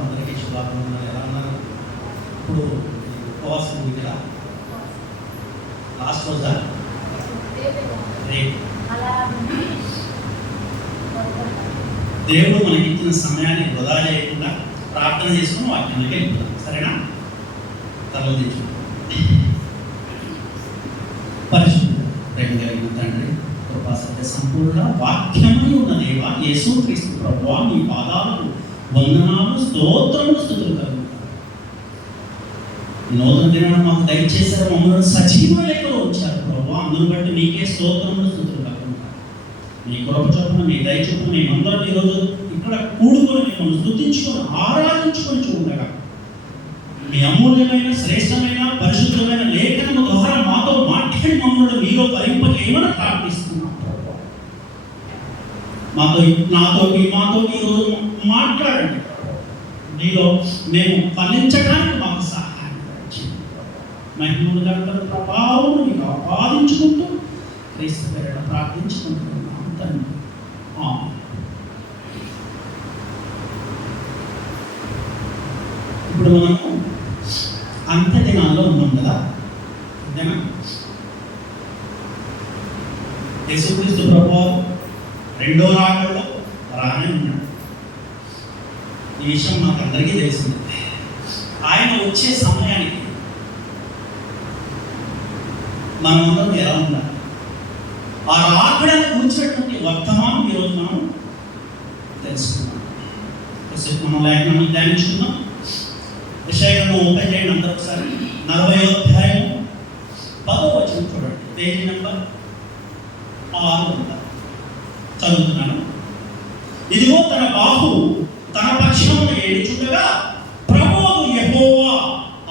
అందరికీ శుభాకాంక్షలు. ఎలా ఉన్నారు? ఇప్పుడు ఉపవాసం ఉంది కదా, లాస్ట్ రోజా రేపు. దేవుడు మనకి ఇచ్చిన సమయాన్ని వృధా చేయకుండా ప్రార్థన చేసుకుని వాక్యానికి వెళ్ళిపోతాం. సరేనా? తరలించు. పరిశుద్ధ ప్రేమ కలిగిన తండ్రి, కృపా సత్య సంపూర్ణ వాక్యమై ఉన్న దేవ యేసుక్రీస్తు ప్రభువా, నీ పాదాలకు వందనాలు, స్తోత్రములు, స్తుతులు కలుగుతాయి. నూతన దినాన్ని మాకు దయచేశారు, మమ్మల్ని సజీవ లెక్కలో ఉంచారు ప్రభువా. అందును బట్టి నీకే స్తోత్రములు, స్తుతులు కలుగుతాయి. నీ కృప చొప్పున, నీ దయ చొప్పున మేమందరం ఈరోజు ఇక్కడ కూడుకొని మిమ్మల్ని స్తుతించుకొని ఆరాధించుకొని చూడగా మీ అమూల్యమైన, శ్రేష్టమైన, పరిశుద్ధమైన లేఖనము ద్వారా మాతో మాట్లాడి మమ్మల్ని మీలో భరింపజేయమని ప్రార్థిస్తున్నాం. నాతోటి ఈరోజు మాట్లాడండి. నీలో మేము ఫలించడానికి మాకు సహాయం చేయండి. మహిమను గంటల ప్రభావం నీకు ఆపాదించుకుంటూ క్రీస్తు పేరిట ప్రార్థించుకుంటున్నాం తండ్రి. ఇప్పుడు మనము అంత్య దినాల్లో ఉన్నాం కదా, అంతేనా? యేసుక్రీస్తు ప్రభువు రెండో రాకడలో రానే ఉన్నాడు. ఈ విషయం మాకందరికీ తెలిసింది. ఆయన వచ్చే సమయానికి మనమందరం ఎలా ఉండాలి? ఆ రాకడను కూర్చున్నటువంటి వర్తమానం ఈరోజు మనం తెలుసుకున్నాం. మనం లేఖనం ధ్యానించుకుందాం. యెషయా గ్రంథం ఓపెన్ చేయండి అందరూ ఒకసారి. 40వ అధ్యాయం 10వ వచనం చూడండి. పేజీ నెంబర్ 6 చదువుతున్నాను. ఇదిగో తన బాహు తన పక్షమును ఏడుచుండగా ప్రభువు యెహోవా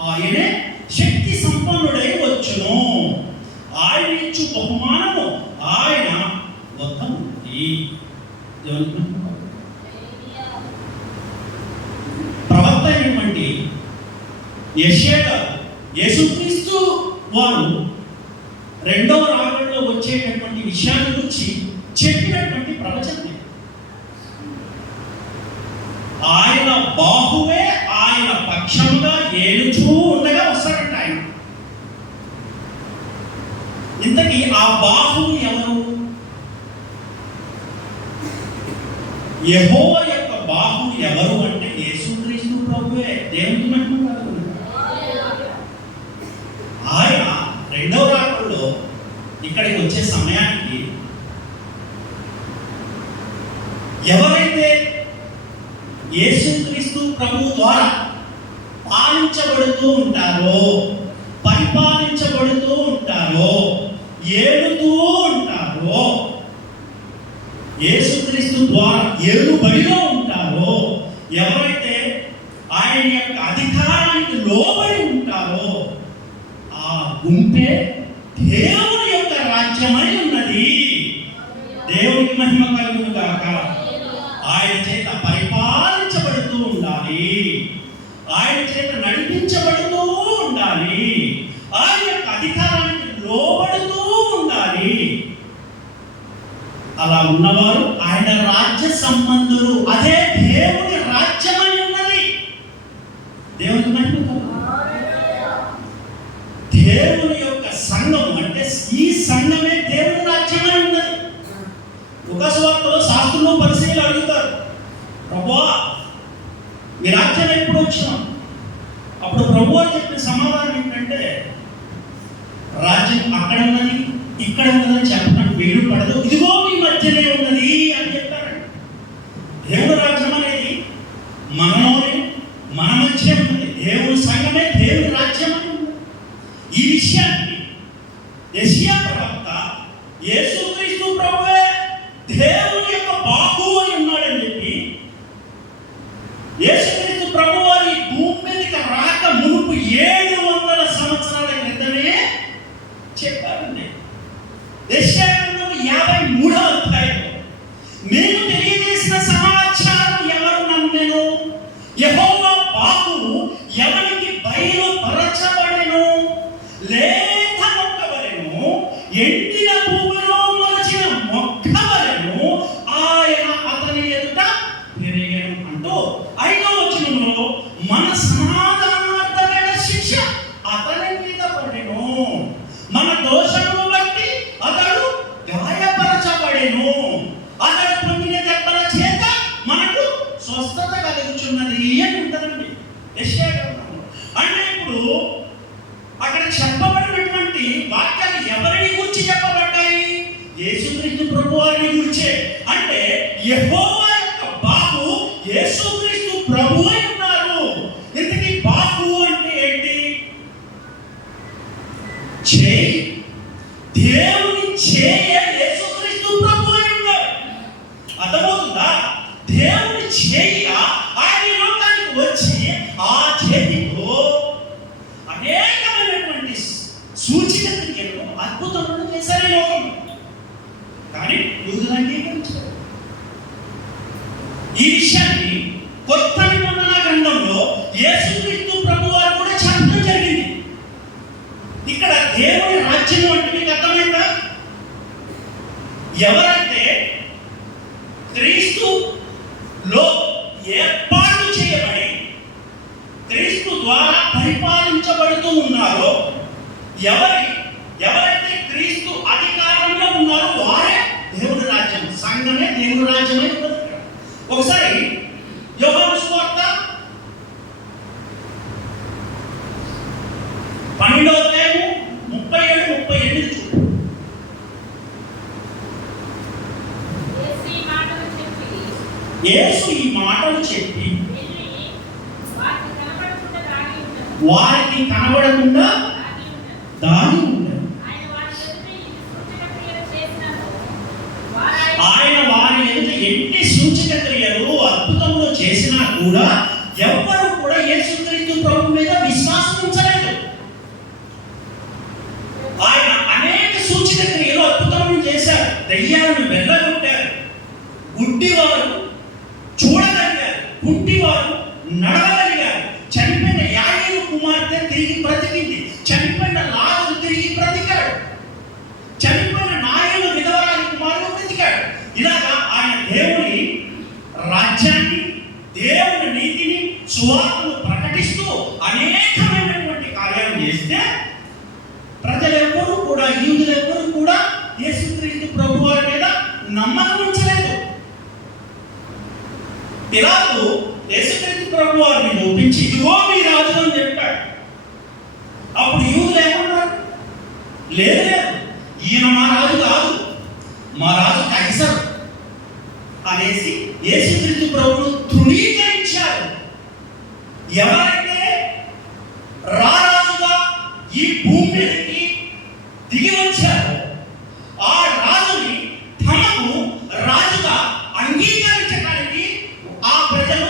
ఆయనే శక్తి సంపన్నుడై వచ్చును. ఆయన ఇచ్చు బహుమానము ఆయన వద్ద ఉంది. ప్రవక్త అయినటువంటి యెషయా యేసుక్రీస్తు వారు రెండవ రాకడలో వచ్చేటటువంటి విషయాల గురించి చెప్పినటువంటి ప్రవచనం. ఆయన బాహువే ఆయన పక్షముగా ఏలుచూ ఉండగా వస్తాడంట ఆయన. ఇంతకీ ఆ బాహువు ఎవరు? యెహోవా యొక్క బాహువు ఎవరు అంటే యేసుక్రీస్తు ప్రభువే. దేవునికి మహిమ కలుగును. ఆయన రెండవ రాకడలో ఇక్కడికి వచ్చే సమయానికి ఎవరైతే యేసుక్రీస్తు ప్రభువు ద్వారా పాలించబడుతూ ఉంటారో, పరిపాలించబడుతూ ఉంటారో, ఏలుతూ ఉంటారో, యేసుక్రీస్తు ద్వారా ఏలుబడిలో ఉంటారో, ఎవరైతే ఆయన యొక్క అధికారానికి లోబడి ఉంటారో ఆ గుంపే దేవుని యొక్క రాజ్యమై ఉన్నది. దేవునికి మహిమ కలుగును గాక. ఆయన చేత పరిపాలించబడుతూ ఉండాలి, ఆయన చేత నడిపించబడుతూ ఉండాలి, ఆయన యొక్క అధికారానికి లోబడుతూ ఉండాలి. అలా ఉన్నవారు ఆయన రాజ్య సంబంధులు. అదే దేవుని రాజ్యమై ఉన్నది. దేవునికి మహిమ కలుగును. దేవుని యొక్క సంఘం అంటే ఈ సంఘమే దేవుని రాజ్యమై ఉన్నది. సువార్తలో శాస్త్రులు పరిశీలన అడుగుతారు, ప్రభువా మీ రాజ్యం ఎప్పుడు వచ్చినాం? అప్పుడు ప్రభువా చెప్పిన సమాధానం ఏంటంటే, రాజ్యం అక్కడ ఉన్నది ఇక్కడ ఉన్నదని చెప్పడానికి వీలు పడదు, ఇదిగో మీ మధ్యనే ఉన్నది అని చెప్పారండి. దేవుడు రాజ్యం అనేది మనలోనే మన మధ్య ఉన్నది. దేవుని సంఘమే దేవుని రాజ్యం అని ఉన్నది. ఈ విషయాన్ని యెషయా ప్రవక్త యేసుక్రీస్తు ప్రభువే దేవుని యొక్క బాహువు అని ఉన్నాడని చెప్పి యేసుక్రీస్తు ప్రభువు వారి భూమి మీదకి రాక మునుపు 700 సంవత్సరాల క్రితమే చెప్పారండి. యెషయా గ్రంథం 53వ అధ్యాయంలో నేను తెలియజేసిన సమాచారం ఎవరు నమ్మెను? యెహోవా బాహువు ఎవరికి బయలుపరచబడెను? లేత మొక్కవలెను, ఎండిన భూమిలో మొలచిన మొక్కవలెను ఆయన అతని ఎదుట పెరిగాను అంటూ 5వ వచనంలో మన సమాధానార్థమైన శిక్ష అతని మీద పడెను, మన దోషమును బట్టి అతడు గాయపరచబడెను, అతడు పొందిన దెబ్బల చేత మనకు స్వస్థత కలుగుచున్నది అని ఉంటుందండి యెషయా గ్రంథంలో. అంటే ఇప్పుడు అక్కడ చెప్పబడినటువంటి వాక్యాలు ఎవరిని గురించి చెప్పబడ్డాయి? యేసుక్రీస్తు ప్రభువారిని గురించే. అంటే యెహోవా యొక్క బాబు యేసుక్రీస్తు ప్రభువు అని ఉన్నారు. ఇంతకీ బాబు అంటే ఏంటి? చేయి, దేవుని చేయ యేసుక్రీస్తు ప్రభువు అని ఉన్నారు. అర్థమవుతుందా? దేవుని చేయ ఆయన లోకానికి వచ్చి ఆ చేతితో అనేకమైనటువంటి సూచిక క్రియలు అద్భుతములు చేశారు ఈ లోకం. కానీ యూదులు అంగీకరించారు. ఈ విషయాన్ని కొత్త నిబంధన గ్రంథంలో యేసుక్రీస్తు ప్రభువారు కూడా చెప్పడం జరిగింది. ఇక్కడ దేవుని రాజ్యం అంటే మీకు అర్థమైందా? ఎవరైతే క్రీస్తులో ఏర్పాటు చేయబడి క్రీస్తు ద్వారా పరిపాలించబడుతూ ఉన్నారో, ఎవరైతే క్రీస్తు అధికారంలో ఉన్నారో వారే దేవుని రాజ్యం, సంఘమే దేవుని రాజ్యమే. ఒకసారి యోహాను సువార్త 12వ అధ్యాయము 37-38 చూడండి. యేసు ఈ మాటలు చెప్పి వారికి కనబడకుండా దాని ఉండదు. ఆయన వారి ఎదుట ఎన్ని సూచక క్రియలు అద్భుతములు చేసినా కూడా ఎవ్వరూ కూడా యేసుక్రీస్తు ప్రభు మీద విశ్వాసం ఉంచలేదు. ఆయన అనేక సూచక క్రియలు అద్భుతములు చేశారు. దయ్యాలను వెళ్ళగొట్టారు, గుడ్డివారు చూడగలిగారు, కుంటివారు నడవగలిగారు, చనిపోయిన యాయీరు కుమార్తె తిరిగి బ్రతికింది, చనిపోయిన లాజరు తిరిగి బ్రతికాడు, చనిపోయిన నాయను విధవరాలి కుమారుడు బ్రతికాడు. ఇలాగా ఆయన దేవుని రాజ్యాన్ని, దేవుని నీతిని, సువార్తను ప్రకటిస్తూ అనేకమైనటువంటి కార్యాలు చేస్తే ప్రజలెవ్వరూ కూడా, యూదులెవ్వరూ కూడా యేసుక్రీస్తు ప్రభువారి మీద నమ్మకం ఉంచలేదు. పిలాతు యేసుక్రీస్తు ప్రభువారిని చూపించి ఇదిగో మీ రాజు అని చెప్పాడు. అప్పుడు యూదులు ఏమన్నారు? లేదు లేదు, ఈయన మా రాజు కాదు, మా రాజు కైసర్ అనేసి యేసుక్రీస్తు ప్రభువును తృణీకరించారు. ఎవరైతే రారాజుగా ఈ భూమి మీదకి దిగి వచ్చారో ఆ రాజుని తమకు రాజుగా అంగీకరించడానికి ఆ ప్రజలు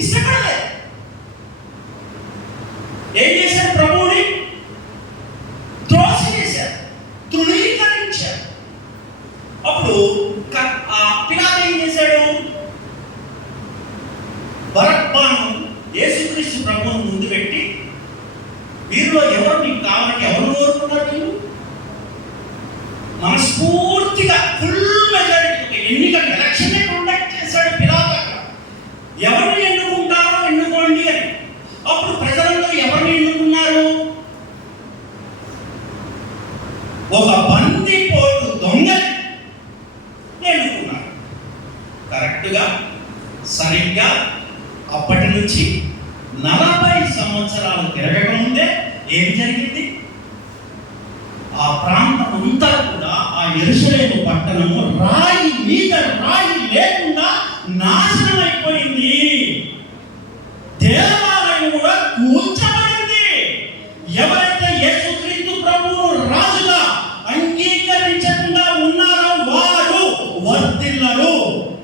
ఇష్టపడలేదు. ఏం చేశారు? ప్రభువుని త్రోసివేశారు, తృణీకరించారు. అప్పుడు పిలాతు ఏం చేశాడు? బరబ్బను యేసుక్రీస్తు ప్రభువును ముందు పెట్టి వీరిలో ఎవరు మీకు కావాలంటే ఎవరు కోరుకున్నారు? మీరు మనస్ఫూర్తిగా ఫుల్ మెజారిటీ ఎన్నికలు ఎలక్షన్ కండక్ట్ చేశాడు పిలాతు. అక్కడ ఎవరిని ఎన్నుకుంటారో ఎన్నుకోండి అని. అప్పుడు ప్రజలందరూ ఎవరిని ఎన్నుకున్నారు? ఒక బందిపోటు దొంగని ఎన్నుకున్నారు. కరెక్ట్గా సరిగ్గా అప్పటి నుంచి 40 సంవత్సరాలు తిరగకముందే ఏం జరిగింది? ఆ ప్రాంతం అంతా కూడా, ఆ యెరూషలేము పట్టణము రాయి మీద రాయి లేకుండా నాశనం అయిపోయింది. దేవాలయం కూడా కూల్చబడింది. ఎవరైతే యేసుక్రీస్తు ప్రభువును రాజుగా అంగీకరించకుండా ఉన్నారో వారు వర్ధిల్లరు.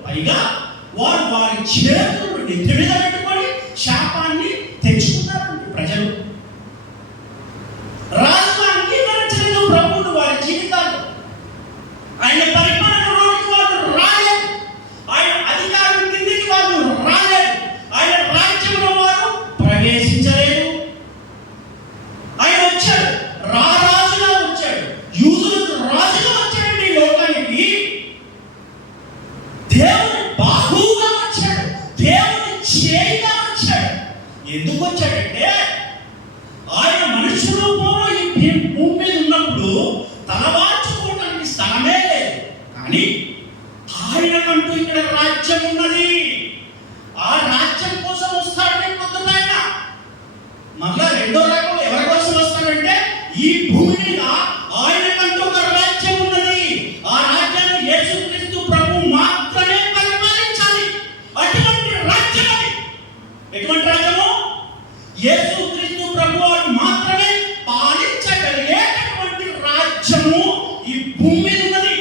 పైగా వారు వారి చేతులను నెత్తి మీద పెట్టుకొని శాపాన్ని తెచ్చుకున్నారు ప్రజలు. రాజుగా అంగీకరించలేదు ప్రభువును వారి జీవితాలు. ఆయన పరిపాలనలోకి వాళ్ళు రాలేదు, ఆయన అధికారం కిందికి వాళ్ళు రాలేదు, ఆయన రాజ్యంలో వారు ప్రవేశించలేదు. ఆయన వచ్చాడు, రాజుగా వచ్చాడు, యూదులకు రాజుగా వచ్చాడండి లోకానికి. దేవుని బాహువుగా వచ్చాడు, దేవుని చేయిగా వచ్చాడు. ఎందుకు వచ్చాడంటే ఆయన మనుష్య రూపంలో ఈ భూమి మీద ఉన్నప్పుడు తలవార్చుకోవడానికి స్థలమే లేదు. కానీ ఆయనకంటూ ఇక్కడ రాజ్యం ఉన్నది. ఆ రాజ్యం కోసం వస్తాడని పొద్దున ఆయన మళ్ళా రెండో రకం ఎవరి కోసం వస్తాడంటే ఈ భూమి మీద ఆయనకంటూ ఒక రాజ్యం ఉన్నది. ఆ రాజ్యాన్ని యేసుక్రీస్తు ప్రభు మాత్రమే పరిపాలించాలి. అటువంటి రాజ్యం అది. ఎటువంటి రాజ్యము? యేసుక్రీస్తు ప్రభు వారు మాత్రమే పాలించగలిగేటటువంటి రాజ్యము ఈ భూమి మీద ఉన్నది.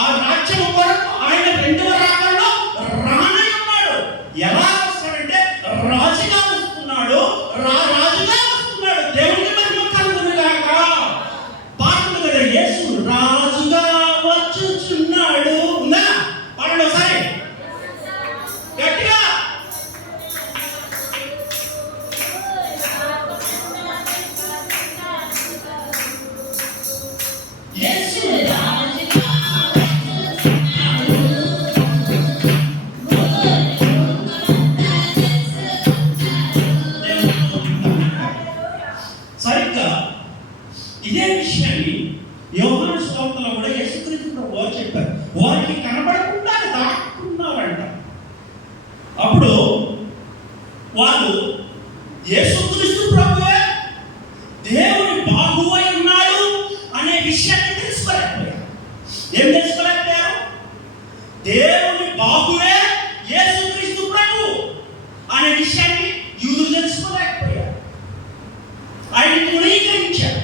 ఆ రాజ్యం కొరకు ఆయన రెండవ రాకడలో రానై ఉన్నాడు. ఎలా వస్తాడంటే రాజుగా వస్తున్నాడు. రాజుగా వస్తున్నాడు. దేవునికి మహిమ కలుగును గాక. పాటలు కదా, యేసు రాజుగా వచ్చుచున్నాడు. ఉందా? పాడండి ఒకసారి గట్టిగా. సరిగ్గా ఇదే విషయాన్ని యోహాను సువార్తలో కూడా యేసుక్రీస్తు ప్రభువు చెప్పారు. వారికి కనబడకుండా దాక్కున్నారంట. అప్పుడు వాళ్ళు యేసుక్రీస్తు ప్రభువే దేవుని బాహువై ఉన్నాడు అనే విషయాన్ని తెలుసుకోలేకపోయారు. ఏం తెలుసుకోలేకపోయారు? దేవుని బాహువే యేసుక్రీస్తు ప్రభు అనే విషయాన్ని యూదులు తెలుసుకోలేకపోయారు. ఆయన తృణీకరించారు.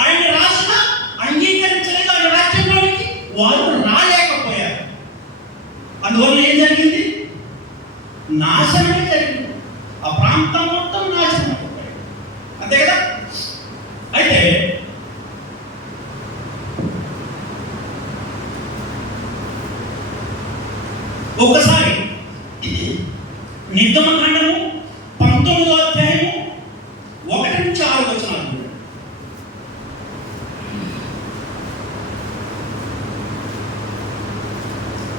ఆయన రాసిన అంగీకరించలేదు. ఆయన రాజ్యంలోనికి వారు రాలేకపోయారు. అందువల్ల ఏం జరిగింది? నాశనమే జరిగింది. ఆ ప్రాంతం మొత్తం నాశనం అయిపోయాయి. అంతే కదా? అయితే ఒకసారి నిర్గమకాండము 19వ అధ్యాయము 1 నుంచి 6 వచనాలు.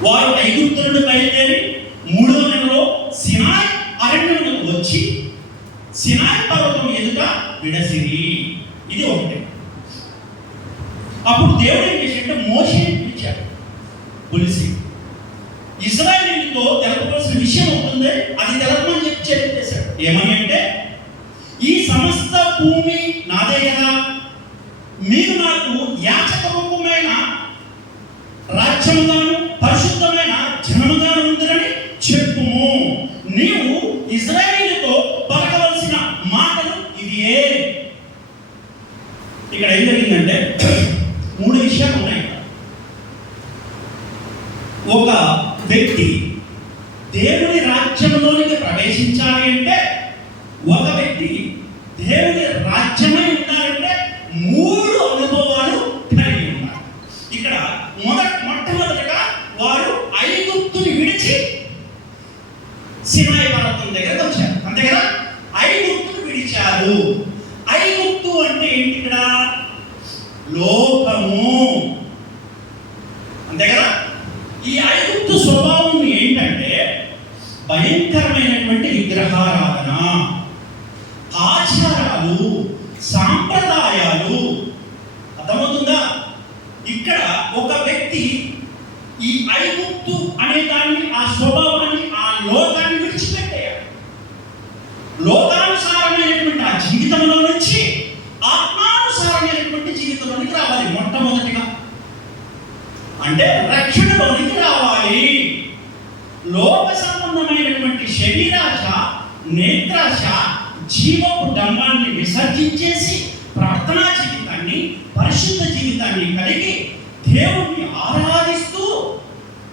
వారు ఐగుప్తు నుండి బయలుదేరి 3వ నెలలో సినాయి అరణ్యమునకు వచ్చి సినాయి పర్వతం ఎదుట విడసిరి. ఇది ఒకటి. అప్పుడు దేవుడు ఏం చేశాడంటే మోషేని పిలిచాడు. పిలిచి ఇశ్రాయేలీయులతో తెలపవలసిన విషయం అవుతుంది, అది తెలపమని చెప్పి చెప్పేశాడు. ఏమని అంటే, ఈ సమస్త భూమి నాదే కదా, మీరు నాకు యాచక రూపమైన రాజ్యముగాను పరిశుద్ధమైన జనముగాను ఉందని చెప్పుము. నీవు ఇశ్రాయేలీయులతో పలకవలసిన మాటలు ఇవే. ఇక్కడ ఏం జరిగిందంటే 3 విషయాలు ఉన్నాయి. ఒక వ్యక్తి దేవుని రాజ్యంలోనికి ప్రవేశించాలి అంటే, ఒక వ్యక్తి దేవుని రాజ్యమై ఉండాలంటే 3 అనుభవాలు కలిగి ఉన్నారు. ఇక్కడ మొట్టమొదటిగా వారు ఐగుప్తుని విడిచి సినాయి పర్వతం దగ్గరకు వచ్చారు. అంతే కదా? ఐగుప్తుని విడిచారు. ఐగుప్తు అంటే ఏంటి? ఇక్కడ లోకము. అంతే కదా? ఈ ఐగుప్తు స్వభావం ఏంటంటే భయంకరమైనటువంటి విగ్రహారాధన, ఆచారాలు, సాంప్రదాయాలు. అర్థమవుతుందా? ఇక్కడ ఒక వ్యక్తి ఈ ఐగుప్తు అనే దాన్ని, ఆ స్వభావాన్ని, ఆ లోకాన్ని విడిచిపెట్టేయాలి. లోకానుసారమైనటువంటి ఆ జీవితంలో నుంచి ఆత్మానుసారమైనటువంటి జీవితంలోనికి రావాలి. మొట్టమొదటిగా అంటే రక్షణలోనికి రావాలి. లోక సంబంధమైనటువంటి శరీరాశ, నేత్రాశ, జీవపు డంబాన్ని విసర్జించేసి ప్రార్థనా జీవితాన్ని, పరిశుద్ధ జీవితాన్ని కలిగి దేవుణ్ణి ఆరాధిస్తూ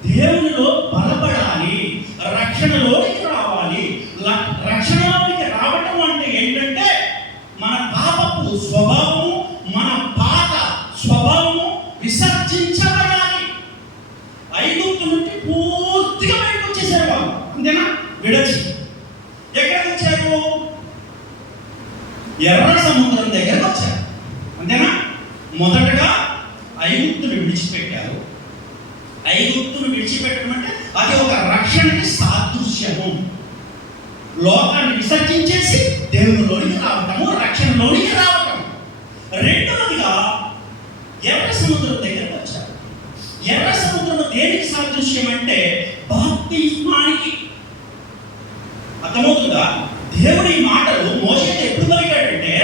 దేవునిలో బలపడాలి. రక్షణలోనికి రావాలి. రక్షణలోనికి రావటం అంటే ఏంటంటే మన పాపపు స్వభావము, మన పాత స్వభావము విసర్జించబడాలి. ఐగుప్తు నుండి పూర్తిగా బయటకు వచ్చేసారు వాళ్ళు. అంతేనా? విడచి ఎక్కడికి వచ్చారు? ఎర్ర సముద్రం దగ్గరకు వచ్చారు. అంతేనా? మొదటగా ఐగుప్తును విడిచిపెట్టారు. ఐగుప్తును విడిచిపెట్టడం అంటే అది ఒక రక్షణకి సాదృశ్యము. లోకాన్ని విసర్జించేసి దేవునిలోనికి రావటము, రక్షణలోనికి రావటం. రెండవదిగా ఎర్ర సముద్రం దగ్గరకు వచ్చారు. ఎర్ర సముద్రం దేనికి సాదృశ్యం అంటే బాప్తిస్మానికి. అర్థమవుతుందా? దేవుడి మాటలు మోషేతో ఎప్పుడు పలికాడంటే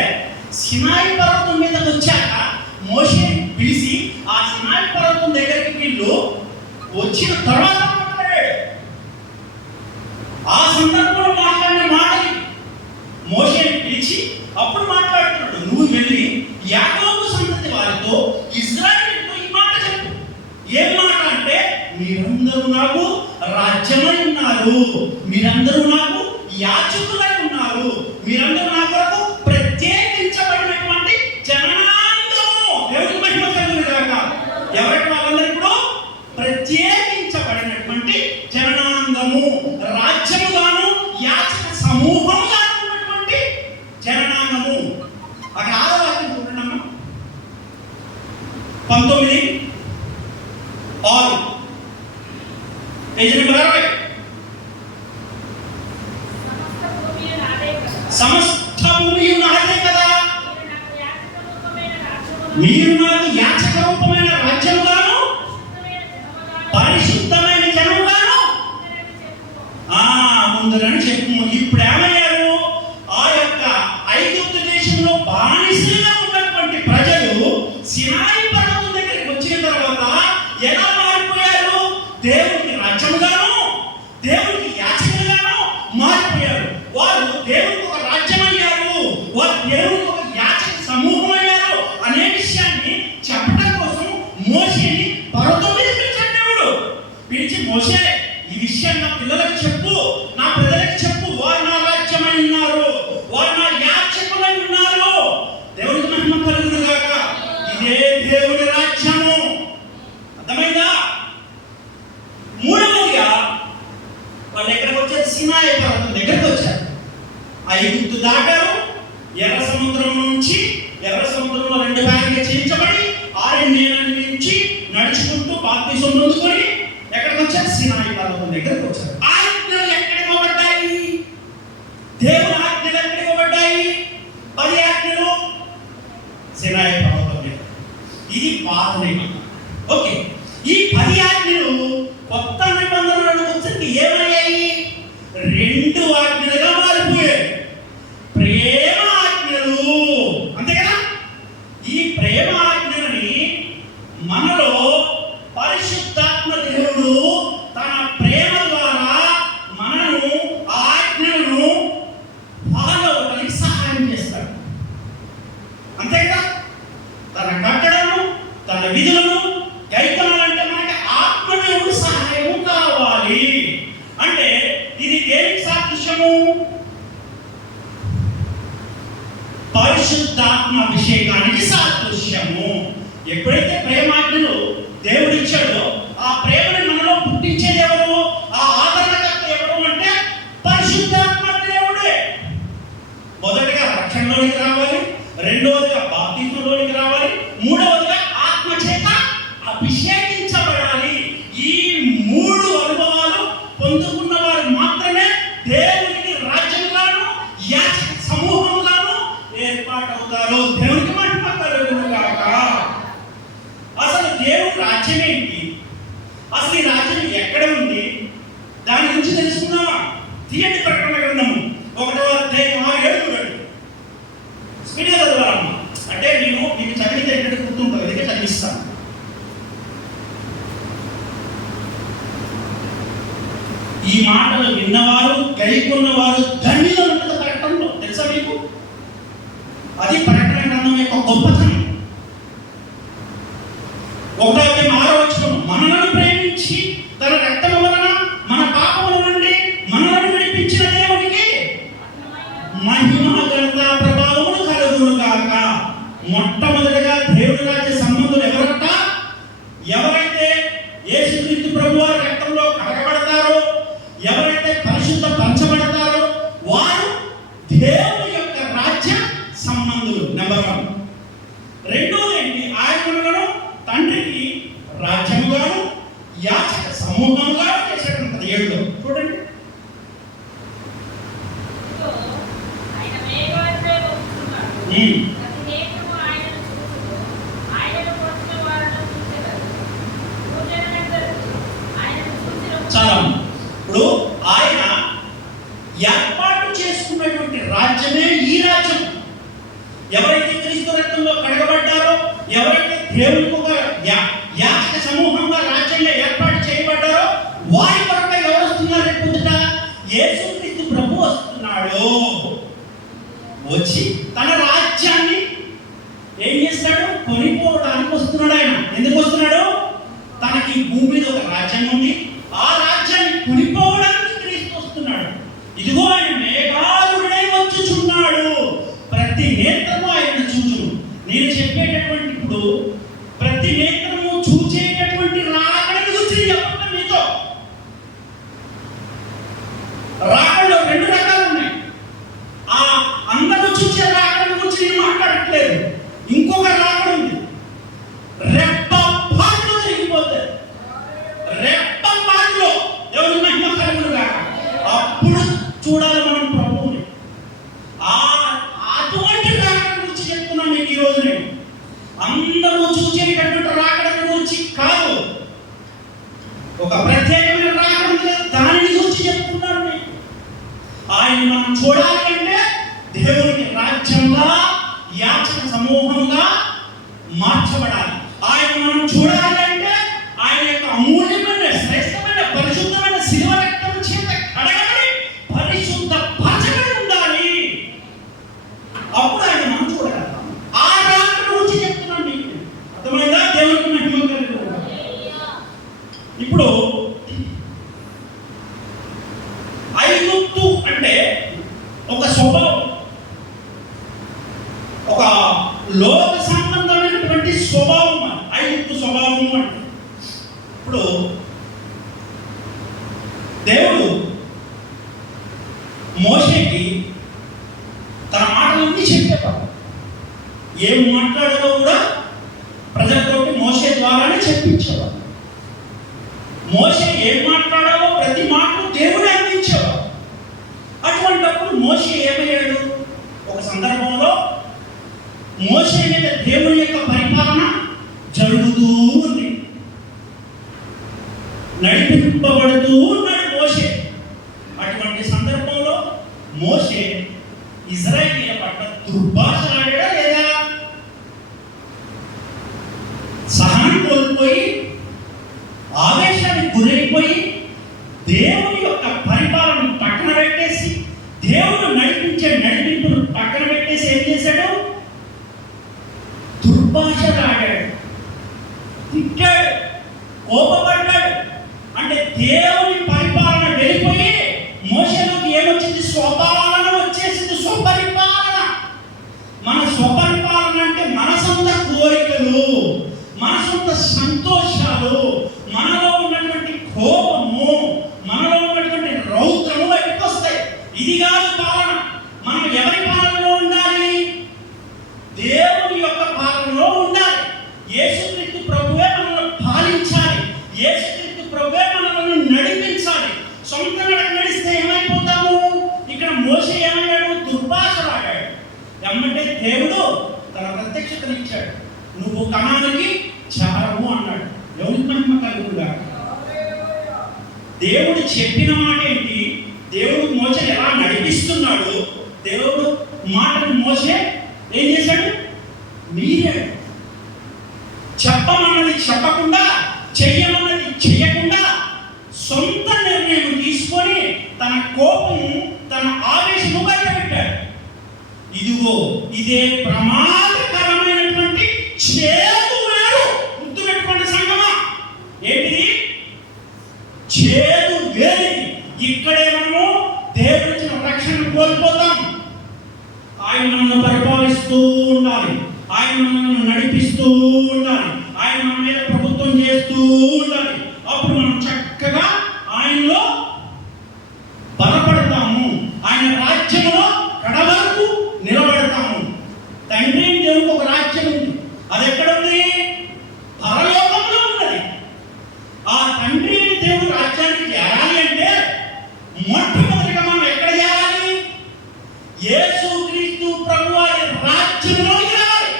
సినాయి పర్వతం మీదకి వచ్చాక మోషేని పిలిచి ఆ సినాయి పర్వతం దగ్గరికి వీళ్ళు వచ్చిన తర్వాత మాట్లాడాడు. ఆ సందర్భంలో మాట్లాడిన మాటలు మోషేని పిలిచి అప్పుడు మాట్లాడుతున్నాడు, నువ్వు వెళ్ళి యాకోబు సంతతి వారితో, ఇశ్రాయేలుతో ఈ మాట చెప్పు. ఏం మాట అంటే, మీరందరూ నాకు రాజ్యమై ఉన్నారు, మీరందరూ నాకు యాజకులై ఉన్నారు, మీరందరూ నా కొరకు ప్రత్యేకించబడినటువంటి జనాంగము. దేవుడికి మహిమ కలుగును గాక. ఎవరికి? వాళ్ళందరూ ఇప్పుడు ప్రత్యేకించబడినటువంటి జనాంగము, రాజ్యముగాను యాజక సమూహముగా ఉన్నటువంటి జనాంగము. అక్కడ 6వ వాక్యం చూడండి, 19:6 పేజీ నెంబర్ 60. సమస్త భూమి నాదే కదా, మీరు నాకు యాచక రూపమైన రాజ్యముగాను పరిశుద్ధమైన జనముగాను ముందరని చెప్పు. ఇప్పుడు ఏమయ్యారు? ఆ యొక్క ఐగుప్తు దేశంలో బానిసలుగా ఉన్నటువంటి ప్రజలు సినాయి పర్వతం దగ్గరికి వచ్చిన తర్వాత ఎలా మారిపోయారు? దేవునికి రాజ్యముగాను, దేవునికి యాచకులుగాను మారిపోయారు. వారు దేవునికి ఒక రాజ్యం అయ్యారు, వారు దేవునికి ఒక యాచక సమూహం అయ్యారు అనే విషయాన్ని చెప్పడం కోసం మోషేని పర్వతం మీద పిలిచాడు దేవుడు. పిలిచి, మోషే ఈ విషయం నా పిల్లలకు చెప్పు, నా ప్రజలకు చెప్పు, వారు నా రాజ్యమై ఉన్నారు, వారు నా యాచకులై ఉన్నారు. దేవునికి మహిమ కలుగును గాక. ఇదే దేవుడి రాజ్యము. అర్థమైందా? మూడవదిగా వాళ్ళు ఎక్కడికి వచ్చారు? సినాయి పర్వతం దగ్గరికి వచ్చారు. ఐగుప్తు దాటారు. ఎర్ర సముద్రం నుంచి, ఎర్ర సముద్రంలో 2 భాగాలుగా చీల్చబడి ఆరణ్యం నుంచి నడుచుకుంటూ బాప్తిసం పొందుకొని ఎక్కడికి వచ్చారు? సినాయి పర్వతం దగ్గరికి వచ్చారు. ఆజ్ఞలు ఎక్కడ ఇవ్వబడ్డాయి? దేవుని ఆజ్ఞలు ఎక్కడ ఇవ్వబడ్డాయి? 10 ఆజ్ఞలు సినాయి పర్వతం మీద. ఇది పాత నిబంధన. ఓకే, ఈ 10 ఆజ్ఞలు కొత్త నిబంధనలకు వచ్చేసరికి ఏమయ్యాయి? 2 ఆజ్ఞలుగా మారిపోయాయి. ప్రేమ ఆజ్ఞలు, అంతే కదా? ఈ ప్రేమ ఆజ్ఞలని మనలో పరిశుద్ధాత్మ దేవుడు తన ప్రేమ ద్వారా మనను ఆజ్ఞలను ఫాలో అవ్వడానికి సహాయం చేస్తాడు. అంతే కదా? తన కట్టడము, తన విధులను గైకొనాలంటే మనకి ఆత్మదేవుడు సహాయము కావాలి. అంటే ఇది దేనికి సాదృశ్యము? పరిశుద్ధాత్మ అభిషేకానికి సాదృశ్యము. ఎప్పుడైతే ప్రేమాజ్ఞలు దేవుడు ఇచ్చాడో ఆ ప్రేమను మనలో పుట్టించేది ఎవరు? ఆ ఆదరణకర్త ఎవరు అంటే పరిశుద్ధాత్మ దేవుడే. మొదటిగా రక్షణలోనికి రావాలి, రెండవదిగా బాప్తిస్మంలోనికి రావాలి, మూడవదిగా ఆత్మ చేత అభిషేకించబడాలి. ఈ 3 అనుభవాలు పొందుకున్న వారు మాత్రమే దేవునికి రాజ్యంగాను యాజక సమూహంగాను ఏర్పాటవుతారు. దేవునికి మహిమ కలుగును గాక. అసలు దేవుని రాజ్యం ఏంటి? అసలు ఈ రాజ్యం ఎక్కడ ఉంది? దాని గురించి తెలుసుకుందామా? తీయండి ప్రకటన గ్రంథము 1వ అధ్యాయం 6-7 స్పీడ్గా చదవాలమ్మా. అంటే నేను మీకు చదివితే ఏంటంటే గుర్తుంటుంది, అందుకే చదివిస్తాను. ఈ మాటలు విన్నవారు, గైకొన్నవారు ధన్యులు ఉంటుంది ప్రకటనలో. తెలుసా మీకు? అది ప్రకటన గ్రంథం యొక్క గొప్పతనం. 1వ అధ్యాయం 6వ వచనం, మనలను ప్రేమించి తన రక్తము వలన మన పాపముల నుండి మనలను విడిపించిన దేవునికి మహిమ ఘనత ప్రభావములు కలుగును గాక. మొట్టమొదటిగా దేవుని రాజ్య సంబంధులు ఎవరట? ఎవరైతే యేసుక్రీస్తు ప్రభువారి రక్తంలో కడగబడతారో, ఎవరైతే పరిశుద్ధ పంచబడతారో వారు దేవుని యొక్క రాజ్య సంబంధులు. నెంబర్ 1. రెండోది ఏంటి? ఆయనను తండ్రికి రాజ్యముగాను యాచక సమూహముగా చేశాడు. 7లో చూడండి. చాలా. ఇప్పుడు ఆయన ఏర్పాటు చేసుకున్నటువంటి రాజ్యమే ఈ రాజ్యం. ఎవరైతే క్రీస్తు రక్తంలో కడగబడ్డారో, ఎవరైతే దేవునికి ఒక యాజక సమూహంగా రాజ్యంగా ఏర్పాటు చేయబడ్డారో, వారి కొరకు ఎవరు వస్తున్నారు? రేపుట యేసుక్రీస్తు ప్రభు వస్తున్నాడు. వచ్చి తన రాజ్యాన్ని ఏం చేస్తాడు? కొనిపోవడానికి వస్తున్నాడు. ఆయన ఎందుకు వస్తున్నాడు? తనకి భూమి మీద ఒక రాజ్యం ఉంది, ఆ రాజ్యాన్ని కొనిపోవడానికి క్రీస్తు వస్తున్నాడు. ఇదిగో ఆయన మేఘాలుడై వచ్చుచున్నాడు, ప్రతి నేత్రము ఆయన చూచును. నేను చెప్పేటటువంటి ఇప్పుడు ప్రతి నేత్రము చూచేటటువంటి రాకడని గురించి చెప్పడం మీతో. రాకడలో రెండు రకాలు ఉన్నాయి. ఆ అందరూ చూసే రాకడని గురించి నేను మాట్లాడట్లేదు. ఇంకొక రాకడ ఉంది, రెప్ప పాటులో జరిగిపోతుంది. రెప్ప పాటులో దేవుని మహిమ కలుగునుగా. అప్పుడు చూడాలి మనం ప్రభువుని. అటువంటి రాకడ గురించి చెప్తున్నాను మీకు ఈరోజు. నేను అందరూ చూసేటటువంటి రాకడ గురించి కాదు, ఒక ప్రత్యేకమైన రాకడ ఉంది, దానిని గురించి చెప్తున్నాను నేను. ఆయన మనం చూడాలి అంటే దేవునికి రాజ్యంగా, యాచక సమూహంగా మార్చబడాలి. ఆయన మనం చూడాలి అంటే ఆయన యొక్క అమూల్యమైన, శ్రేష్టమైన, పరిశుద్ధమైన శిలువ రక్తం చేత కడగబడి పరిశుద్ధ పరచబడి ఉండాలి. అప్పుడు ఆయన మనం చూడగలుగుతాం. ఆ రాకడ గురించి చెప్తున్నాను మీకు. అర్థమైందా? దేవునికి మహిమ కలుగును. ఇప్పుడు ఐగుప్తు అంటే ఒక స్వభావం, ఒక లోక సంబంధమైనటువంటి స్వభావం. ఐగుప్తు స్వభావం అంటే ఇప్పుడు దేవుడు మోషేకి తన మాటలన్నీ చెప్పేవాడు. ఏం మాట్లాడాలో కూడా ప్రజలతో మోషే ద్వారానే చెప్పించేవాడు. మోషే ఏం మాట్లాడాలో ప్రతి మాటను దేవుడే అందించేవాడు. అటువంటిప్పుడు మోషే ఏమయ్యాడు? ఒక సందర్భంలో మోషే మీద దేవుని యొక్క పరిపాలన జరుగుతూ ఉంది, నడిపింపబడుతూ ఉన్నాడు మోషే. అటువంటి సందర్భంలో మోషే ఇశ్రాయేలీయుల పట్ల దుర్భాషలాడా లేదా? సహనం కోల్పోయి, ఆవేశానికి గురైపోయి, దేవుని యొక్క పరిపాలన పక్కన పెట్టేసి, దేవుడు నడిపించే నడిపింపును పక్కన పెట్టేసి ఏం చేశాడు? దుర్భాషలాడాడు, తిట్టాడు, కోపపడ్డాడు. అంటే దేవుని పరిపాలన వెళ్ళిపోయి మోషేలోకి ఏమొచ్చింది? స్వపాలన వచ్చేసింది. స్వపరిపాలన. మన స్వపరిపాలన అంటే మన సొంత కోరికలు, మన సొంత సంతోషాలు, మనలో ఉన్నటువంటి కోపము, మనలో ఉన్నటువంటి రౌద్రము బయటకు వస్తాయి. ఇది కాదు పాలన. మనం ఎవరి పాలనలో ఉండాలి? దేవుని యొక్క పాలనలో ఉండాలి. యేసుక్రీస్తు ప్రభువే మనల్ని పాలించాలి. యేసుక్రీస్తు ప్రభువే మనల్ని నడిపించాలి. సొంత నడిస్తే ఏమైపోతాము? ఇక్కడ మోషే ఏమయ్యాడు? దుర్భాషలాడాడు. ఏమంటే దేవుడు తన ప్రత్యక్షతనిచ్చాడు. నువ్వు కణానికి చారము అన్నాడు. దేవుని మహిమ కలుగుగా. దేవుడు చెప్పిన మాట ఏంటి? దేవుడు మోషే ఎలా నడిపిస్తున్నాడు? దేవుడు మాటను మోషే ఏం చేశాడు? మీరాడు. చెప్పమన్నది చెప్పకుండా, చెయ్యమన్నది చెయ్యకుండా, సొంత నిర్ణయం తీసుకొని తన కోపము, తన ఆవేశము బయటపెట్టాడు. ఇదిగో ఇదే ప్రమాదకరమైనటువంటి చేదు వేరు. గుర్తుపెట్టుకోండి సంగమా. ఏంటిది? చేదు వేరు. ఇక్కడే మనము దేవుడిచ్చిన రక్షణ కోల్పోతాం. ఆయన మనల్ని పరిపాలిస్తూ ఉండాలి, ఆయన మనల్ని నడిపిస్తూ ఉండాలి, ఆయన మన మీద ప్రభుత్వం చేస్తూ ఉండాలి. అప్పుడు మనం చక్కగా ఆయనలో బలపడతాము, ఆయన రాజ్యంలో కడవరకు నిలబడతాము. తండ్రి దేవునికి ఒక రాజ్యం ఉంది. అది ఎక్కడ ఉంది? పరలోకంలో ఉన్నది. ఆ తండ్రి దేవుడు రాజ్యానికి చేరాలి అంటే మొట్టమొదటిగా మనం ఎక్కడ చేరాలి? యేసుక్రీస్తు ప్రభువారి రాజ్యం రాజ్యంలోకి రావాలి.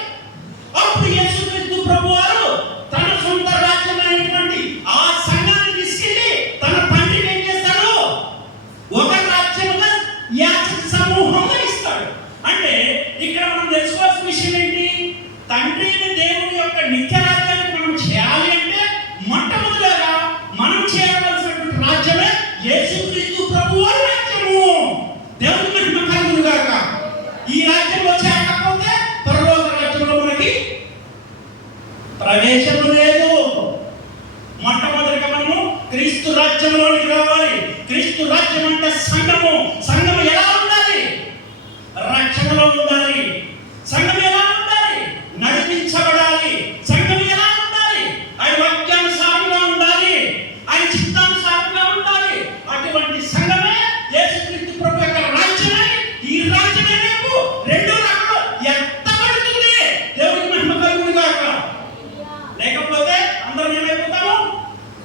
అప్పుడు యేసుక్రీస్తు ప్రభువారు తన సొంత రాజ్యమైనటువంటి ఆ సంఘాన్ని తీసుకెళ్ళి తన తండ్రికి ఏం చేస్తాడు? ఒక రాజ్యముగా యాజక సమూహంగా ఇస్తాడు. అంటే ఇక్కడ మనం తెలుసుకోవాల్సిన విషయం ఏంటి? తండ్రిని దేవుని యొక్క నిత్య రాజ్యాన్ని మనం చేయాలి అంటే మొట్టమొదటిగా మనం చేయవలసినటువంటి రాజ్యమే యేసుక్రీస్తు ప్రభువారి రాజ్యము. దేవుని మహిమ కలుగును గాక. ఈ రాజ్యంలో చేరకపోతే పరలోక రాజ్యంలో మనకి ప్రవేశం లేదు. మొట్టమొదటిగా మనము క్రీస్తు రాజ్యంలోనికి రావాలి. క్రీస్తు రాజ్యం అంటే సంఘము. సంఘము ఎలా ఉండాలి? రక్షణలో ఉండాలి. సంఘం ఎలా ఉండాలి? నడిపించబడాలి. సంఘం ఎలా ఉండాలి? ఆయన వాక్యానుసారంగా ఉండాలి. ఆయన చిత్తానుసారంగా ఉండాలి. అటువంటి సంఘమే యేసుక్రీస్తు ప్రభు యొక్క రాజ్యమై ఈ రాజ్యమే రేపు రెండో రాకడలో ఎత్తబడుతుంది. దేవునికి మహిమ కలుగును గాక. లేకపోతే అందరం ఏమైపోతాము?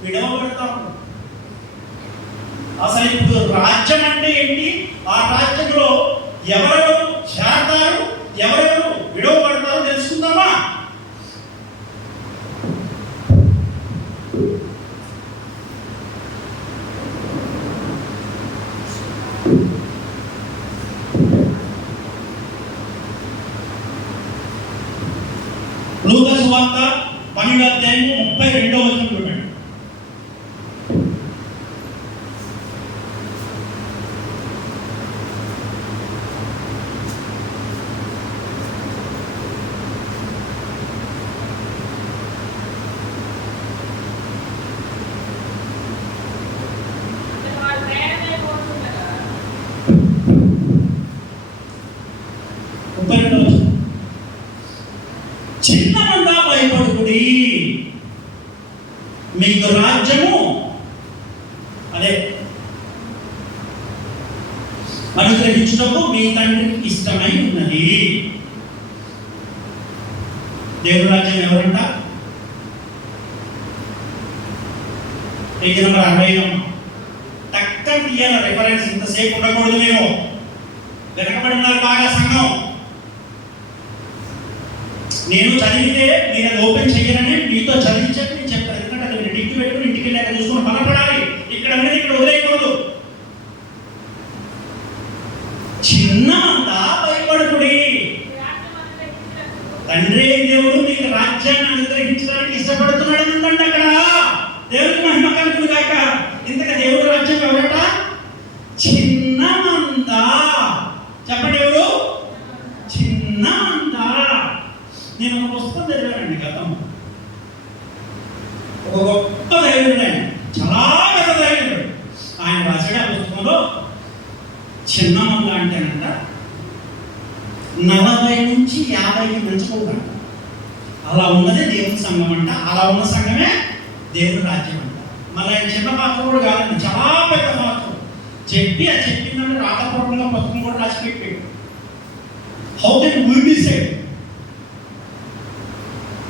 విడవబడతాము. అసలు ఇప్పుడు రాజ్యం అంటే ఏంటి? ఆ రాజ్యంలో ఎవరెవరు చేరతారు, ఎవరెవరు విడవబడతారో తెలుసుకుందామా? లూకా సువార్త 12వ అధ్యాయం 32వ వచనం చూడండి. చిన్న మందా భయపడుకుడి, మీకు రాజ్యము అదే అనుగ్రహించుటకు మీ తండ్రికి ఇష్టమై ఉన్నది. దేవుని రాజ్యం ఎవరంట? Page number 60. టక్కన తీయాల రిఫరెన్స్. ఇంతసేపు ఉండకూడదు. మేము వెనకబడి ఉన్నారు బాగా సంఘం. నేను చదివితే మీరు అది ఓపెన్ చెయ్యాలని మీతో చదివించని నేను చెప్తాను. ఎందుకంటే అది మీరు టిక్కి పెట్టుకుని ఇంటికి వెళ్ళాక చూసుకుని బలపడాలి. ఇక్కడ అనేది ఇక్కడ వదిలేయకూడదు. చిన్నమంతా భయపడుకుడి, తండ్రి దేవుడు మీకు రాజ్యాన్ని అనుగ్రహించడానికి ఇష్టపడుతున్నాడు అందండి అక్కడ. దేవుడికి మహిమ కలుగును గాక. ఇంతగా దేవుడు రాజ్యం ఎవరట? చిన్నమంతా. చెప్పండి ఎవరు? చిన్నమంతా. నేను ఒక పుస్తకం చదివానండి గతం. ఒక గొప్ప దైవుడు, ఆయన చాలా పెద్ద దైవుడు. ఆయన రాసిన పుస్తకంలో చిన్న మంద అంటేనంట 40 నుంచి 50 పెంచుకోకండి. అలా ఉన్నదే దేవుని సంఘం అంట. అలా ఉన్న సంఘమే దేవుని రాజ్యం అంట. మళ్ళీ ఆయన చిన్న పాత్ర కూడా కాదండి, చాలా పెద్ద పాత్ర. చెప్పి అది చెప్పిందంటే రాతపూర్వకంగా పుస్తకం కూడా రాసి పెట్టాడు. How can we decide?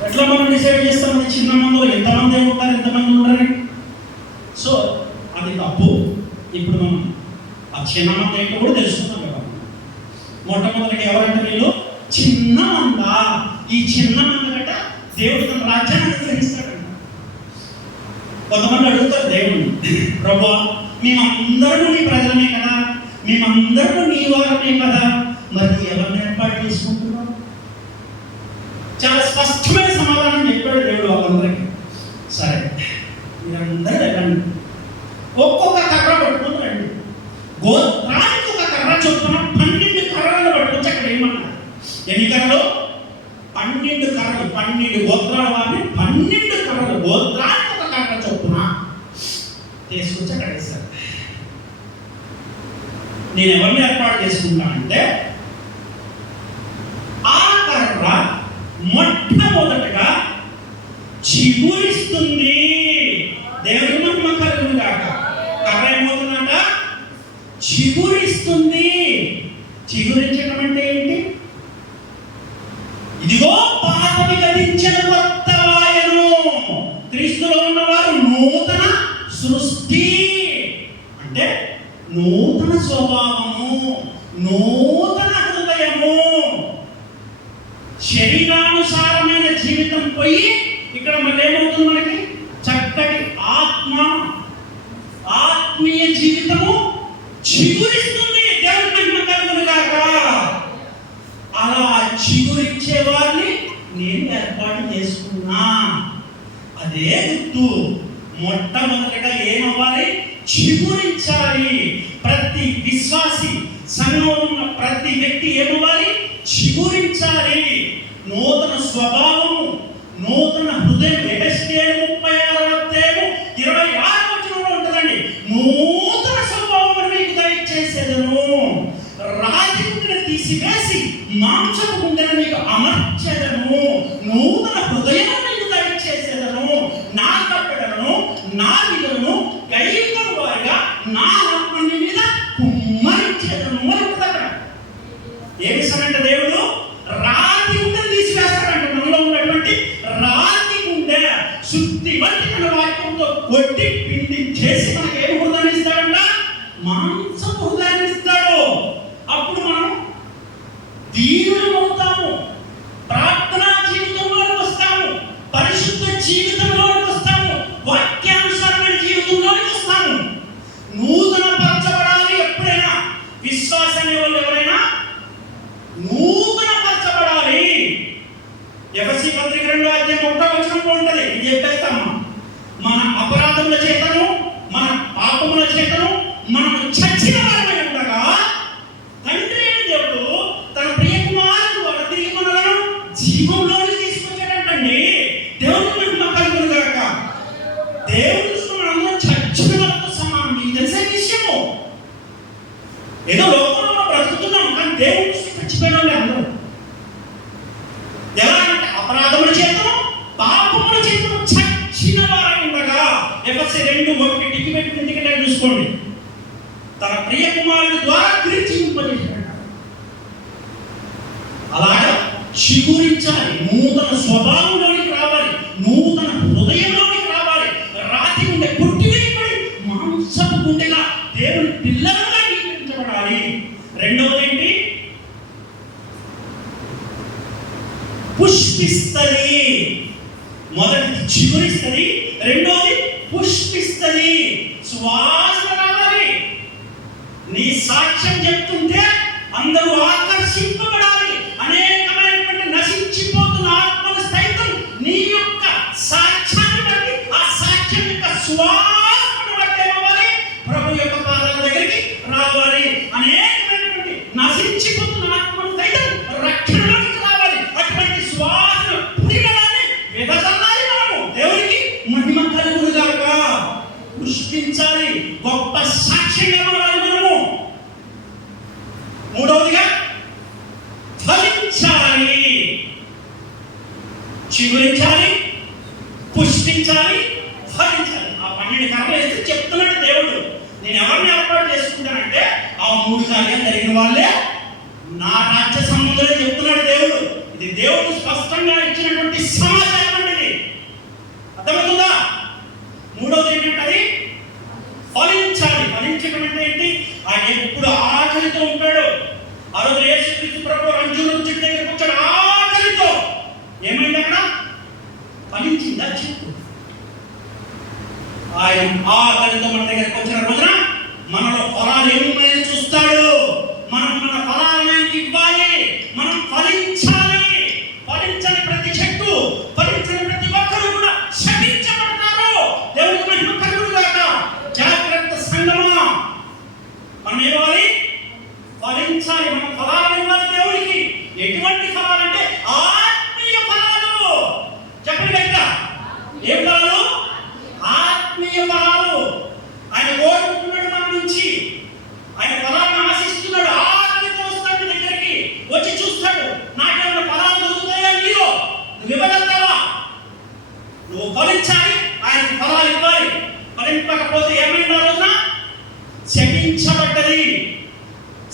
ఎట్లా మనం డిసైడ్ చేస్తాం? చిన్న మందులో ఎంతమంది ఉంటారు, ఎంతమంది ఉండరు? సో అది తప్పు. ఇప్పుడు మనం ఆ చిన్న మంది ఏంటో కూడా తెలుసుకున్నాం కదా. మొట్టమొదటిగా ఎవరంటే వీళ్ళు చిన్న మంద. ఈ చిన్న మంద గట్ట దేవుడు తన రాజ్యాన్ని అనుగ్రహిస్తాడంట. కొంతమంది అడుగుతారు దేవుడిని, ప్రభువా మేమందరూ నీ ప్రజలమే కదా, మేమందరూ నీ వారమే కదా, మరి ఎవరిని ఏర్పాటు చేసుకుంటున్నాం? చాలా స్పష్టమైన సమాధానం చెప్పాడు దేవుడు వాళ్ళందరికీ. సరే మీరందరూ వెళ్ళండి, ఒక్కొక్క కర్ర పట్టుకుని రండి. గోత్రానికి ఒక కర్ర చొప్పున 12 కర్రలను పట్టుకొచ్చి అక్కడ ఏమన్నారు? ఎన్ని కర్రలు? 12 కర్రలు. 12 గోత్రాల వారిని 12 కర్రలు, గోత్రానికి ఒక కర్ర చొప్పున తీసుకొచ్చి అక్కడ వేశారు. నేను ఎవరిని ఏర్పాటు చేసుకుంటానంటే ఆ కర్ర మొట్టమొదటగా చిగురిస్తుంది. దేవుని మహిమ కలుగును గాక. కర్ర ఏమవుతుందంట? చిగురిస్తుంది. చిగురించడం అంటే ఏంటి? ఇదిగో పాతవి గతించిన కొత్త వాయను. క్రీస్తులో ఉన్నవారు నూతన సృష్టి. అంటే నూతన స్వభావము, నూతన హృదయము. శరీరానుసారమైన జీవితం పోయి ఇక్కడ మళ్ళీ ఏమవుతుంది? మనకి చక్కటి ఆత్మీయ జీవితము చిగురిస్తుంది. దేవుని మహిమ కలుగును గాక. అలా చిగురిచ్చే వారిని నేను ఏర్పాటు చేసుకున్నా. అదే గుర్తు. మొట్టమొదటిగా ఏమవ్వాలి? చిగురించాలి. ప్రతి విశ్వాసి, సంఘంలో ఉన్న ప్రతి వ్యక్తి ఏమవ్వాలి? చిగురించాలి. నూతన స్వభావము, నూతన హృదయం. ఎహెజ్కేలు 36:26 ఉంటుందండి. నూతన స్వభావం మీకు దయచేసేదను, రాతి గుండెను తీసివేసి మాంసపు గుండెను మీకు అమర్చెదను, నూతన హృదయం మీకు దయచేసేదను, నా కట్టడలను నా విధులను గైకొను వారిగా నా ఆత్మని మీద కుమ్మరించేదను అని ఉంటుంది అక్కడ. ఏమిస్తానంటే దేవుడు రాతి గుండెను తీసివేస్తాడంట. మనలో ఉన్నటువంటి రాతి గుండె శుద్ధి వంటి తన వాక్యంతో కొట్టి పిండి చేసి మనకి ఏమి హృదయాన్ని ఇస్తాడంట? మాంసపు హృదయాన్ని ఇస్తాడు. అప్పుడు మనం దీనులు అవుతాము, ప్రార్థనా జీవితంలోకి వస్తాము, పరిశుద్ధ జీవితంలోకి వస్తాము, వాక్యానుసారమైన జీవితంలోకి వస్తాము. నూతన పరచబడాలి. ఎప్పుడైనా విశ్వాసాన్ని వాళ్ళు ఎవరైనా నూతన పరచబడాలి. ఎఫెసీ పత్రిక 2:1 ఉంటుంది. ఇది చెప్పేస్తాము. మన అపరాధముల చేతను, మన పాపముల చేతను మనము చచ్చిన వారమై ఉండగా తండ్రి అయిన దేవుడు తన ప్రియ కుమారుడు ద్వారా తిరిగి మనలను జీవంలోకి తీసుకొచ్చాడంటండి. దేవుని మహిమ కలుగును గాక. దేవుని దృష్టిలో మనందరం చచ్చిన వారితో సమానం. మీకు తెలిసే విషయము. ఏదో లోకంలో బ్రతుకుతున్నాం, కానీ దేవుని దృష్టి చచ్చిపోయిన వాళ్ళు అందరూ. ఎలా అంటే అపరాధముల చేతను, పాపముల చేతను చచ్చిన వారై ఉండగా. ఎఫెసీ 2:1 టికెట్ ఎందుకంటే చూసుకోండి. తన ప్రియ కుమారుడు ద్వారా తిరిగి జీవింపజేశాడు. అలాగా చిగురించాలి. నూతన స్వభావంలోనికి రావాలి, నూతన హృదయంలోనికి రావాలి. రాతి గుండె కొట్టివేయబడి మాంసపు గుండెగా దేవుని పిల్లలుగా జీవించబడాలి. రెండవది ఏంటి? పుష్పిస్తది. మొదటిది చిగురిస్తది, రెండోది పుష్పిస్తది. శ్వాస రావాలి. నీ సాక్ష్యం చెప్తుంటే అందరూ ఆకర్షింపబడాలి. అనేకమైనటువంటి నశించిపోతున్న ఆత్మలు సైతం నీ యొక్క సాక్ష్యాన్ని బట్టి, ఆ సాక్ష్యం యొక్క శ్వాసను బట్టి ఏమవ్వాలి? ప్రభు యొక్క పాదాల దగ్గరికి రావాలి. అనేకమైనటువంటి నశించిపోతున్న ఆత్మలు సైతం రక్షణలోకి రావాలి. అటువంటి శ్వాసను పురిగడాన్ని విభజనాలి. మనము దేవునికి మహిమ కలుగును గాక. పుష్పించాలి. గొప్ప సాక్ష్యంగా మారాలి మనము. మూడవదిగా ఫలించాలి. చిగురించాలి, పుష్పించాలి, ఫలించాలి. ఆ 12 కర్రలు వేస్తే చెప్తున్నట్టు దేవుడు, నేను ఎవరిని ఏర్పాటు చేసుకుంటానంటే ఆ 3 కార్యాలు జరిగిన వాళ్ళే నా రాజ్య సంబంధులే చెప్తున్నాడు దేవుడు. ఇది దేవుడు స్పష్టంగా ఇచ్చినటువంటి సమాచారం అండి. ఇది అర్థమవుతుందా? మూడవది ఏంటంటే ఫలించాలి. ఫలించడం అంటే ఏంటి? ఆయన ఎప్పుడు ఆకలితో ఉంటాడు. ఆ రోజు యేసుక్రీస్తు ప్రభు అంజూరం చెట్టు దగ్గరికి వచ్చాడు ఆకలితో. ఏమైంది అక్కడ? ఫలించిందా చెట్టు? ఆయన ఆకలితో మన దగ్గరికి వచ్చిన రోజున మనలో ఫలాలు ఏమున్నాయని చూస్తాడు. మనం మన ఫలాలను ఆయనకి ఇవ్వాలి. మనం ఫలించాలి. ఫలించని ప్రతి చెట్టు, ఫలించని ప్రతి ఒక్కరు కూడా శపించబడతారు. దేవునికి మహిమ కలుగును గాక. జాగ్రత్త సంగమా. మనం ఏమవ్వాలి? ఫలించాలి. మనం ఫలాలను ఇవ్వాలి దేవునికి. ఎటువంటి ఫలాలంటే ఆత్మీయ ఫలాలు. చెప్పండి గట్టిగా. ఏం ఫలాలు? ఆత్మీయ ఫలాలు. ఆయన కోరుకుంటున్నాడు మన నుంచి. ఆయన ఫలాలను ఆశిస్తున్నాడు. ఆత్మీయతో వస్తాడు దగ్గరికి, వచ్చి చూస్తాడు. నాకేమైనా ఫలాలు దొరుకుతాయా నీలో? నువ్వు ఇవ్వగలుగుతావా? నువ్వు ఫలించాలి, ఆయనకి ఫలాలు ఇవ్వాలి. ఫలింపకపోతే ఏమైంది? ఆ రోజున శపించబడ్డది.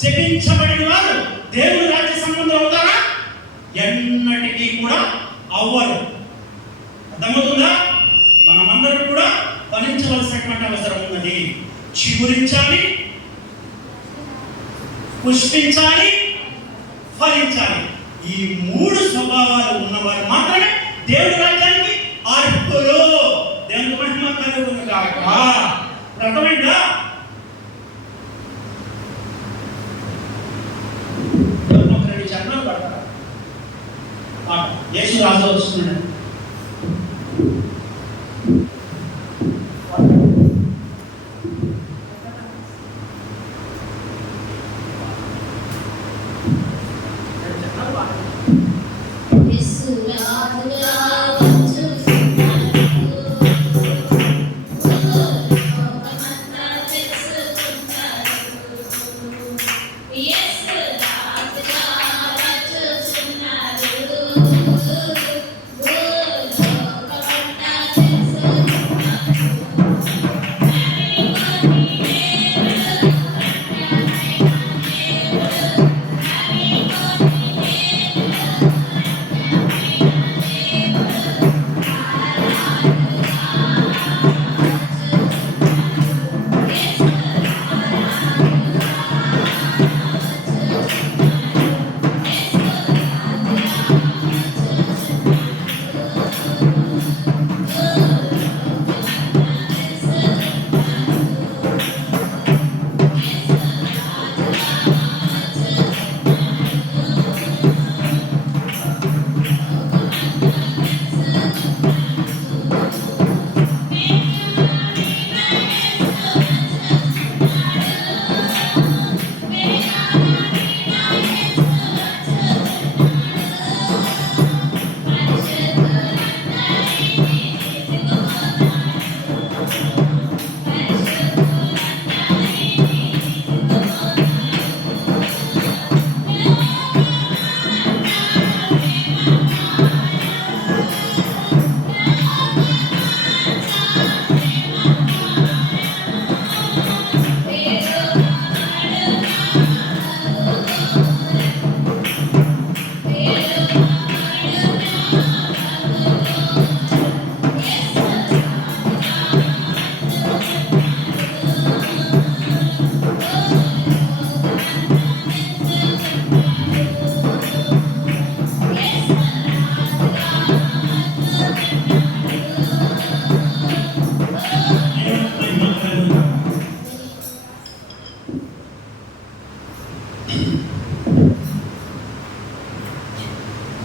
శపించబడిన వారు దేవుని రాజ్య సంబంధం అవుతారా? ఎన్నటికీ కూడా అవ్వరు. అర్థమవుతుందా? మనమందరం కూడా ఫలించవలసినటువంటి అవసరం ఉన్నది. చిగురించాలి, పుష్పించాలి, ఫలించాలి. ఈ మూడు స్వభావాలు ఉన్నవారు మాత్రమే దేవుడి రాజ్యానికి అర్హులు. దేవుని మహిమ కలుగును గాక. అర్థమైందా? ఒక 2 చరణాలు పడతారా? యేసు రాజు వస్తున్నాడు.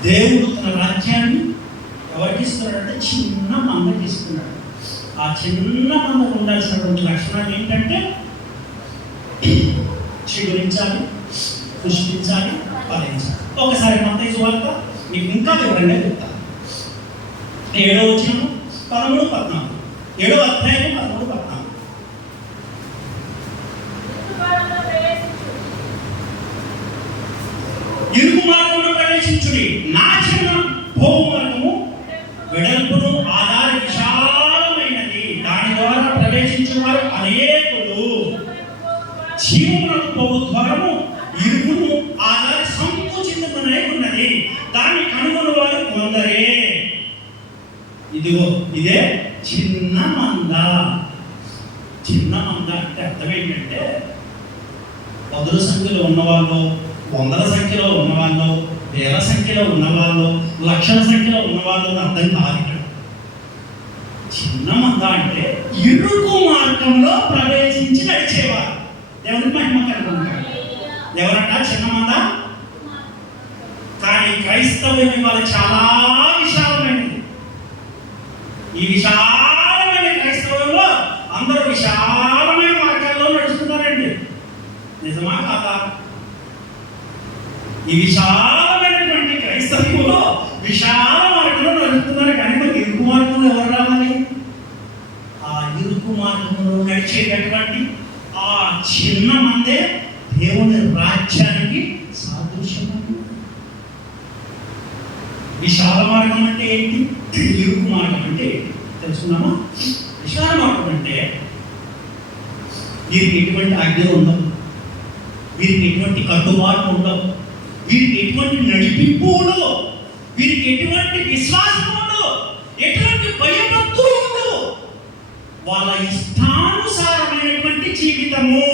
దేవుడు తన రాజ్యాన్ని ఎవరికి ఇస్తున్నాడంటే చిన్న మందకి ఇస్తున్నాడు. ఆ చిన్న మందకు ఉండాల్సినటువంటి లక్షణాలు ఏంటంటే చిగురించాలి, పుష్పించాలి, ఫలించాలి. ఒకసారి మత్తయి సువార్త మీకు ఇంకా వివరంగా చెప్తాను. 7వ వచనం 13, 14. 7వ అధ్యాయం 13, 14. ఇరుకు మార్గంలో ప్రవేశించుడి, నా చిన్న పోవు మార్గము వెడల్పును ఆధార విశాలమైనది, దాని ద్వారా ప్రవేశించిన వారు అనేకులు. జీవమునకు పోవు ద్వారము ఇరుకును ఆధార సంకుచితమై ఉన్నది, దాన్ని కనుగొని వారు కొందరే. ఇదిగో ఇదే చిన్న మంద. చిన్న మంద అంటే అర్థం ఏంటంటే 10ల సంఖ్యలో ఉన్నవాళ్ళు, 100ల సంఖ్యలో ఉన్నవాళ్ళు, 1000ల సంఖ్యలో ఉన్నవాళ్ళు, లక్షల సంఖ్యలో ఉన్నవాళ్ళు అర్థం కాదు. ఇక్కడ చిన్న మంద అంటే ఇరుకు మార్గంలో ప్రవేశించి నడిచేవారు. దేవుని మహిమ కలుగును. ఎవరంట చిన్న మంద? కానీ క్రైస్తవుని వాళ్ళు చాలా విశాలమైనది. ఈ విశాలమైన క్రైస్తవంలో అందరూ విశాలమైన మార్గాల్లో నడుస్తున్నారండి. నిజమా కాదా? ఈ విశాలమైనటువంటి క్రైస్తవంలో విశాల మార్గంలో నడుస్తున్నారు. కానీ మరి ఇరుకు మార్గంలో ఎవరు రావాలి? ఆ ఇరుకు మార్గంలో నడిచేటటువంటి ఆ చిన్న మందే దేవుని రాజ్యానికి సాదృశ్యం. విశాల మార్గం అంటే ఏంటి? ఇరుకు మార్గం అంటే ఏంటి తెలుసుకున్నామా? విశాల మార్గం అంటే వీరికి ఎటువంటి ఆజ్ఞలు ఉండవు, వీరికి ఎటువంటి కట్టుబాట్లు ఉండవు, వీరికి ఎటువంటి నడిపింపు ఉండదు, వీరికి ఎటువంటి విశ్వాసం ఉండదు, ఎటువంటి భయభక్తులు ఉండవు. వాళ్ళ ఇష్టానుసారమైనటువంటి జీవితము,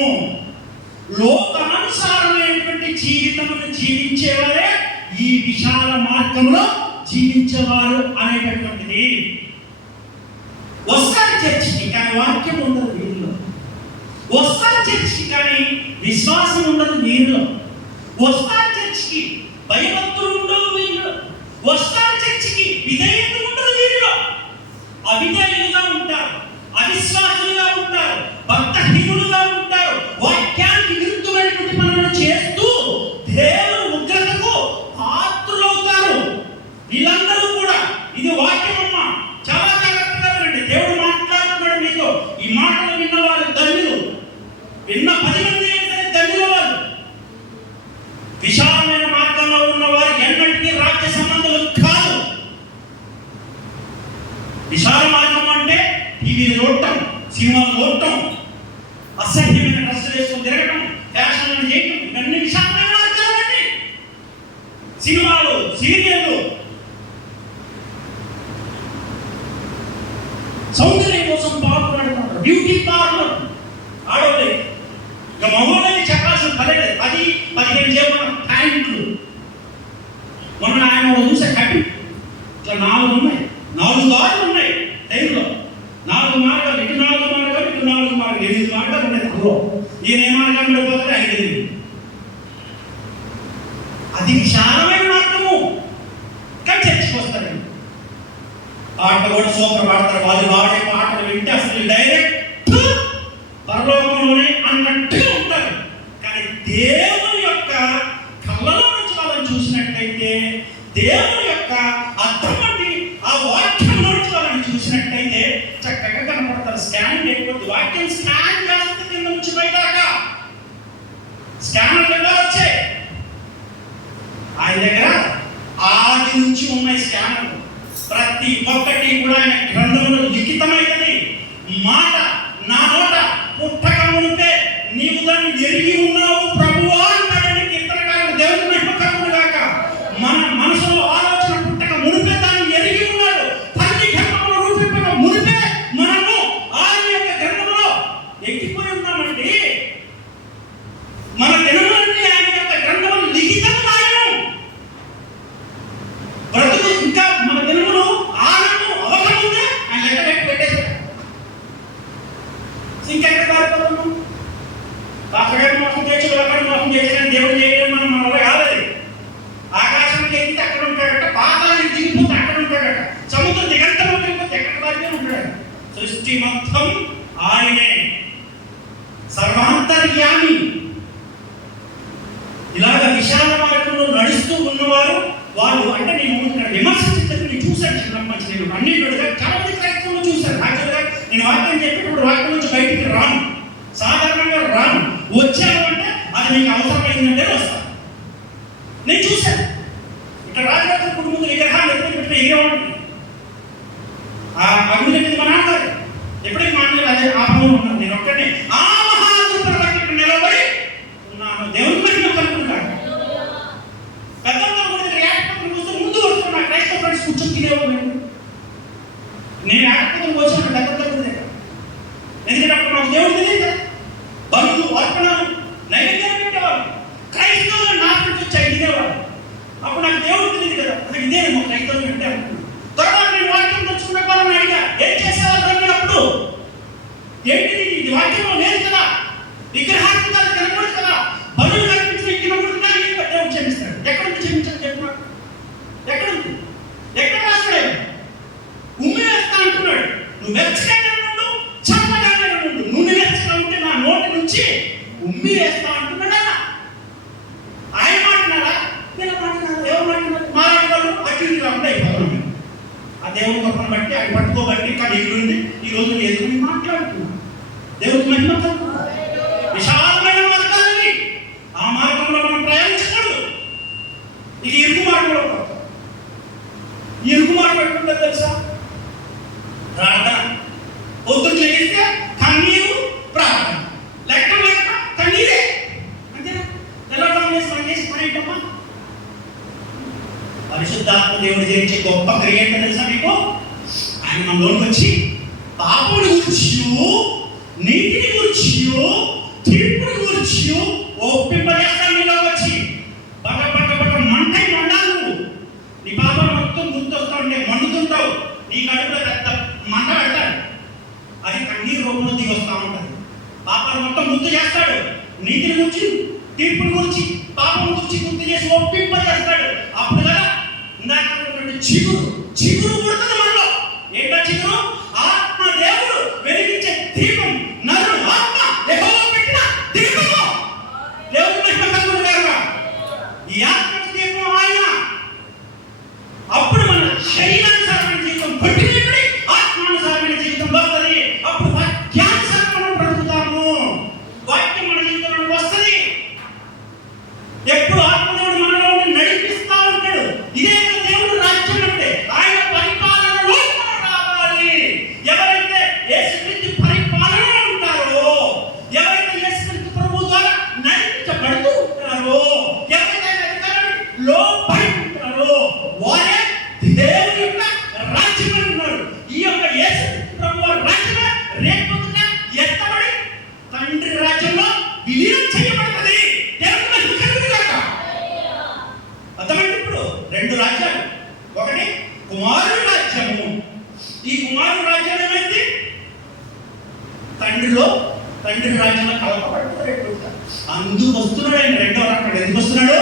లోకానుసారమైనటువంటి జీవితమును జీవించేవారే ఈ విశాల మార్గంలో జీవించేవారు అనేటటువంటిది. వస్తారు చర్చికి కానీ వాక్యం ఉండదు వీరిలో. వస్తారు చర్చికి కానీ విశ్వాసం ఉండదు వీరిలో. వస్తారు చర్చికి భయభక్తులు ఉండవు వీరిలో. వస్తారు చర్చికి విధేయత ఉండదు వీరిలో. అవిధేయులుగా ఉంటారు, అవిశ్వాసులుగా ఉంటారు, భక్తహీనులుగా ఉంటారు, వాక్యానికి విరుద్ధమైనటువంటి పనులను చేస్తూ దేవుని ఉగ్రతకు పాత్రులవుతారు. వీళ్ళందరూ కూడా ఇది వాక్యమమ్మ, చాలా జాగ్రత్తగా వినండి. దేవుడు మాట్లాడుతున్నాడు మీతో. ఈ మాటలు విన్నవారు ధన్యులు. విన్న 10 మంది అయితే ధన్యుల వారు. విశాలమైన మార్గంలో ఉన్నవారు ఎన్నటికీ రాజ్య సంబంధులు కాదు. విశాల మార్గం అంటే టీవీలు చూడటం, సినిమాలు చూడటం, అసహ్యమైన డ్రెస్సులు వేసుకొని తిరగటం, ఫ్యాషన్లు చేయటం, ఇవన్నీ విశాలమైన మార్గాలండి. సినిమాలు, సీరియళ్ళు, సౌందర్యం కోసం పాల్గొనడం, బ్యూటీ పార్లర్ ఆడవాళ్ళే. ఇక మగవాళ్ళని చెప్పాల్సిన పర్లేదు. 10-15 చేపల ప్యాంట్లు. మొన్న ఆయన చూసే కట్టి ఇట్లా 4 ఉన్నాయి, 4 దారులు ఉన్నాయి టైంలో. 4 మార్గాలు, ఇటు 4 మార్గాలు, ఇటు 4 మార్గాలు, 8 మార్గాలు ఉన్నాయి. అందులో ఈయన ఏ మార్గంలో పోతే ఆయన తెలియదు. అది విశాలమైన మార్గము. కానీ చర్చకు వస్తారండి. పాట కూడా సూపర్ పాడతారు. వాళ్ళు పాడే పాటలు వింటే అసలు డైరెక్ట్ పరలోకంలోనే అన్నట్టుగా ఉంటారు. కానీ దేవుని యొక్క కళ్ళలో నుంచి వాళ్ళని చూసినట్టయితే, దేవుని యొక్క అర్థం వంటి ఆ వాక్యంలో నుంచి వాళ్ళని చూసినట్టయితే చక్కగా కనపడతారు. స్కాన్ చేయకపోతే వాక్యం స్కాన్ చేస్తే కింద నుంచి పైదాకా స్కానర్లు ఎలా వచ్చాయి? ఆయన దగ్గర ఆది నుంచి ఉన్నాయి స్కానర్లు. ప్రతి ఒక్కటి కూడా ఆయన గ్రంథంలో లిఖితమైనది. మాట నా నోట పుట్టక మునిపే నీవు దాన్ని ఎరిగి ఉన్నావు ప్రభువా అంటాడని కీర్తనకారుడు. దేవుని మహిమ కలుగును గాక. మన మనసులో ఆలోచన పుట్టక మునిపే దాన్ని ఎరిగి ఉన్నాడు. తల్లి గర్భంలో రూపింపక మునిపే మనము ఆయన యొక్క గ్రంథంలో ఎక్కిపోయి ఉన్నామండి. మన దినములన్నీ ఆయన యొక్క గ్రంథంలో లిఖితం రాయను. బ్రతుకు ఇంకా మన దినములు ఆనందం అవసరం ఉంటే ఆయన లెక్క పెట్టేశాడు. ఇంకెక్కడ పారిపోతున్నాం? అక్కడ మోసం చేసి అక్కడ మోసం చేసి దేవుడు చేయడం మనం మన వల్ల కాదు. ఆకాశానికి ఎక్కితే అక్కడ ఉంటాడట, పాతాళానికి దిగిపోతే అక్కడ ఉంటాడట, సముద్రం దిగంతలో దిగిపోతే ఎక్కడ పారిపోయి ఉంటాడు. సృష్టి మొత్తం ఆయనే, సర్వాంతర్యామి. ఇలాగ విశాల మార్గంలో నడుస్తూ ఉన్నవారు వాళ్ళు. అంటే నేను ఇక్కడ విమర్శించలేదు, నేను చూశాను చిన్నప్పటి నుంచి. నేను అన్నిటిగా చాలా మంది క్రైస్తవులు చూశాను. యాక్చువల్గా నేను వాక్యం చెప్పేటప్పుడు వాక్యం నుంచి బయటికి రాను, సాధారణంగా రాను. వచ్చాను అంటే అది మీకు అవసరమైందంటే వస్తాను. నేను చూశాను ఇక్కడ రాజరాజు కుటుంబం విగ్రహాలు ఎప్పుడు పెట్టిన ఎగిరేవాడిని. ఆ అభివృద్ధి మా నాన్నగారు ఎప్పుడైతే మాట్లాడారు అదే ఆ పనులు ఉన్నాను. నేను ఒక్కడే ఆ మహాసూపర్ ఇక్కడ నిలబడి ఉన్నాను. దేవుని మహిమ కలుగుతున్నాడు. పెద్దలతో కూడా యాక్టివ్ వస్తూ ముందు వస్తున్నా క్రైస్తవ ఫ్రెండ్స్ కూర్చొని తినేవాళ్ళు. నేను యాక్టివ్ వచ్చిన పెద్దలతో కూడా ఎందుకంటే అప్పుడు నాకు దేవుడు తెలియదు కదా. బరువులు, అర్పణలు, నైవేద్యాలు పెట్టేవాళ్ళు. క్రైస్తవులు నా ఫ్రెండ్స్ వచ్చి తినేవాళ్ళు. అప్పుడు నాకు దేవుడు తెలియదు కదా. అసలు ఇదేమో క్రైస్తవులు అంటే అనుకున్నాను. తర్వాత నేను వాక్యం తెచ్చుకున్న వాళ్ళని అడిగా, ఏం చేసేవాళ్ళు అన్నప్పుడు ఏంటిది ఇది వాక్యంలో లేదు కదా, విగ్రహార్థాలు కనబడదు కదా, బరువులు కనిపించిన కిలోమీటర్గా దేవుడు క్షమిస్తాడు. ఎక్కడ నుంచి క్షమించాడు చెప్పినా? ఎక్కడ ఉంది? ఎక్కడ రాస్తాడు? ఉమ్మి వేస్తా అంటున్నాడు. నువ్వు వెచ్చగా ఉండు, చల్లగానే ఉండు. నువ్వు వెచ్చగా ఉంటే నా నోటి నుంచి ఉమ్మి వేస్తా అంటున్నాడా? ఆయన మాట్లాడా? నేను మాట్లాడాలి. ఎవరు మాట్లాడారు? మాట్లాడేవాళ్ళు అటు రాకుండా అయిపోతాను. ఆ దేవుని గొప్పను బట్టి ఆయన పట్టుకోబట్టి కానీ ఎదురుంది ఈ రోజు ఎదురు మాట్లాడుతున్నాను. దేవుడికి మహిమ విశాలమైన మార్గాలని ఆ మార్గంలో మనం ప్రయాణించకూడదు. ఇది ఇరుకు మార్గంలో పడతాం. ఈ ఇరుకు మార్గం ఎట్లుంటుందో తెలుసా? ప్రార్థన. పొద్దున్న లేస్తే కన్నీరు ప్రార్థన, లెక్క లెక్క కన్నీరే. అంతేనా? తెల్లవారు చేసి పని చేసి పని ఏంటమ్మా? పరిశుద్ధాత్మ దేవుడు చేయించే గొప్ప క్రియ ఏంటో తెలుసా మీకు? ఆయన మనలోకి వచ్చి పాపముని గుర్చియు, నీతిని గుర్చియు, తీర్పుని గుర్చియు ఒప్పింపజేస్తాను. నీలో వచ్చి బట్ట బట్ట బట్ట మంటై మండాలను గుర్తు చేస్తాడు. నీతిని గురించి, తీర్పుని గురించి, పాపం గురించి గుర్తు చేసి ఒప్పింపజేస్తాడు. అప్పుడు కదా ఇందాక చిగురు పుడుతుంది మనలో. ఏంటో చిగురు? ఆత్మ దేవుడు వెలిగించే దీపం. నన్ను ఆత్మ యెహోవా పెట్టిన దీపము. దేవుడి మహిమ కలుగును గాక. ఈ ఆత్మ దీపం ఆయన. అప్పుడు మన శరీరానుసారమైన జీవితం పట్టినప్పుడు ఆత్మానుసారమైన జీవితం వస్తుంది. అప్పుడు వాక్యానుసారం మనం బ్రతుకుతాము. వాక్యం మన జీవితంలో వస్తుంది. ఎప్పుడు ఆత్మదేవుడు మనలో నడిపిస్తా ఉంటాడు. ఇదే దేవుడు రాజ్యం అంటే. ఆయన పరిపాలనలో మనం రావాలి. ఎవరైతే యేసుక్రీస్తు పరిపాలనలో ఉంటారో, ఎవరైతే యేసుక్రీస్తు ప్రభువు ద్వారా నడిపించబడుతూ ఉంటారో, ఎవరైతే అధికారాన్ని లోబడి ఉంటారో వారే దేవుని యొక్క రాజ్యం అంటున్నారు. ఈ యొక్క యేసుక్రీస్తు ప్రభువు రాజ్యం రేపొద్దున ఎత్తబడి తండ్రి రాజ్యంలో విలీనం చేయబడుతుంది. దేవుని మహిమ కలుగును గాక. అర్థమైంది? ఇప్పుడు రెండు రాజ్యాలు. ఒకటి కుమారుని రాజ్యము. ఈ కుమారుని రాజ్యం ఏమైంది? తండ్రి రాజ్యంలో కలపబడుతున్నాడు. అందుకు వస్తున్నాడు ఆయన. రెండో రాకడ ఎందుకు వస్తున్నాడు?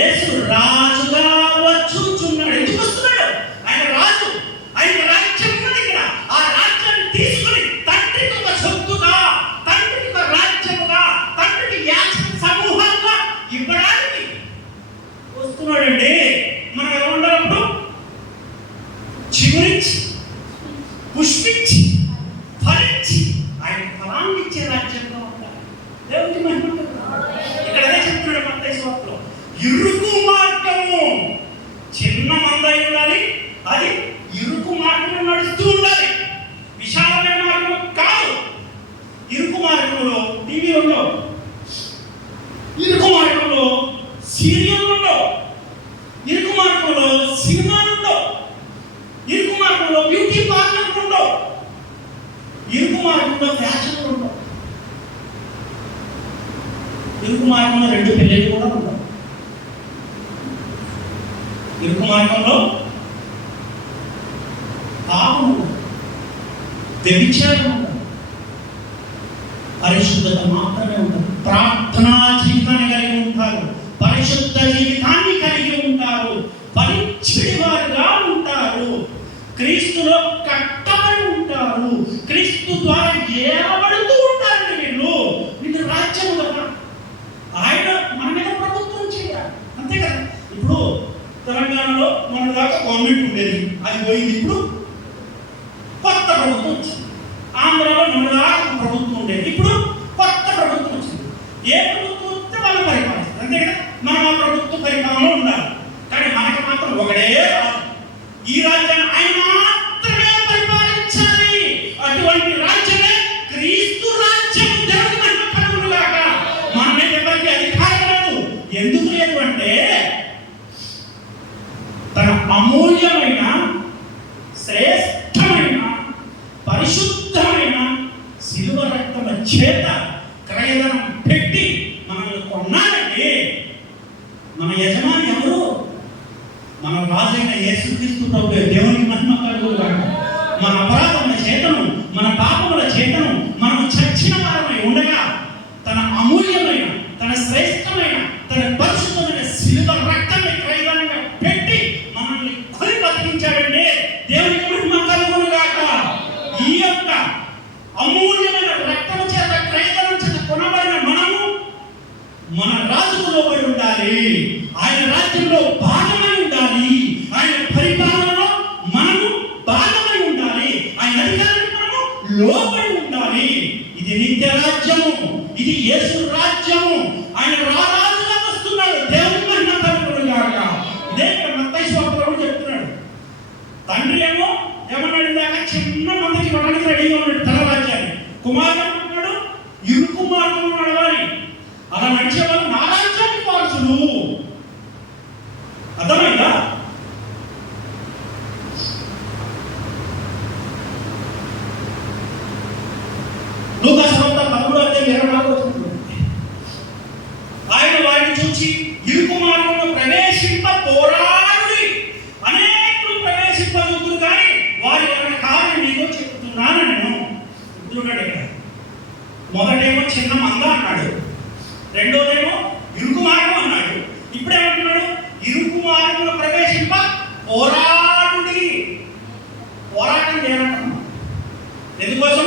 యేసు రాజుగా వచ్చుచున్నాడు. ఎందుకు వస్తున్నాడు? ఆయన రాజు. ఆయన రాజ్యం ఉన్నది ఇక్కడ. ఆ రాజ్యాన్ని తీసుకుని తండ్రికి ఒక సొత్తుగా, తండ్రికి ఒక రాజ్యముగా, తండ్రికి యాజక సమూహంగా ఇవ్వడానికి వస్తున్నాడండి. మనం ఎలా ఉండాలప్పుడు? చిగురించి, పుష్పించి, ఫలించి ఆయన ఫలాన్ని ఇచ్చే రాజ్యంలో ఉండాలి. దేవునికి మహిమ కలుగును. ఇక్కడ అదే చెప్తున్నాడు మత్తయి సువార్తలో. ఇరుకు మార్గము, చిన్న మందై ఉండాలి. అది ఇరుకు మార్గంలో నడుస్తూ ఉండాలి. విశాలమైన మార్గం కాదు. ఇరుకు మార్గంలో టీవీ ఉండవు, ఇరుకు మార్గంలో సీరియల్ ఉండవు, ఇరుకు మార్గంలో సినిమాలు ఉండవు, ఇరుకు మార్గంలో బ్యూటీ పార్లర్ ఉండవు, ఇరుకు మార్గంలో ఫ్యాషన్లు ఉండవు, ఇరుకు మార్గంలో రెండు పెళ్ళిళ్ళు కూడా ఉండవు, ఇరుకు మార్గంలో పాపం ఉండదు, వ్యభిచారం ఉండదు, పరిశుద్ధత మాత్రమే ఉండదు. ప్రార్థనా జీవితాన్ని కలిగి ఉంటారు, పరిశుద్ధ జీవితాన్ని కలిగి ఉంటారు, పరిచయ వారుగా ఉంటారు, క్రీస్తులో కట్టబడి ఉంటారు, క్రీస్తు ద్వారా ఏలబడుతూ ఉంటారు. వీళ్ళు రాజ్యం కదా. ఆయన మన మీద ప్రభుత్వం చేయాలి. అంతే కదా. ఇప్పుడు తెలంగాణలో మన దాకా గవర్నమెంట్ ఉండేది, అది పోయింది. ఇప్పుడు కొత్త ప్రభుత్వం వచ్చింది. ఆంధ్రాలో మన దాకా ప్రభుత్వం ఉండేది, ఇప్పుడు కొత్త ప్రభుత్వం వచ్చింది. ఏ ప్రభుత్వం వస్తే వాళ్ళు పరిపాలిస్తారు. అంతే కదా. మనం ఆ ప్రభుత్వ పరిపాలనలో ఉండాలి. కానీ మనకి మాత్రం ఒకటే రాజు. ఈ రాజ్యాన్ని ఆయన మాత్రమే పరిపాలించాలి. అటువంటి రాజ్యమే క్రీస్తు రాజ్యం. దేవుని మహిమ కలుగును గాక. మన మీద ఎవరికి అధికారం లేదు. ఎందుకు లేదు అంటే తన అమూల్యమైన, శ్రేష్టమైన, పరిశుద్ధమైన శిలువ రక్తమ చేత క్రయధనం పెట్టి మనల్ని కొన్నాడండి. మన యజమాని ఎవరు? మన రాజైన యేసుక్రీస్తు ప్రభువే. దేవునికి మహిమ కలుగును గాక. మన అపరాధముల చేతను, మన పాపముల చేతను మనము చచ్చిన వారమై ఉండగా తన అమూల్యమైన, తన శ్రేష్టమైన, తన పరిశుద్ధమైన శిలువ రక్తాన్ని క్రయధనంగా పెట్టి మనల్ని కొని బతికించాడండి. దేవునికి మహిమ కలుగును గాక. ఈ యొక్క అమూల్యమైన రక్తము చేత, క్రయధనం చేత కొనబడిన మనము మన రాజుకు లోబడి ఉండాలి. ఆయన రాజ్యంలో భాగమై ఉండాలి. ఆయన పరిపాలనలో మనము భాగమై ఉండాలి. ఆయన అధికారానికి మనము లోబడి ఉండాలి. ఇది నిత్య రాజ్యము. ఇది యేసు రాజ్యము. ఆయన రాజుగా వస్తున్నాడు. దేవుని మహిమ కలుగును గాక. ఇదే మత్తయి సువార్తలో చెప్తున్నాడు. తండ్రి ఏమో ఏమన్నాడు? ఇందాక చిన్న మందికి ఇవ్వడానికి రెడీగా ఉన్నాడు తన రాజ్యాన్ని. కుమారుడు అంటున్నాడు ఇరుకు మార్గంలో నడవాలి. అలా నడిచే వాళ్ళు నా రాజ్యానికి వారసులు. అర్థమైందా? లూకా సువార్త 13:24 ఆయన వారిని చూసి ఇరుకు మార్గంలో ప్రవేశింప పోరాడి అనేకులు ప్రవేశింపదురు కానీ వారి వలన కాదని నీతో చెప్తున్నాను. నేను చెప్తున్నాడు ఇక్కడ మొదటేమో చిన్న మంద అన్నాడు, రెండోదేమో ఇరుకు మార్గం అన్నాడు, ఇప్పుడేమంటున్నాడు? ఇరుకు మార్గంలో ప్రవేశింప పోరాడుడి. పోరాటం చేయాలంటున్నాం. ఎందుకోసం?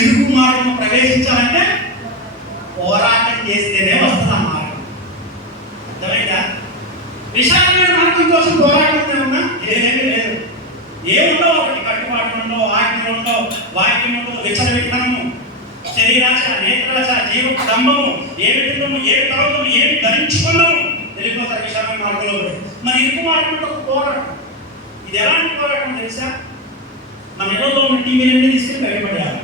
ఇరుకు మార్గంలో ప్రవేశించాలంటే పోరాటం చేస్తేనే వస్తుంది ఆ మార్గం. అర్థమైందా? విశాలమైన మార్గం కోసం పోరాటం ఏమన్నా? ఏమేమి లేదు. ఏముండవు, ఒకటి కట్టుబాటు ఉండవు, ఆజ్ఞలు ఉండవు, వాక్యం ఉండవు, విచ్చలవిత్తనము, శరీరాశ, నేత్రాశ, జీవ దంభము, ఏమి తిన్నాము, ఏమి తాగుతాము, ఏమి ధరించుకున్నాము, వెళ్ళిపోతారు విశాలమైన మార్గంలో. మరి ఇరుకు మార్గంలో ఒక పోరాటం. ఇది ఎలాంటి పోరాటం తెలుసా? మన ఇళ్ళలో ఉన్న టీవీలన్నీ తీసుకుని బయటపడేయాలి.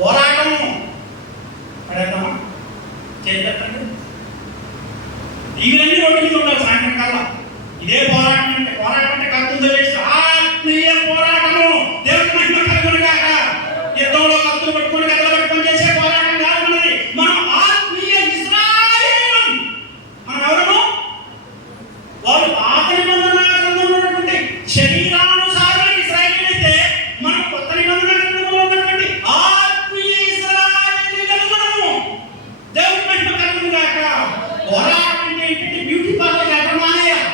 పోరాటము పడేద్దామా? చేద్దండి. టీవీలన్నీ రోడ్డు మీద ఉండాలి సాయంత్రం కల్లా. ఇదే పోరాటం అంటే. పోరాటం అంటే కత్తులతో వేసి ఆత్మీయ పోరాటము. దేవుడి మహిమ కలుగునుగాక. యుద్ధంలో కత్తులు పట్టుకుని కథలు పట్టుకొని చేసే పోరాటం కాదు మనది. మనం ఆత్మీయ ఇశ్రాయేలు. మనం ఎవరము? వాళ్ళు పాత నిబంధన గ్రంథంలో ఉన్నటువంటి శరీరానుసారమైన ఇశ్రాయేలు అయితే, మనం కొత్త నిబంధన గ్రంథంలో ఉన్నటువంటి ఆత్మీయ ఇశ్రాయేలు మనము. దేవుడి మహిమ కలుగునుగాక. పోరాటం అంటే ఏంటంటే బ్యూటీ పార్లర్ కాక మానేయాలి.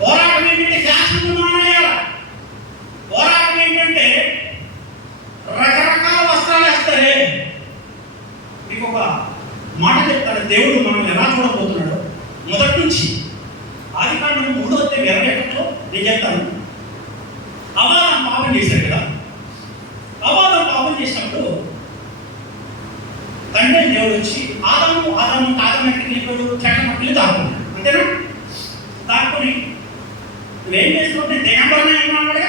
పోరాటం ఏంటంటే ఫ్యాషన్ మానేయాలి. పోరాటం ఏంటంటే రకరకాల వస్త్రాలు వేస్తారే. మీకు ఒక మాట చెప్తాడు దేవుడు మనం ఎలా చూడబోతున్నాడు. మొదటి నుంచి ఆదికాండం 3:20 నేను చెప్తాను. అవాదం పాపం చేశాడు కదా. అవాదం పాపం చేసినప్పుడు తండ్రి దేవుడు వచ్చి ఆదాము తాగమట్టి చెట్ల మట్టిని తాకున్నాడు. అంతేనా? తాకుని నువ్వేం చేస్తున్నావు? నేను దిగంబరనే అన్నాడుగా.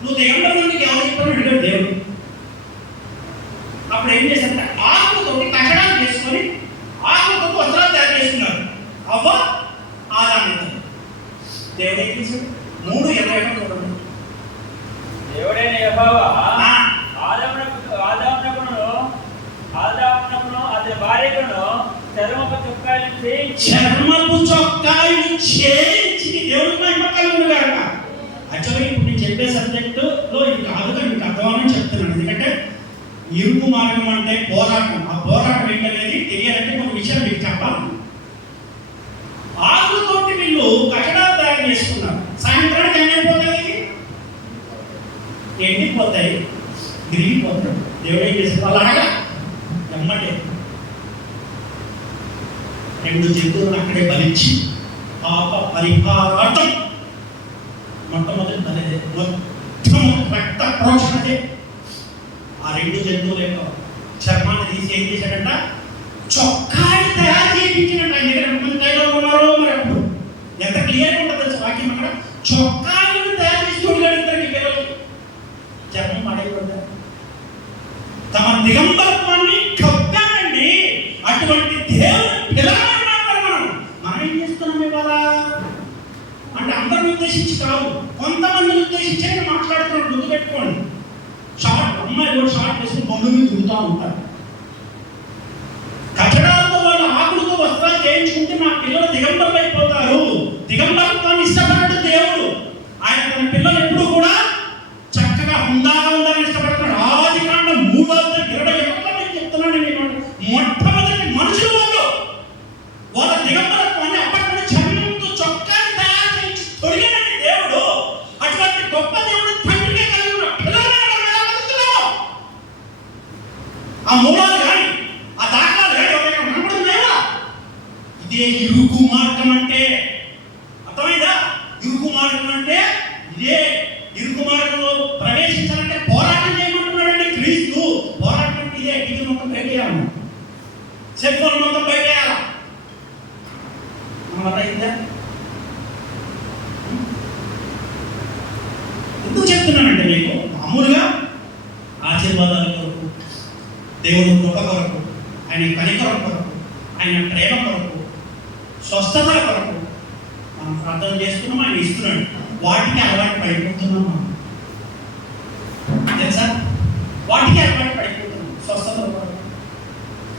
నువ్వు దిగంబరానికి ఎవరు చెప్పాను అడిగాడు దేవుడు. అప్పుడు ఏం చేశారంటే ఆకులతో కట్టడాలు చేసుకొని ఆకులతో వస్త్రాలు తయారు చేసుకున్నారు. అవ్వ ఆదాము. దేవుడు ఏం చేశాడు? 3:21 చూడండి. దేవుడైన యెహోవా ఆదామునకును అతని భార్యకును చర్మపు చొక్కాయలు చేయించి దేవుడి మహిమ కలుగునుగాక. యాక్చువల్గా ఇప్పుడు నేను చెప్పే సబ్జెక్టులో ఇది కాదుగా మీకు అర్థమని చెప్తున్నాను. ఎందుకంటే ఇరుకు మార్గం అంటే పోరాటం. ఆ పోరాటం ఏంటనేది తెలియాలంటే ఒక విషయం మీకు చెప్పాలి. ఆకులతోటి వీళ్ళు కట్టడాలు తయారు చేసుకున్నారు. సాయంత్రానికి ఏమైపోతాయి? ఎండిపోతాయి, విరిగిపోతాడు. దేవుడు ఏం చేస్తారు? అలాగా ఎమ్మటే 2 జంతువులను అక్కడే బలించి పాప పరిహారాటం మొట్టమొదటి బలిదే. మొత్తం రక్త ప్రోక్షణతే. ఆ 2 జంతువుల యొక్క చర్మాన్ని తీసి ఏం చేశాడంట? చొక్కాయి తయారు చేయించినట్టు. ఆయన దగ్గర ఎంతమంది టైలర్లు ఉన్నారో మరి అప్పుడు ఎంత క్లియర్గా ఉంటుంది తెలుసు వాక్యం. అక్కడ చొక్కాయిలను తయారు చేసి చూడగలుగుతారు ఈ పిల్లలు. చర్మం పడేయకూడదు. తమ దిగంబరత్వాన్ని కప్పాడండి. అటువంటి దేవుడు పిల్లలు మనం ఏం చేస్తున్నాం ఇవాళ అంటే అందరిని ఉద్దేశించి కాదు, కొంతమందిని ఉద్దేశించే మాట్లాడుతున్నాడు. గుర్తుపెట్టుకోండి. అమ్మాయి కూడా షార్ట్ వేసుకుని బొమ్మ మీద తిరుగుతూ ఉంటారు. కట్టడాలతో వాళ్ళు ఆకులతో వస్త్రాలు చేయించుకుంటే మా పిల్లలు దిగంబరులు అయిపోతారు. దిగంబరత్వాన్ని ఇష్టపడ్డాడు దేవుడు. ఆయన తన పిల్లలు ఎప్పుడు కూడా చక్కగా హుందాగా ఉండాలని ఇష్టపడతాడు. ఆదికాండం 3:21 నేను చెప్తున్నాను. నేను మొట్టమొదటి మనుషులు వాళ్ళ దిగంబరత్వాన్ని అప్పటి చర్మంతో చొక్కాని తయారు చేయించి తొడిగాడండి దేవుడు. అటువంటి గొప్ప దేవుడు తండ్రిగా కలిగిన పిల్లలు ఆ మూలాలు కానీ ఆ దాఖలాలు కానీ ఎవరైనా కనపడుతున్నాయా? ఇదే ఇరుకు మార్గం అంటే. అర్థమైందా? ఇరుకు మార్గం అంటే ఇదే. ఇరుకు మార్గంలో ప్రవేశించాలంటే పోరాటం చేయమంటున్నాడండి క్రీస్తు. పోరాటం అంటే ఇదే. టీవీ మొత్తం బయటేయాలి, సెల్ ఫోన్ మొత్తం బయటేయాలి. అర్థమైందా? ఎందుకు చెప్తున్నానంటే మీకు మామూలుగా ఆశీర్వాదాల కొరకు, దేవుడు కృప కొరకు, ఆయన కనికరం కొరకు, ఆయన ప్రేమ కొరకు, స్వస్థతల కొరకు మనం ప్రార్థన చేస్తున్నాం. ఆయన ఇస్తున్నాడు. వాటికి అలవాటు పడిపోతున్నాం మనం. తెలుసా? వాటికి అలవాటు పడిపోతున్నాం. స్వస్థతల కొరకు,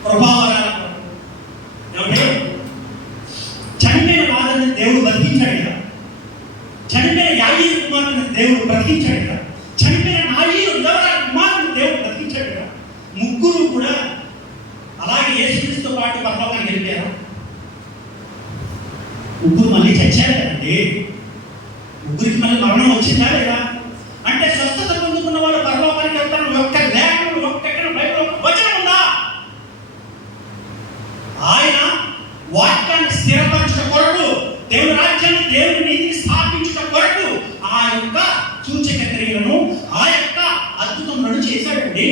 కృపావరాల కొరకు. ఏమంటే చనిపోయిన వారిని దేవుడు బతికించాడు కదా. చనిపోయిన యాయీరు కుమారుని దేవుడు బ్రతికించాడు కదా. చనిపోయిన నాయీరు అలాగే యేసుక్రీస్తుతో పాటు పరలోకానికి వెళ్ళారా? ముగ్గురు మళ్ళీ చచ్చారు కదండి. ముగ్గురికి మళ్ళీ మరణం వచ్చిందా లేదా? అంటే స్వస్థత పొందుకున్న వాళ్ళు పరలోకానికి వెళ్తారు. ఒక్క లేఖనం ఒక్కడ బైబిల్ ఒక వచనం ఉందా? ఆయన వాక్యాన్ని స్థిరపరచుట కొరకు, దేవుని రాజ్యాన్ని, దేవుని నీతిని స్థాపించుట కొరకు ఆ యొక్క సూచక క్రియలను, ఆ యొక్క అద్భుతములను చేశాడండి.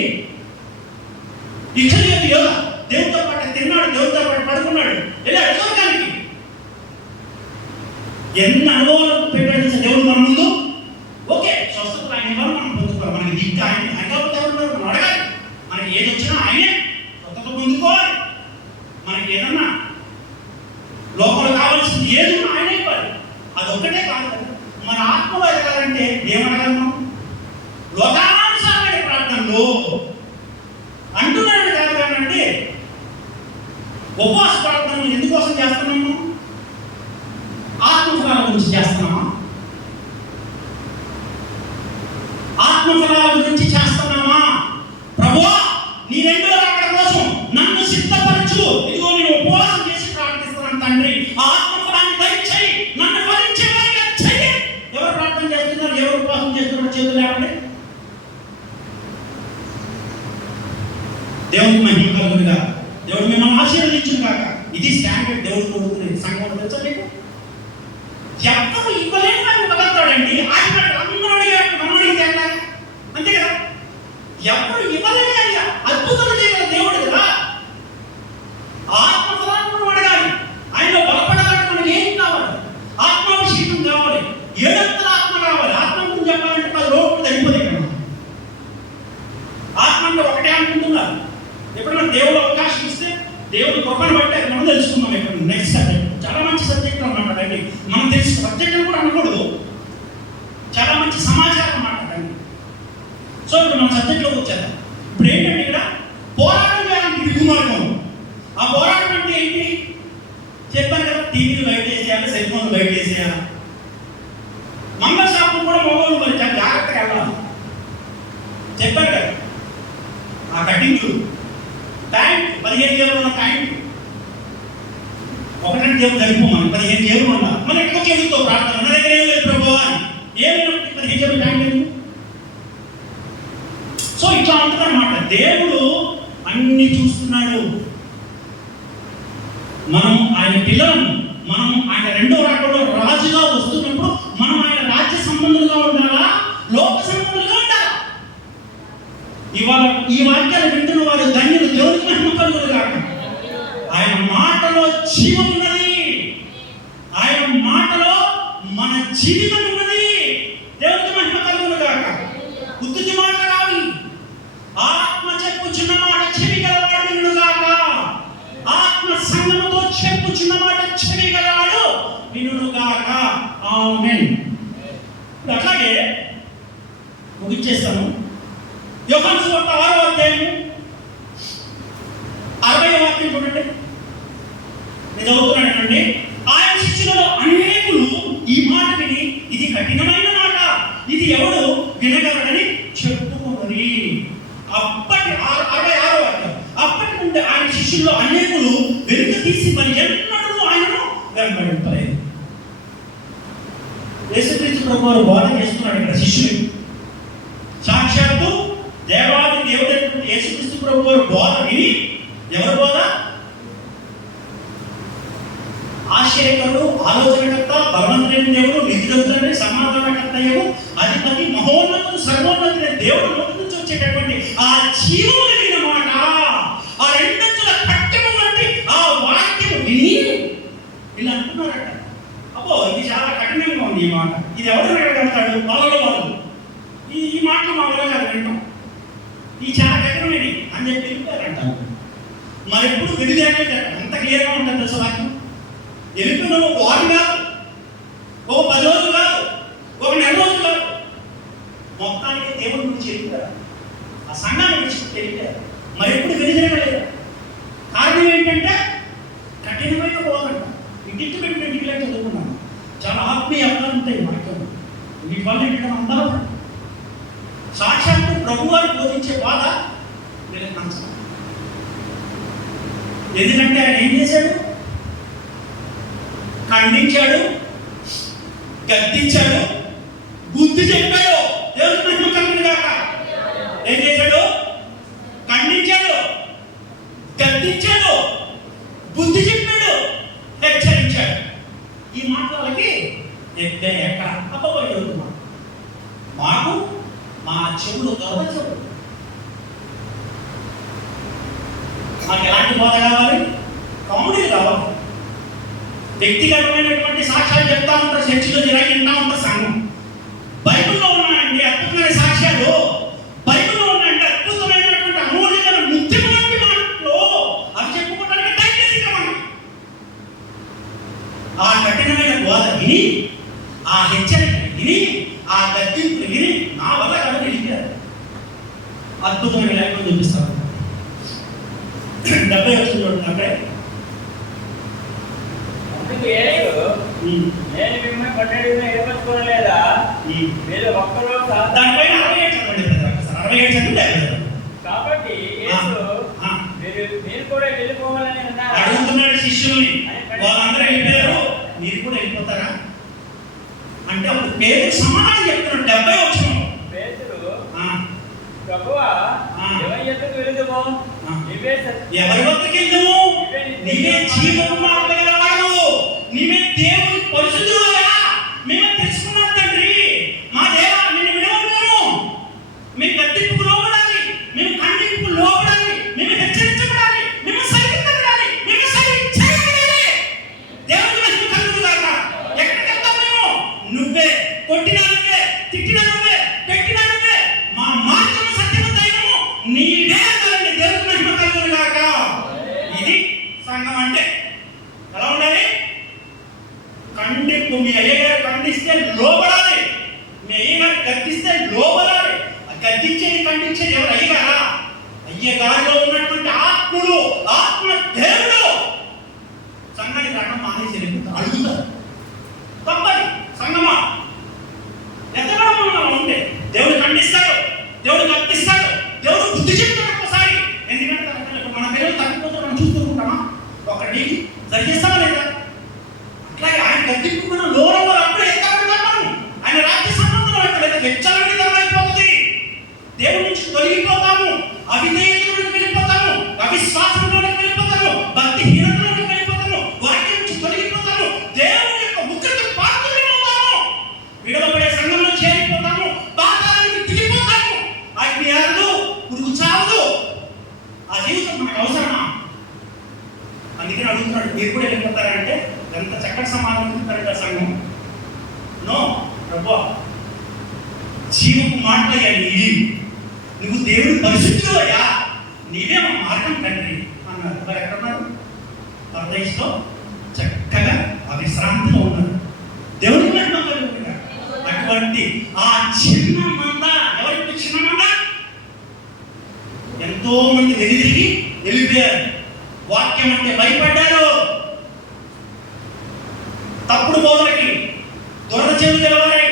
ఇక్కడ యోగ దేవుడితో పాటు తిన్నాడు, దేవుడితో పాటు పడుకున్నాడు, వెళ్ళాడు స్వర్గానికి. ఎన్ని అనుభవాలు పెట్టాడు దేవుడు మన ముందు. ఓకే, స్వస్థత ఆయన ఇవ్వాలి, మనం పొందుకోవాలి. మనకి దిక్కు ఆయన, ఆయన కాబట్టి ఎవరు మనం అడగాలి. మనకి ఏది వచ్చినా ఆయనే స్వస్థత పొందుకోవాలి. మనకి ఏదన్నా లోపల కావాల్సింది ఏది ఉన్నా ఆయనే ఇవ్వాలి. అదొక్కటే కాదు కదా, మన ఆత్మ ఎదగాలంటే ఏమడగలను? లోకానుసారమైన ప్రార్థనలో అంటున్నాడు కాదు కానండి. ఉపవాస ప్రార్థనలు ఎందుకోసం చేస్తున్నాము? ఆత్మఫలాల గురించి చేస్తున్నామా? ఆత్మఫలాల గురించి చేస్తున్నామా? ప్రభువా, నీ రెండో రాకడ కోసం నన్ను సిద్ధపరచు. ఇదిగో నేను ఉపవాసం చేసి ప్రార్థిస్తున్నాను తండ్రి, ఆ ఆత్మఫలాన్ని దయచేయి, నన్ను ఫలించేవాడిగా చెయ్యి. ఎవరు ప్రార్థన చేస్తున్నారు? ఎవరు ఉపవాసం చేస్తున్నారు? చేతులు లేవండి. దేవుడికి మహిమ కలుగునుగా. దేవుడు మిమ్మల్ని ఆశీర్వదించును కాక. ఇది స్టాండర్డ్ దేవుడు కోరుకునేది. సంఘం తెలుసా మీకు? ఎవరు ఇవ్వలేని వాడిని ఇవ్వగలుగుతాడండి. ఆయన అందరూ అడిగాడు, మనం అడిగితే అంతే కదా. ఎవరు ఇవ్వలేని అయ్యా అద్భుతాలు చేయగల దేవుడు కదా. ఆత్మఫలాలను అడగాలి. ఆయనలో బలపడాలంటే మనకి ఏం కావాలి? ఆత్మాభిషేకం కావాలి, ఏడంతల ఆత్మ కావాలి. ఆత్మ గురించి చెప్పాలంటే 10 రోజులు సరిపోతే కదా. ఆత్మ అంటే ఒకటే అనుకుంటున్నారు. ఎప్పుడైనా దేవుడు అవకాశం ఇస్తే దేవుడి కృపను బట్టి అది మనం తెలుసుకున్నాం. ఎప్పుడు నెక్స్ట్ సబ్జెక్ట్ చాలా మంచి సబ్జెక్ట్ అన్నమాట అండి. మనం తెలుసు సబ్జెక్ట్ అని కూడా అనకూడదు, చాలా మంచి సమాచారం అన్నమాట అండి. సో ఇప్పుడు మన సబ్జెక్ట్లోకి వచ్చేద్దాం. ఇప్పుడు ఏంటంటే ఇక్కడ పోరాటం చేయాలంటే ఇది మార్గం. ఆ పోరాటం అంటే ఏంటి చెప్పాను కదా. టీవీలు బయట వేసేయాలి, సెల్ ఫోన్లు బయట వేసేయాలి. మంగళశాపం కూడా మొబైల్ మరి చాలా జాగ్రత్తగా వెళ్ళాలి. చెప్పారు కదా, ఆ కటింగ్ ట్యాంక్ 15 జేబులు ఉన్న ట్యాంక్ ఒకటే జేబు సరిపోమని 15 జేబులు ఉన్నా మన ఎక్కువ జేబుతో ప్రార్థన మన దగ్గర ఏం లేదు ప్రభు అని ఏమైనప్పుడు 15 జేబులు ట్యాంక్ లేదు. సో ఇట్లా ఉంటుందన్నమాట. దేవుడు అన్ని చూస్తున్నాడు. మనం ఆయన పిల్లలను, మనం ఆయన రెండో రాకడలో రాజుగా వస్తున్నప్పుడు మనం ఆయన రాజ్య సంబంధులుగా ఉండాలా, లోక సంబంధులుగా ఉండాలా? ఇవాళ ఈ వాక్యాలు వింటున్న వారు ధన్యులు. దేవునికి మహిమ కలుగును గాక. ఆయన మాటలో జీవం ఉన్నది. ఆయన మాటలో మన జీవితం ఉన్నది. దేవునికి మహిమ కలుగును గాక. ఉత్తుతి మాట కాదు, ఆత్మ చెప్పుచున్న మాట చెవి గలవాడు వినును గాక. ఆత్మ సంగముతో చెప్పుచున్న మాట చెవి గలవాడు వినును గాక. ఆమేన్. అట్లాగే ముగించేస్తాను. యోహాను సువార్త 6వ అధ్యాయం 60వ వాక్యం చూడండి. నేను చదువుతున్నానండి. ఆయన శిష్యులలో అనేకులు ఈ మాట విని ఇది కఠినమైన మాట, ఇది ఎవడు వినగలడని చెప్పుకోమని. అప్పటి 66వ వాక్యం. అప్పటి నుండి ఆయన శిష్యుల్లో అనేకులు వెనుక తీసి మరి ఎన్నడూ ఆయనను వెంబడింపలేదు. యేసుక్రీస్తు ప్రభువారు బోధ చేస్తున్నాడు ఇక్కడ శిష్యులు. సాక్షాత్తు దేవాది దేవుడైన యేసుక్రీస్తు ప్రభువారు బోధ విని, ఎవరు బోధ? ఆశ్చర్యకరుడు, ఆలోచనకర్త, బలవంతుడైన దేవుడు, నిధిదంతుడైన సమాధానకర్తయ్యవు, అధిపతి, మహోన్నతుడు, సర్వోన్నతుడైన దేవుడు నోటి నుంచి వచ్చేటటువంటి ఆ జీవము కలిగిన మాట, ఆ రెండంచుల ఖడ్గము వంటి ఆ వాక్యము విని ఇలా అంటున్నారట. అబ్బో, ఇది చాలా కఠినంగా ఉంది ఈ మాట. ఇది ఎవరు వినగలుగుతాడు? వాళ్ళలో వాళ్ళు. ఈ మాటలు మా వల్ల కాదు వింటాం, ఈ చాలా కఠినమైనది అని చెప్పి వెళ్ళిపోయారంటారు. మరి ఎప్పుడు విడిదేనే అంత క్లియర్గా ఉంటుంది తెలుసు వాక్యం. వెళ్ళిపోయిన ఒక వారం కాదు, ఒక 10 రోజులు కాదు, ఒక నెల రోజులు కాదు, మొత్తానికి దేవుడి గురించి వెళ్ళిపోయారు. ఆ సంఘాన్ని గురించి వెళ్ళిపోయారు. మరి ఎప్పుడు విడిదేనలేదు. కారణం ఏంటంటే కఠినమైన బోధంట. ఇంటికి పెట్టి ఇంటికి లేక చదువుకున్నాను. చాలా ఆత్మీయ అర్థాలు ఉంటాయి వాక్యం. వీటి వల్ల ఇక్కడ అందరూ సాక్షాత్తు ప్రభువారు బోధించే బాధ వీళ్ళకి నచ్చదు. ఎందుకంటే ఆయన ఏం చేశాడు? ఖండించాడు, గద్దించాడు, బుద్ధి చెప్పాడు. దేవుడికి మహిమ కలుగును గాక. ఏం చేశాడు? ఖండించాడు, గద్దించాడు, బుద్ధి చెప్పాడు, హెచ్చరించాడు. ఈ మాటలకి ఎక్కడ అప్పబోయేది మాకు మా చెవులు దొరకచవు. మాకు ఎలాంటి బోధ కావాలి? కామెడీ కావాలి. వ్యక్తిగతమైనటువంటి సాక్ష్యాలు చెప్తా ఉంటారు, చర్చిలో జరిగి వింటా ఉంటారు సంఘం. బైబిల్లో ఉన్నాయండి అద్భుతమైన సాక్ష్యాలు, బైబిల్లో ఉన్నాయండి అద్భుతమైనటువంటి అమూల్యమైన ముఖ్యమైన మాటలు. అవి చెప్పుకోవడానికి టైం మనం ఆ కఠినమైన బోధ విని, ఆ హెచ్చరిక విని, ఆ గద్దింపులు విని నా వల్ల కథ వెళ్ళిపోయారు. అద్భుతమైన లేఖలు చూపిస్తారు. 70 వచ్చింది చూడండి. నేను మిమ్మల్ని పన్నెండున ఏర్పరచుకోలేదా? మీరు ఒక్కరూ దానిపైన 67 చదవండి. కాబట్టి యేసు మీరు కూడా వెళ్ళిపోవాలని అడుగుతున్నాడు శిష్యుల్ని. వాళ్ళందరూ వెళ్ళిపోయారు, మీరు కూడా వెళ్ళిపోతారా అంటే అప్పుడు పేరు సమాధానం చెప్తున్నాడు. 70 వచ్చిన పేతురు, ప్రభువా ఎవరి యొద్దకు వెళుదుమో? ఎవరి వద్దకు వెళ్దాము? నీవే జీవము మాట్లాడగలవాడు, నీవే దేవుని పరిశుద్ధుడుగా మేము తెలుసుకున్నాం తండ్రి. మా దేవా నిన్ను విడవము. మేము గద్దింపుకు లోబడాలి, మేము ఖండింపుకు లోబడాలి, మేము హెచ్చరించబడాలి, మేము సరిదిద్దబడాలి, మేము సరిచేయబడాలి. దేవుని మహిమ కలుగును గాక. ఎక్కడికి వెళ్తాం మేము? నువ్వే కొట్టినా నువ్వే, తిట్టినా నువ్వే, పెట్టినా నువ్వే. మా మార్గము సత్యము దైవము నీవే అంటారండి. దేవుని మహిమ కలుగును గాక. ఇది సంఘం అంటే ఎలా ఉండాలి? ఖండింపు. మీ అయ్యగారు ఖండిస్తే లోబడాలి, మీ అయ్యగారు గద్దిస్తే లోబడాలి. గద్దించేది ఖండించేది ఎవరు? అయ్యగారా? అయ్యగారిలో ఉన్నటువంటి ఆత్ముడు, ఆత్మ దేవుడు సంఘానికి రావడం మానేసి వెళ్ళిపోతారు, అడుగుతారు. తప్పది. సంఘమా ఎంతగానో ఉంటే దేవుడు ఖండిస్తాడు, దేవుడు గద్దిస్తాడు, దేవుడు బుద్ధి చెప్తాడు ఒక్కసారి. ఎందుకంటే మన పిల్లలు తగ్గిపోతే మనం చూసుకుంటామా? ఒకటి జరిగిస్తామా లేదా? అట్లాగే ఆయన గద్దింపు మనం లోరంలో అప్పుడే ఎక్కడుంటాం మనం. ఆయన రాజ్య సంబంధం అయితే వెచ్చలవిడితనం అయిపోతుంది. దేవుడి నుంచి తొలగిపోతాము, అవిధేయతలోకి వెళ్ళిపోతాము, అవిశ్వాసంలోకి వెళ్ళిపోతాము, భక్తిహీనతలోకి వెళ్ళిపోతాము, వాక్యం నుంచి తొలగిపోతాము, దేవుని యొక్క ముఖ్యత పాత్రలవుతాము, విడవబడే సంఘంలో చేరిపోతాము, పాతాళానికి దిగిపోతాము. అగ్ని ఆరదు, పురుగు చావదు. ఆ జీవితం మనకు అవసరమా? అందుకని అడుగుతున్నాడు, మీరు కూడా వెళ్ళిపోతారంటే ఎంత చక్కటి సమాధానం చెప్తారంట సంఘం. నో ప్రభువా, జీవపు మాటలయ్యాలి ఇది. నువ్వు దేవుడు పరిశుద్ధుడయ్యా, నీవే మా మార్గం తండ్రి అన్నారు. మరి ఎక్కడున్నారు? పరదేశంలో చక్కగా అవిశ్రాంతిలో ఉన్నారు. దేవుడికి మహిమ కలుగును గాక. అటువంటి ఆ చిన్న మంద, ఎవరికి చిన్న మంద? ఎంతో మంది వెలిదిరిగి వెళ్ళిపోయారు. వాక్యం అంటే భయపడ్డారు. తప్పుడు బోధలకి దొరద చెవులు తెలవారాయి.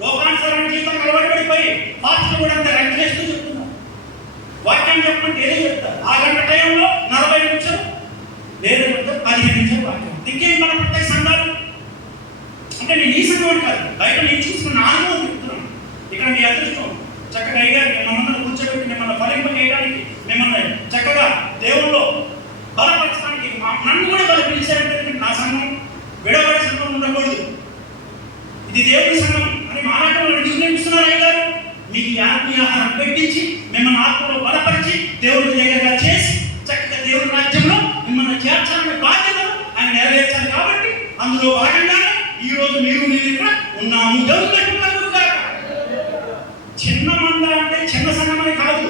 లోకానుసరణ జీవితం అలవాటుపడిపోయి పాస్టర్ కూడా అంత రంగు చేస్తూ చెప్తున్నారు. వాక్యం చెప్పమంటే ఏదో చెప్తారు. ఆ గంట టైంలో 40 నిమిషాలు, వేరే చెప్తారు 15 నిమిషాలు వాక్యం. ఇంకేం మనపడతాయి సంఘాలు అంటే? నేను ఈ సంఘం కాదు, బయట నేను చూసుకున్న అనుభవం చెప్తున్నాను. ఇక్కడ మీ అదృష్టం చక్కగా అయ్యారు, మిమ్మల్ని కూర్చోబెట్టి మిమ్మల్ని ఫలింపజేయడానికి, మిమ్మల్ని చక్కగా దేవుళ్ళు బలపరచడానికి నన్ను కూడా వాళ్ళు పిలిచారంటే నా సంఘం విడబడే సంఘం ఉండకూడదు, ఇది దేవుని సంఘం అని మాట్లాడటం నిర్ణయిస్తున్నారు. అయ్యారు మీకు ఆత్మీయ ఆహారం పెట్టించి మిమ్మల్ని ఆత్మలో బలపరిచి దేవుడి దగ్గరగా చేసి చక్కగా దేవుని రాజ్యంలో మిమ్మల్ని చేర్చాలనే బాధ్యతను ఆయన నెరవేర్చాలి. కాబట్టి అందులో భాగంగానే ఈ రోజు మీరు నేను ఇక్కడ ఉన్నాము. దేవుని చిన్న మంద అంటే చిన్న సంఘం అని కాదు,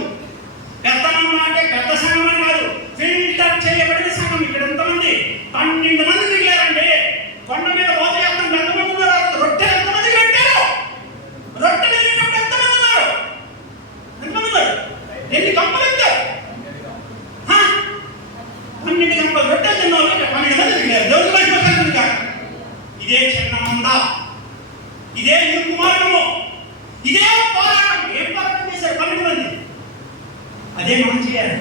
పెద్ద మంద అంటే పెద్ద సంఘం అని కాదు, ఫిల్టర్ చేయబడిన సంఘం. ఇక్కడ ఎంతమంది? 12 మంది మిగిలారండి. కొండ మీద పోతయాత్రం ఎంతమంది ఉన్నారు? రొట్టెలు ఎంతమంది పెట్టారు? రొట్టెలు వెళ్ళినప్పుడు ఎంతమంది ఉన్నారు? ఎంతమంది ఉన్నారు? ఎన్ని కంపలు ఎత్తారు? 12 కంపలు రొట్టెలు తిన్న వాళ్ళు 12 మంది మిగిలారు. దేవుడి మహిమ కలుగును గాక. ఇదే చిన్న మంద, ఇదే ఇరుకు మార్గము, ఇదే పోరాటం. ఏం పోరాటం చేశారు 12 మంది? అదే మనం చేయాలి.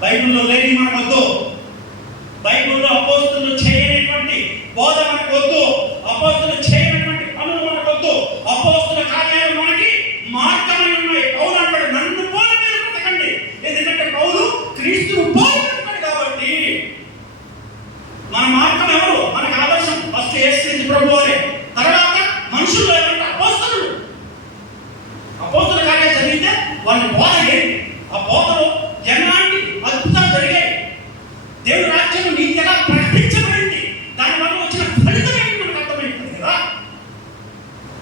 బైబిల్లో లేని మన వద్దు. బోధ మనకు వద్దు, అపోస్తులు చేయనటువంటి పనులు మనకు వద్దు, అపోస్తుల కార్యాలు మనకి మార్గమై ఉన్నాయి. పౌలు అంటాడు, నన్ను పోలి మీరు బ్రతకండి. ఎందుకంటే పౌలు క్రీస్తును పోలి బ్రతకండి. కాబట్టి మన మార్గం ఎవరు? మనకు ఆదర్శం ఫస్ట్ యేసు ప్రభు వారే, తర్వాత మనుషులు ఎవరంటే అపోస్తులు. అపోస్తుల కార్యాలు చదివితే వాళ్ళ బోధ ఏంటి, ఆ బోధలో ఎలాంటి అద్భుతాలు జరిగాయి, దేవుడి రాజ్యం నీకు ఎలా ప్రకటించబడింది, దానివల్ల వచ్చిన ఫలితం ఏంటి మనకు అర్థమైంది కదా.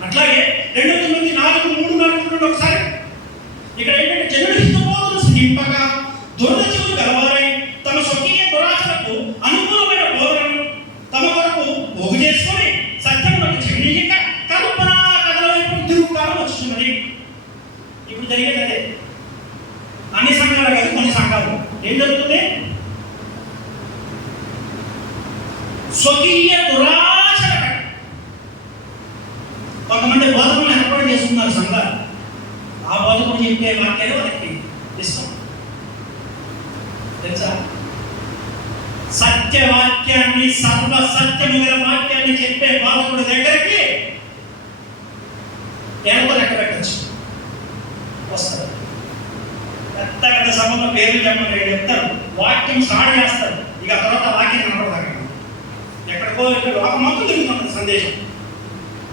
అట్లాగే 2:9-4:3 ఒకసారి ఇక్కడ ఏంటంటే, జనులు హితబోధను సహింపగా దురద చెవులు గలవారై తమ స్వకీయ దురాశలకు అనుకూలమైన బోధనను తమ కొరకు పోగు చేసుకొని సత్యములకు చెవినీయక కల్పనా కథల వైపు తిరుగుకాలం వస్తున్నది. ఇప్పుడు జరిగేది అదే. అన్ని సంఘాలు కాదు, కొన్ని సంఘాలు ఏం జరుగుతుంది? స్వకీయ దురాశల కొంతమంది బోధకులు ఏర్పాటు చేస్తున్నారు సంఘాలు. ఆ బోధకుడు చెప్పే వాక్యాలు వాళ్ళకి ఇష్టం తెలుసా? సత్యవాక్యాన్ని, సర్వసత్యము గల వాక్యాన్ని చెప్పే బోధకుడి దగ్గరికి ఎవరు లెక్క పెట్టచ్చు వస్తారు. పెద్ద పెద్ద సభలో పేర్లు చెప్పండి చెప్తారు, వాక్యం స్టార్ట్ చేస్తారు, ఇక తర్వాత వాక్యం కనపడతారు. ఎక్కడికో ఇక్కడ ఒక మొత్తం తిరుగుతుంది సందేశం.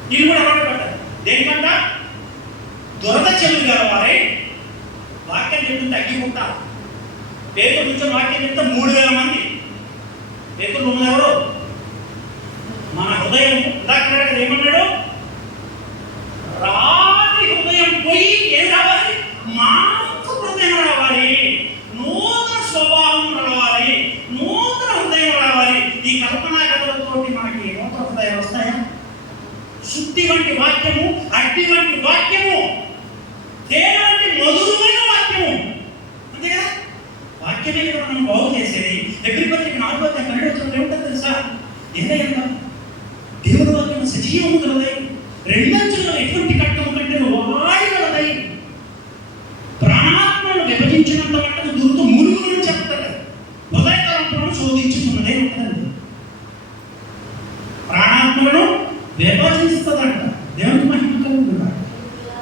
వీళ్ళు కూడా ఎవరు పెట్టారు? దేనికంట? దురద చెవులు గల వారే వాక్యం చెప్తుంటే తగ్గిపోతారు. పేరు నుంచి వాక్యం చెప్తే 3000 మంది. పేరు ఎవరు? మన హృదయం ఉదాహరణ ఏమన్నాడు? రాత్రి హృదయం పోయి ఏం రావాలి? మాకు హృదయం రావాలి, నూతన స్వభావం రావాలి, నూతన హృదయం రావాలి. ఈ కల్పనా కథలతో మనకి నూతన హృదయాలు వస్తాయా? శుద్ధి వంటి వాక్యము, అగ్ని వంటి వాక్యము, తేనె వంటి మధురమైన వాక్యము, అంతే కదా. వాక్యమే కదా మనం బాగు చేసేది. ఎవ్రీ పత్రిక 4:12 ఏమిటో తెలుసా? ఏదైనా దేవుడు వాక్యం సజీవము కలదై, రెండంచుల ఎటువంటి కట్టము కంటే వాడిగలదై, ప్రాణాత్మను విభజించినంత మట్టుకు దూరుతూ మురుగులను చెప్తాడు, హృదయ తలంపులను శోధించుతున్నదే ఉంటుందండి. ప్రాణాత్మలను విభజిస్తుందంట. దేవుని మహిమ కలుగుతుందా?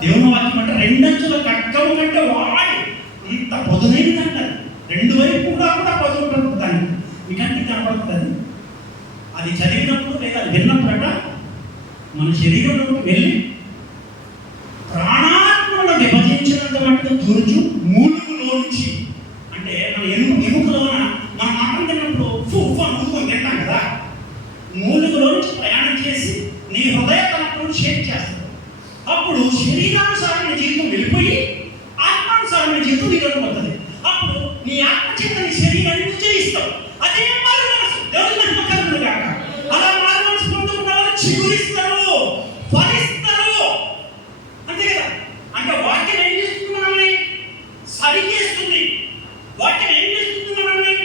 దేవుని వాక్యం అంటే రెండంచుల కట్టము కంటే వాడి ఇంత పొదునైందంట. రెండు వైపు కూడా పదును పడుతుందండి. మీకంటే కనపడుతుంది. అది చదివినప్పుడు లేదా విన్నప్పుడట మన శరీరంలోకి వెళ్ళి ప్రాణాత్మను విభజించినంత మట్టుకు దూర్చు మూలుగులోంచి, అంటే మన ఎముకలోన మన మాటలు తిన్నప్పుడు ఊదుకొని తింటాం కదా, మూలుగులోంచి ప్రయాణం చేసి నీ హృదయ తలంపులను షేక్ చేస్తుంది. అప్పుడు శరీరానుసారమైన జీవితం వెళ్ళిపోయి ఆత్మానుసారమైన జీవితం నీలోకి వస్తుంది. అప్పుడు నీ ఆత్మచేత నీ శరీరాన్ని విజయిస్తావు. అదే మారు మనసు. దేవుని మహిమ కలుగును గాక. అలా మారు మనసు పొందుకున్న వాళ్ళు చిగురిస్తారు, ఫలిస్తారు, అంతే కదా. అంటే వాక్యం ఏం చేస్తుంది? మనల్ని సరిచేస్తుంది. వాక్యం ఏం చేస్తుంది? మనల్ని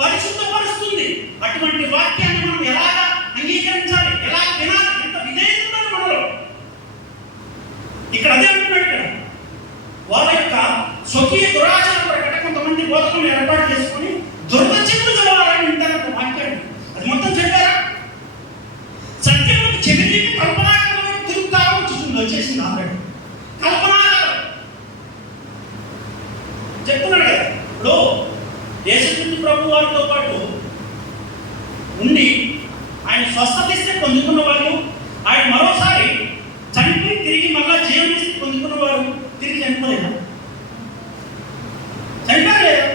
పరిశుద్ధపరుస్తుంది. అటువంటి వాక్యాన్ని మనం ఎలాగా అంగీకరించాలి, ఎలా వినాలి, ఎంత విధేయత ఉండాలి మనలో. ఇక్కడ అదే అంటున్నాడు. ఇక్కడ వాళ్ళ యొక్క స్వకీయ దురాచరణ ప్రకటన కొంతమంది బోధకులు ఏర్పాటు చేసుకొని దురద చెవులు గలవారని వింటారంట వాక్యాన్ని. అది మొత్తం చెప్పారా? సత్యములకు చెవినీకి కల్పనాకరం తిరుగుతా వచ్చేసింది ఆల్రెడీ. కల్పనాకరం చెప్తున్నాడు కదా. ఇప్పుడు యేసుక్రీస్తు ప్రభు వారితో పాటు ఉండి ఆయన స్వస్థత ఇస్తే పొందుకున్న వాళ్ళు, ఆయన మరోసారి చనిపోయి తిరిగి మళ్ళా జీవం ఇస్తే పొందుకున్న వారు తిరిగి చనిపోలేదా? చనిపోలేదా?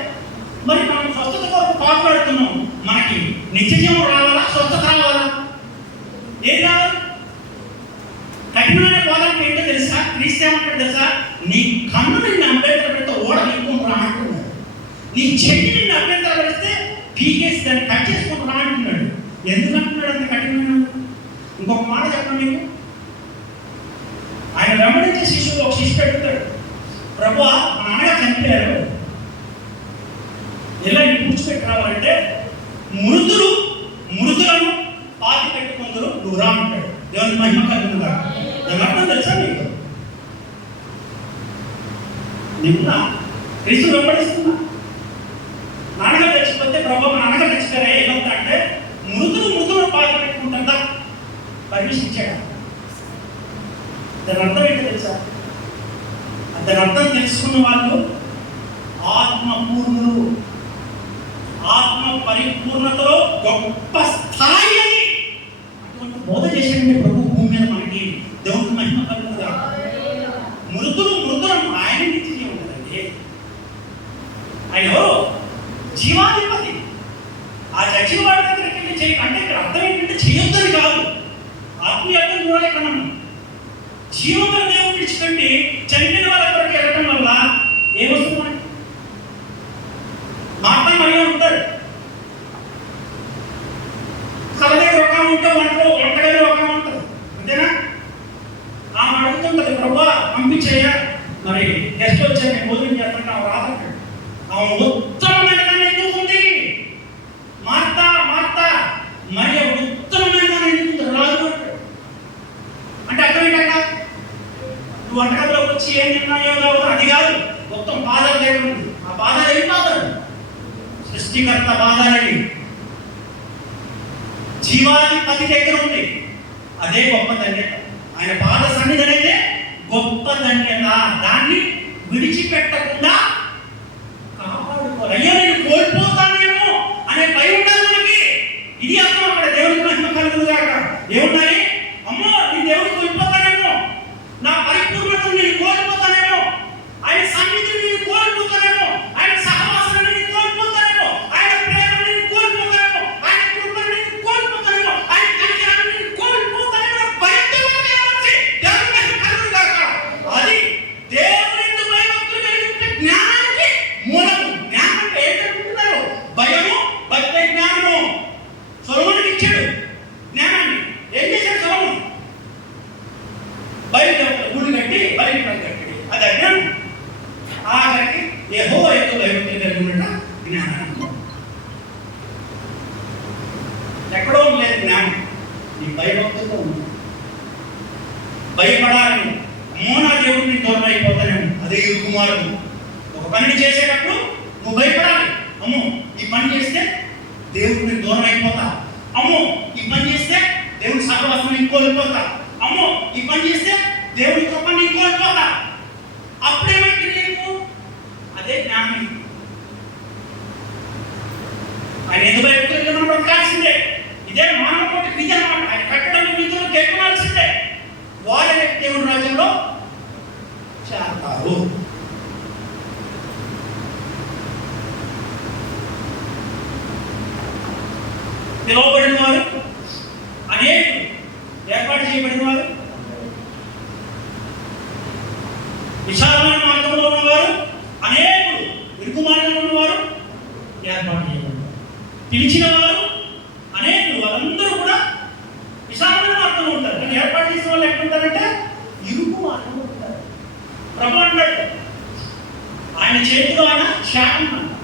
మరి మనం స్వస్థత కొరకు పాటుపడుతున్నాం. మనకి నిత్య జీవం రావాలా, స్వస్థత రావాలా? ఏం రావాలి? కఠినమైన పోదానికి ఏంటో తెలుసా? క్రీస్తు ఏమంటాడు తెలుసా? నీ కన్ను నిన్ను అభ్యంతర పెడితే ఓడ నింపుకుని రా అంటున్నాడు. నీ చెయ్యి నిన్ను అభ్యంతర పెడితే పీకేసి దాన్ని కట్ చేసుకుని రా అంటున్నాడు. ఎందుకు అంటున్నాడు అంత కఠినమైన? ఇంకొక మాట చెప్పండి మీకు. ఆయన వెంబడించే శిష్యుడు ఒక శిష్యుడు అడుగుతాడు, ప్రభువా మా నాన్నగారు చనిపోయారు, ఎలా పూడ్చిపెట్టి రావాలంటే మృతులను పాతి పెట్టుకుందరు నువ్వు రా అంటాడు. దేవుని మహిమ కలుగును గాక. దాని అర్థం తెలుసా మీకు? నిన్న క్రీస్తు వెంబడిస్తున్నా, నాన్నగారు తెచ్చిపోతే ప్రభు మా నాన్నగారు తెచ్చిపోయారా ఏమవుతా అంటే మృతులను పాతి పెట్టుకుంటారు పర్మిషన్ ఇచ్చాడా? దాని అర్థం ఏంటో తెలుసా? దాని అర్థం తెలుసుకున్న వాళ్ళు ఆత్మపూర్ణులు, ఆత్మ పరిపూర్ణతలో గొప్ప స్థాయి అని అటువంటి బోధ చేశాడండి ప్రభు భూమి మీద మనకి. దేవుడికి మహిమ కలుగుతుందా? మృతులం ఆయన నిత్యం ఉండదండి. ఆయన ఎవరు? జీవాధిపతి. ఆ చచ్చిన వాడి దగ్గరికి వెళ్ళి చేయ అంటే ఇక్కడ అర్థం ఏంటంటే చేయొద్దని కాదు, ఆత్మీయ అర్థం చూడాలి. ఇక్కడ మనం జీవంగా దేవుడు విడిచిపెట్టి చనిపోయిన వాళ్ళ కొరకు వెళ్ళటం వల్ల ఏమొస్తుంది మనకి? మాట మళ్ళీ ఉంటాడు. కళ దగ్గర ఒక ఉంటే వంటగది ఒక ఉంటుంది, అంతేనా? ఆమె అడుగుతుంటది, ప్రభా పంపించేయ, మరి గెస్ట్ వచ్చారు, నేను భోజనం చేస్తాను, ఆమె రాదంటాడు. ఆమె ఉత్తమమైన ఎందుకు ఉంది? మార్త మరి ఉత్తమమైన ఎందుకు రాదు అంటే అర్థం ఏంటంట? నువ్వు వంటగదిలోకి వచ్చి ఏం తిన్నాయో కాదు, అది కాదు, మొత్తం బాధలు దగ్గర ఉంది. ఆ బాధలు ఏం బాధలు? సృష్టికర్త బాధలని జీవాధిపతి దగ్గర ఉంది. అదే గొప్ప ధన్యత. ఆయన పాద సన్నిధి అయితే గొప్ప ధన్యత. దాన్ని విడిచిపెట్టకుండా కాపాడుకోవాలి. అయ్యో నేను కోల్పోతానేమో అనే భయం ఉండాలి మనకి. ఇది అర్థం. అక్కడ దేవుడికి మహిమ కలుగుగాక. ఏమున్నాయి? అమ్మో నీ దేవుడికి కోల్పోతానేమో, నా పరిపూర్ణతను నేను కోల్పోతానేమో, ఆయన సన్నిధిని నేను కోల్పోతానేమో, ఆయన సహవాసాన్ని నేను కోల్పోతానేమో, ఆయన ప్రేమను నేను కోల్పోతానేమో, ఆయన కృపను నేను కోల్పోతానేమో, ఆయన కనికరాన్ని నేను కోల్పోతానేమో భయంతో వచ్చి దేవుడికి మహిమ కలుగుగాక. అది దేవుని భయభక్తులు కలిగి ఉంటే జ్ఞానానికి మూలము. జ్ఞానం అంటే ఏంటనుకుంటున్నారు? భయము, భక్తి, జ్ఞానము. సొలొమోనుకి ఇచ్చాడు జ్ఞానాన్ని. ఏం చేశాడు సొలొమోను? బయట గుడి కట్టి బయట కట్టి, అది అజ్ఞానం. ఆఖరికి యెహోవా యొక్క భయభక్తులు కలిగి ఉండట జ్ఞానం. ఎక్కడో లేదు జ్ఞానం, నీ భయభక్తులతో ఉంది. భయపడాలి. అమ్మో నా దేవుడిని దూరం అయిపోతానేమో, అదే ఈ కుమారుడు. ఒక పనిని చేసేటప్పుడు నువ్వు భయపడాలి. అమ్మో ఈ పని చేస్తే దేవుడిని దూరం అయిపోతా, అమ్మో ఈ పని చేస్తే దేవుడి సహవాసం కోల్పోతా, అమ్మో ఈ పని చేస్తే దేవుడి కృపని కోల్పోతా. అప్పుడేమైతే నీకు అదే జ్ఞానం. ఆయన ఎందుకు భయపడుతుంది? మనం బ్రతకాల్సిందే. ఇదే మానవ కోటి విద్య అన్నమాట. ఆయన కట్టడం విధులు కేటాల్సిందే. వాళ్ళని దేవుడి రాజ్యంలో చేస్తారు. పిలువబడిన వారు అనేకులు, ఏర్పాటు చేయబడిన వారు, విశాలమైన మార్గంలో ఉన్నవారు అనేకులు, ఇరుకు మార్గంలో ఉన్నవారు, ఏర్పాటు చేయబడిన పిలిచిన వారు అనేకులు. వాళ్ళందరూ కూడా విశాలమైన మార్గంలో ఉంటారు. కానీ ఏర్పాటు చేసిన వాళ్ళు ఎక్కడ ఉంటారంటే ఇరుకు మార్గంలో ఉంటారు. ప్రభు అంటాడు, ఆయన చేతిలో ఆయన శాపం అంటారు,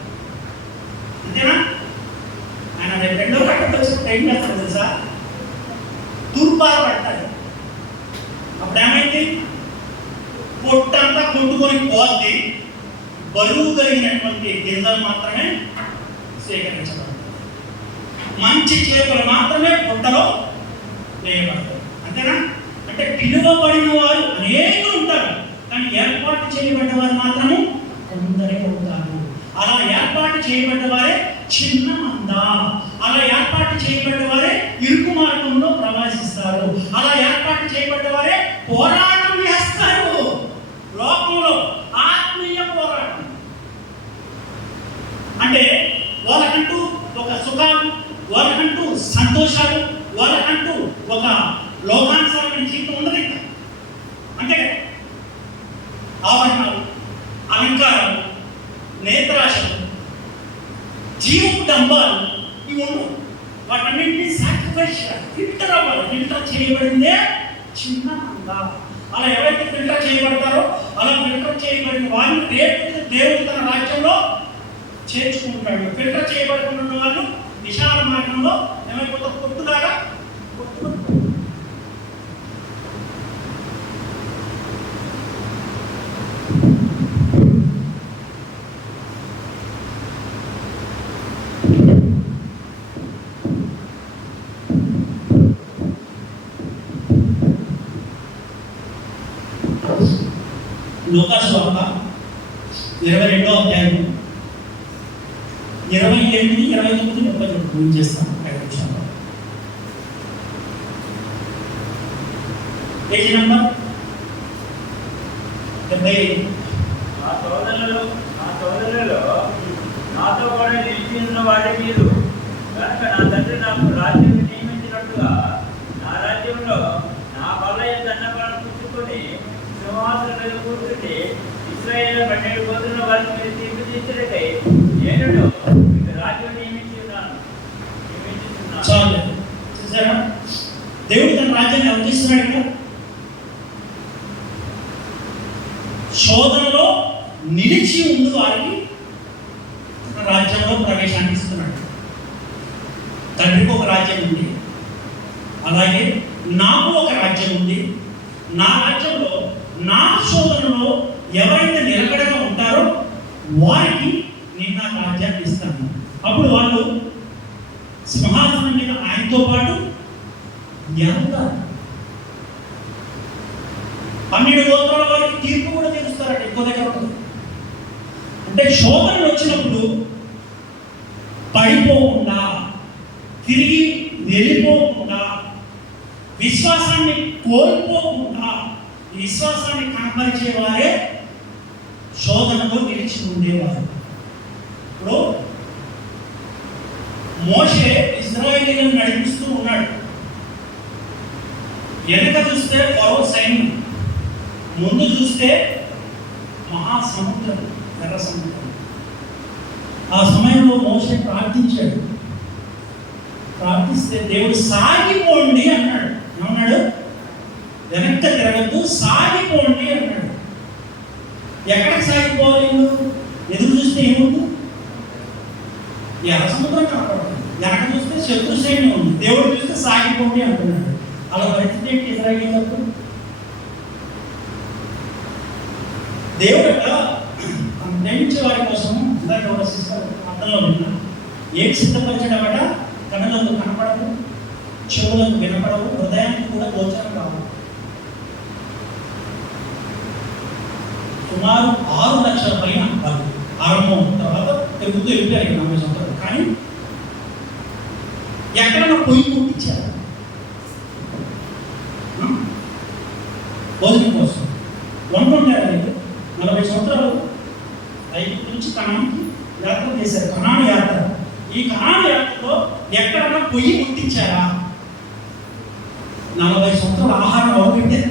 అంతేనా? ఆయన రెండో కట్ట ఏం చేస్తారు తెలుసా? తూర్పాలు పడతాడు. అప్పుడు ఏమైంది? పొట్టంతా కొట్టుకొని పోద్ది, బరువు కలిగినటువంటి గింజలు మాత్రమే సేకరించబడతాయి. మంచి చేపలు మాత్రమే పొట్టలో వేయబడతాయి, అంతేనా? అంటే పిలువబడిన వారు అనేకులు ఉంటారు, కానీ ఏర్పాటు చేయబడ్డ వారు మాత్రము కొందరే ఉంటారు. అలా ఏర్పాటు చేయబడ్డ వారే చిన్న మంద. అలా ఏర్పాటు చేయబడ్డ వారే ఇరుకు మార్గంలో ప్రవేశిస్తారు. అలా ఏర్పాటు చేయబడ్డ వారే పోరాటం చేస్తారు. లోకంలో ఆత్మీయ పోరాటం అంటే వాళ్ళకంటూ ఒక సుఖాలు, వాళ్ళకంటూ సంతోషాలు, వాళ్ళకంటూ ఒక లోకానుసారమైన జీవితం ఉండదు. ఇంకా అంటే ఆభరణాలు, అలంకారాలు, నేత్రాశలు, జీవపు డంబాలు ఇవి ఉండవు. వాటన్నింటినీ సాక్రిఫైస్ ఫిల్టర్ అవ్వాలి. ఫిల్టర్ చేయబడిందే చిన్న మంద. అలా ఎవరైతే ఫిల్టర్ చేయబడతారో అలా ఫిల్టర్ చేయబడిన వారిని రేపు దేవుడు తన రాజ్యంలో చేర్చుకుంటాడు. ఫిల్టర్ చేయబడకుండా వాళ్ళు విశాల మార్గంలో ఏమైపోతారు? కొట్టులాగా కొట్టుకుంటారు. లూకాసు వార్త 22వ అధ్యాయం 28, 29, 30 గురించి చేస్తాను 5 నిమిషాల్లో. Page number 75. నా సోదరులలో నాతో కూడా నిలిచి ఉన్న వాడి మీరు కనుక నా తండ్రి నాకు రాజ్యం నియమించినట్టుగా నా రాజ్యంలో నా బలయ దండపాలను పుచ్చుకొని సింహాసనం మీద కూర్చుండి ఇశ్రాయేలు 12 గోత్రుల వారికి మీరు తీర్పు తీర్చడకై నేను మీకు రాజ్యం నియమించున్నాను. చాలు చూసారా, దేవుడు తన రాజ్యాన్ని అవతరిస్తున్నాడు కదా. శోధనలో నిలిచి ఉండు వారికి తన రాజ్యంలో ప్రవేశాన్ని ఇస్తున్నాడు. తండ్రికి ఒక రాజ్యం ఉంది, అలాగే నాకు ఒక రాజ్యం ఉంది. నా రాజ్యంలో నా శోధనలో ఎవరైతే నిలకడగా ఉంటారో వారికి నేను నా రాజ్యాన్ని ఇస్తాను. అప్పుడు వాళ్ళు సింహాసనం మీద ఆయనతో పాటు వెళ్తారు. 12 గోత్రాల వారికి తీర్పు కూడా తీరుస్తారంటే ఎక్కువ దగ్గర ఉంటుంది. అంటే శోధనలు వచ్చినప్పుడు పడిపోకుండా, తిరిగి వెళ్ళిపోకుండా, విశ్వాసాన్ని కోల్పోకుండా విశ్వాసాన్ని కనపరిచే వారే శోధనలో నిలిచి ఉండేవారు. ఇప్పుడు మోషే ఇశ్రాయేలీయులను నడిపిస్తూ ఉన్నాడు. వెనక చూస్తే ఫరో సైన్యం, ముందు చూస్తే మహాసముద్రం, ఎర్ర సముద్రం. ఆ సమయంలో మోషే ప్రార్థించాడు. ప్రార్థిస్తే దేవుడు సాగిపోండి అన్నాడు. ఏమన్నాడు? వెనక్కి తిరగద్దు, సాగిపోండి అన్నాడు. ఎక్కడికి సాగిపోవాలి? ఎదురు చూస్తే ఏముంది? ఎర్ర సముద్రం కనపడుతుంది. వెనక చూస్తే శత్రు సైన్యం ఉంది. దేవుడు చూస్తే సాగిపోండి అంటున్నాడు. అలా పరిస్థితి ఏంటి ఇశ్రాయేలీయులకు? దేవుడు తను ప్రేమించే వారి కోసం ఇందాక ఒక సిస్టర్ అర్థంలో విన్నా, ఏం సిద్ధపరిచాడట? కన్నులకు కనపడవు, చెవులకు వినపడవు, హృదయానికి కూడా గోచరం కావు. సుమారు 6 లక్షల పైన వాళ్ళు ఆరంభం తర్వాత పెరుగుతూ వెళ్ళిపోయారు 40 సంవత్సరాలు. కానీ ఎక్కడన్నా పొయ్యి ముట్టించారు భోజనం కోసం. వంట ఉంటారు. 40 సంవత్సరాలు ఐగుప్తు నుంచి కనానికి యాత్ర చేశారు. కనాను యాత్ర. ఈ కనాను యాత్రలో ఎక్కడన్నా పొయ్యి ముట్టించారా? 40 సంవత్సరాలు ఆహారం అవగట్టే.